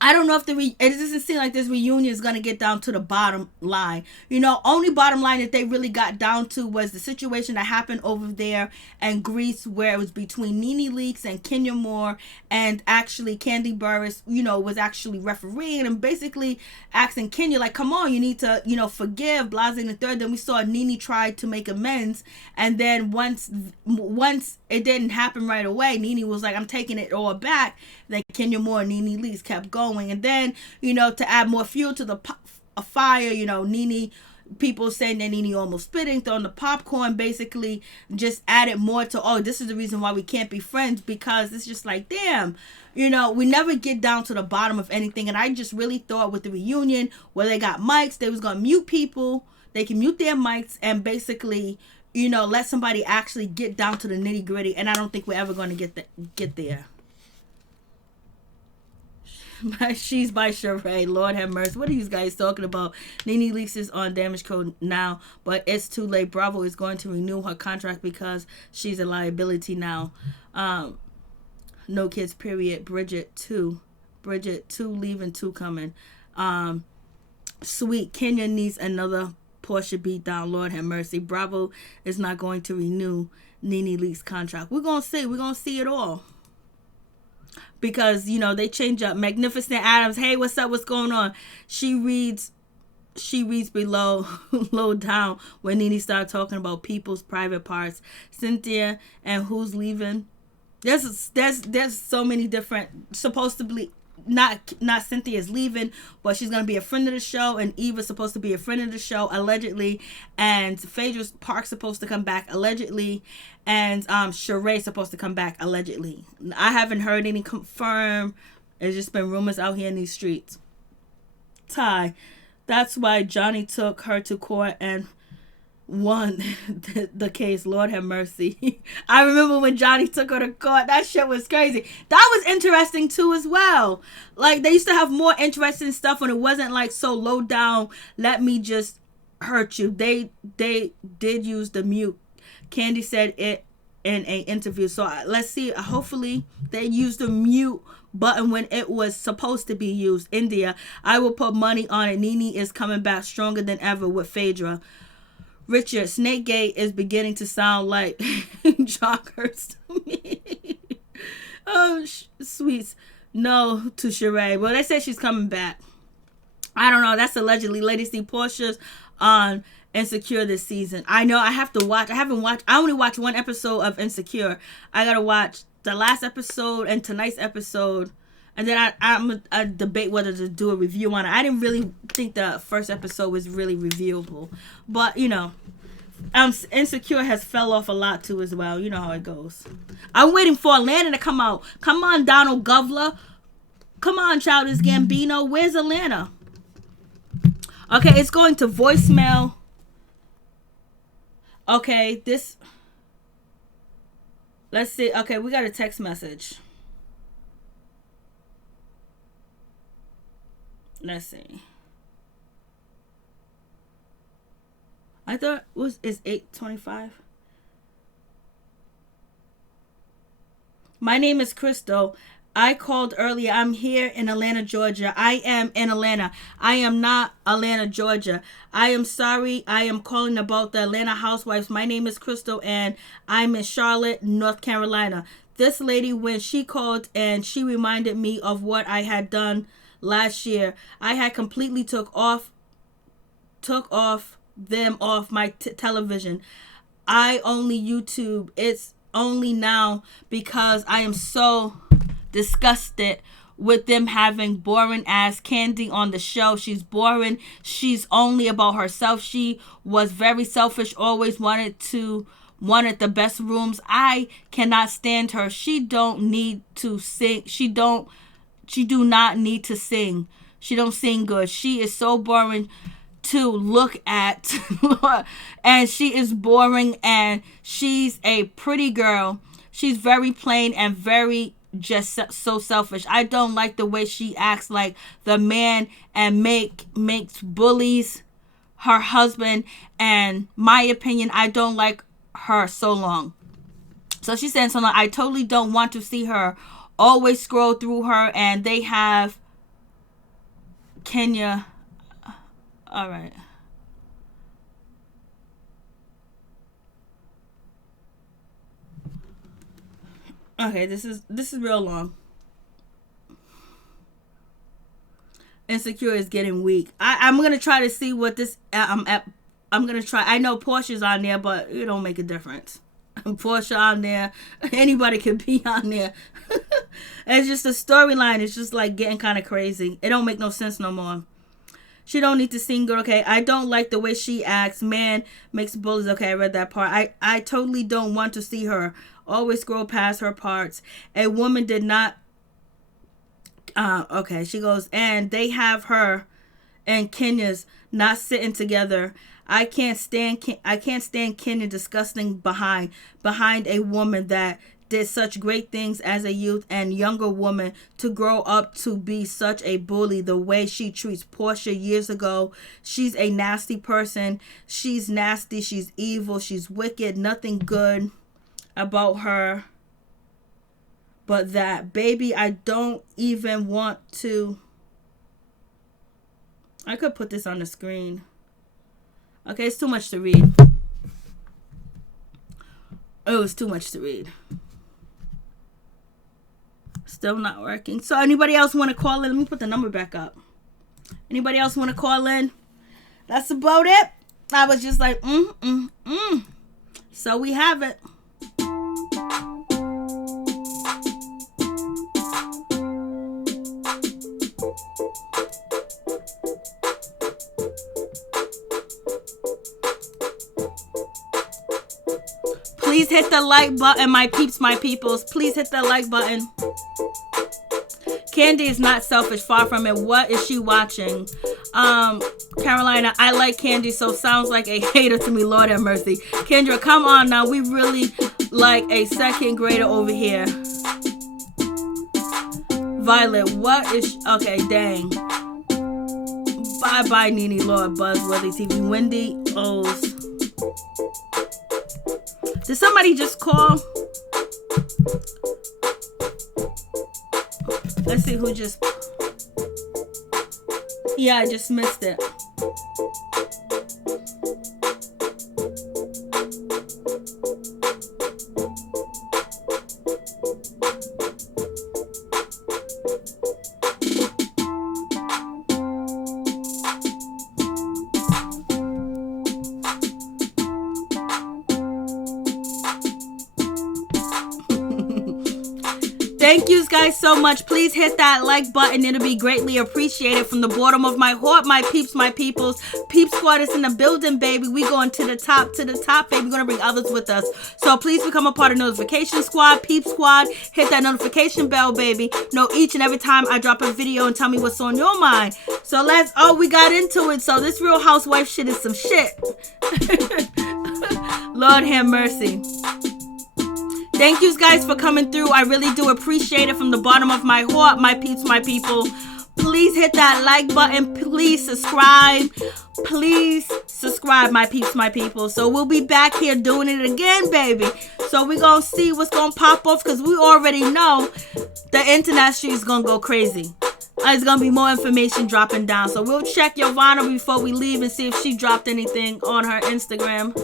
I don't know if it doesn't seem like this reunion is going to get down to the bottom line. Only bottom line that they really got down to was the situation that happened over there in Greece, where it was between NeNe Leakes and Kenya Moore, and actually Candy Burris, was actually refereeing and basically asking Kenya, like, come on, you need to, forgive, blase and the third. Then we saw NeNe try to make amends, and then once it didn't happen right away, NeNe was like, I'm taking it all back. Then Kenya Moore and NeNe Leakes kept going. And then, to add more fuel to the fire, NeNe, people saying that NeNe almost spitting, throwing the popcorn, basically just added more to, oh, this is the reason why we can't be friends, because it's just like, damn, we never get down to the bottom of anything. And I just really thought with the reunion where they got mics, they was going to mute people, they can mute their mics and basically, let somebody actually get down to the nitty gritty. And I don't think we're ever going to get there. She's by Sheree. Lord have mercy. What are you guys talking about? NeNe Leakes is on damage code now, but it's too late. Bravo is going to renew her contract because she's a liability now. No kids, period. Bridget 2 leaving, 2 coming. Sweet. Kenya needs another Portia beat down. Lord have mercy. Bravo is not going to renew NeNe Leakes contract. We're going to see. We're going to see it all. Because, they change up. Magnificent Adams, hey, what's up? What's going on? She reads below, low down, when NeNe started talking about people's private parts. Cynthia and who's leaving. There's so many different, supposed to be, not Cynthia's leaving, but she's going to be a friend of the show, and Eva's supposed to be a friend of the show, allegedly, and Phaedra's Park's supposed to come back, allegedly, and Sheree's supposed to come back, allegedly. I haven't heard any confirm. It's just been rumors out here in these streets. Ty, that's why Johnny took her to court and won the case. Lord have mercy. I remember when Johnny took her to court. That shit was crazy. That was interesting too as well. Like, they used to have more interesting stuff when it wasn't like so low down, let me just hurt you. They did use the mute. Candy said it in an interview. So let's see. Hopefully they used the mute button when it was supposed to be used. India, I will put money on it. NeNe is coming back stronger than ever with Phaedra. Richard, Snakegate is beginning to sound like joggers to me. Oh, sweets. No to Sheree. Well, they say she's coming back. I don't know. That's allegedly. Ladies, see Portia's on Insecure this season. I know. I have to watch. I haven't watched. I only watched one episode of Insecure. I gotta watch the last episode and tonight's episode, and then I debate whether to do a review on it. I didn't really think the first episode was really reviewable, but you know, Insecure has fell off a lot too as well. You know how it goes. I'm waiting for Atlanta to come out. Come on, Donald Govler. Come on, Childish Gambino. Where's Atlanta? Okay, it's going to voicemail. Okay, this. Let's see. Okay, we got a text message. Let's see. I thought it's 8:25. My name is Crystal. I called earlier. I'm here in Atlanta, Georgia. I am in Atlanta. I am not Atlanta, Georgia. I am sorry. I am calling about the Atlanta Housewives. My name is Crystal, and I'm in Charlotte, North Carolina. This lady, when she called and she reminded me of what I had done last year, I had completely took them off my television. I only YouTube. It's only now because I am so disgusted with them having boring ass Candy on the show. She's boring. She's only about herself. She was very selfish, always wanted the best rooms. I cannot stand her. She don't need to sing. She do not need to sing. She don't sing good. She is so boring to look at. And she is boring, and she's a pretty girl. She's very plain and very just so selfish. I don't like the way she acts like the man and makes bullies her husband. And my opinion, I don't like her so long. So she said so long. I totally don't want to see her. Always scroll through her, and they have Kenya. All right. Okay, this is real long. Insecure is getting weak. I'm gonna try to see what this I'm gonna try. I know Portia's on there, but it don't make a difference. Portia on there, anybody could be on there. It's just the storyline. It's just like getting kind of crazy. It don't make no sense no more. She don't need to sing good. Okay, I don't like the way she acts. Man makes bullies. Okay, I read that part. I totally don't want to see her. Always scroll past her parts. A woman did not. Okay, she goes, and they have her and Kenya's not sitting together. I can't stand Kenya disgusting behind a woman that did such great things as a youth and younger woman to grow up to be such a bully. The way she treats Portia years ago, she's a nasty person. She's nasty. She's evil. She's wicked. Nothing good about her but that. Baby, I don't even want to. I could put this on the screen. Okay, it's too much to read. Oh, it's too much to read. Still not working. So anybody else want to call in? Let me put the number back up. Anybody else want to call in? That's about it. I was just like, So we have it. Please hit the like button, my peeps, my peoples. Please hit the like button. Candy is not selfish, far from it. What is she watching? Carolina, I like Candy, so sounds like a hater to me. Lord have mercy. Kendra, come on now. We really like a second grader over here. Violet, what is... Okay, dang. Bye-bye, NeNe, Lord, Buzzworthy TV. Wendy O's. Did somebody just call? Let's see who just... Yeah, I just missed it. Thank you guys so much. Please hit that like button. It'll be greatly appreciated from the bottom of my heart, my peeps, my peoples. Peep Squad is in the building, baby. We going to the top, baby. We're going to bring others with us. So please become a part of Notification Squad, Peep Squad. Hit that notification bell, baby. Know each and every time I drop a video and tell me what's on your mind. So we got into it. So this Real Housewife shit is some shit. Lord have mercy. Thank you guys for coming through. I really do appreciate it from the bottom of my heart, my peeps, my people. Please hit that like button. Please subscribe. Please subscribe, my peeps, my people. So we'll be back here doing it again, baby. So we're going to see what's going to pop off because we already know the internet street is going to go crazy. There's going to be more information dropping down. So we'll check Jovana before we leave and see if she dropped anything on her Instagram.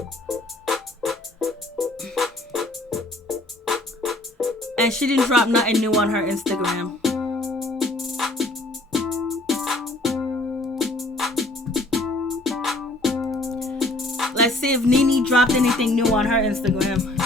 And she didn't drop nothing new on her Instagram. Let's see if NeNe dropped anything new on her Instagram.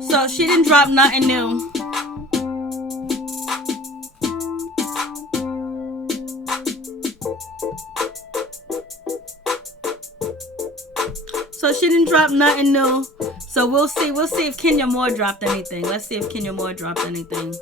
So she didn't drop nothing new. So we'll see if Kenya Moore dropped anything. Let's see if Kenya Moore dropped anything.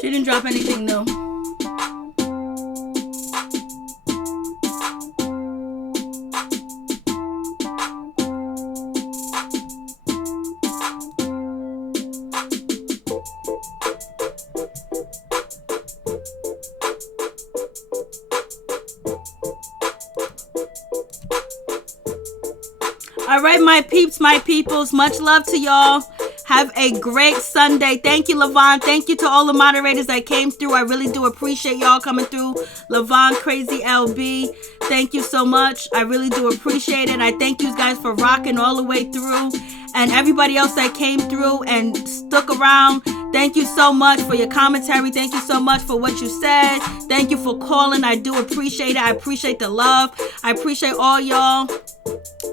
She didn't drop anything new. All right, my peeps, my peoples, much love to y'all. Have a great Sunday. Thank you, Levon. Thank you to all the moderators that came through. I really do appreciate y'all coming through. Levon, Crazy LB, thank you so much. I really do appreciate it. I thank you guys for rocking all the way through. And everybody else that came through and stuck around, thank you so much for your commentary. Thank you so much for what you said. Thank you for calling. I do appreciate it. I appreciate the love. I appreciate all y'all.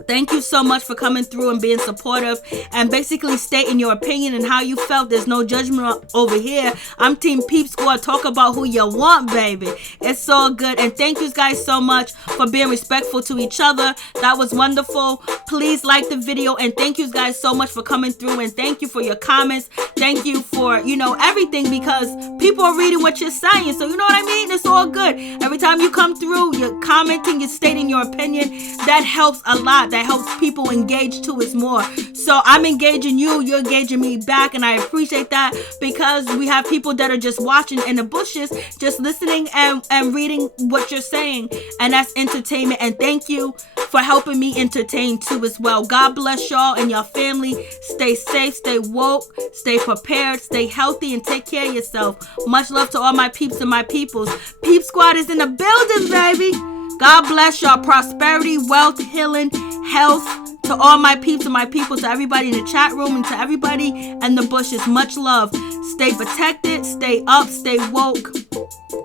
Thank you so much for coming through and being supportive and basically stating your opinion and how you felt. There's no judgment over here. I'm Team Peep Squad. Talk about who you want, baby. It's all good. And thank you guys so much for being respectful to each other. That was wonderful. Please like the video. And thank you guys so much for coming through. And thank you for your comments. Thank you for, everything, because people are reading what you're saying. So you know what I mean? It's all good. Every time you come through, you're commenting, you're stating your opinion. That helps a lot. that helps people engage to us more. So I'm engaging you, you're engaging me back, and I appreciate that, because we have people that are just watching in the bushes, just listening and reading what you're saying, and that's entertainment. And thank you for helping me entertain too as well. God bless y'all and your family. Stay safe, stay woke, stay prepared, stay healthy, and take care of yourself. Much love to all my peeps and my peoples. Peep Squad is in the building, baby. God bless y'all. Prosperity, wealth, healing, health to all my peeps and my people, to everybody in the chat room, and to everybody in the bushes. Much love. Stay protected, stay up, stay woke.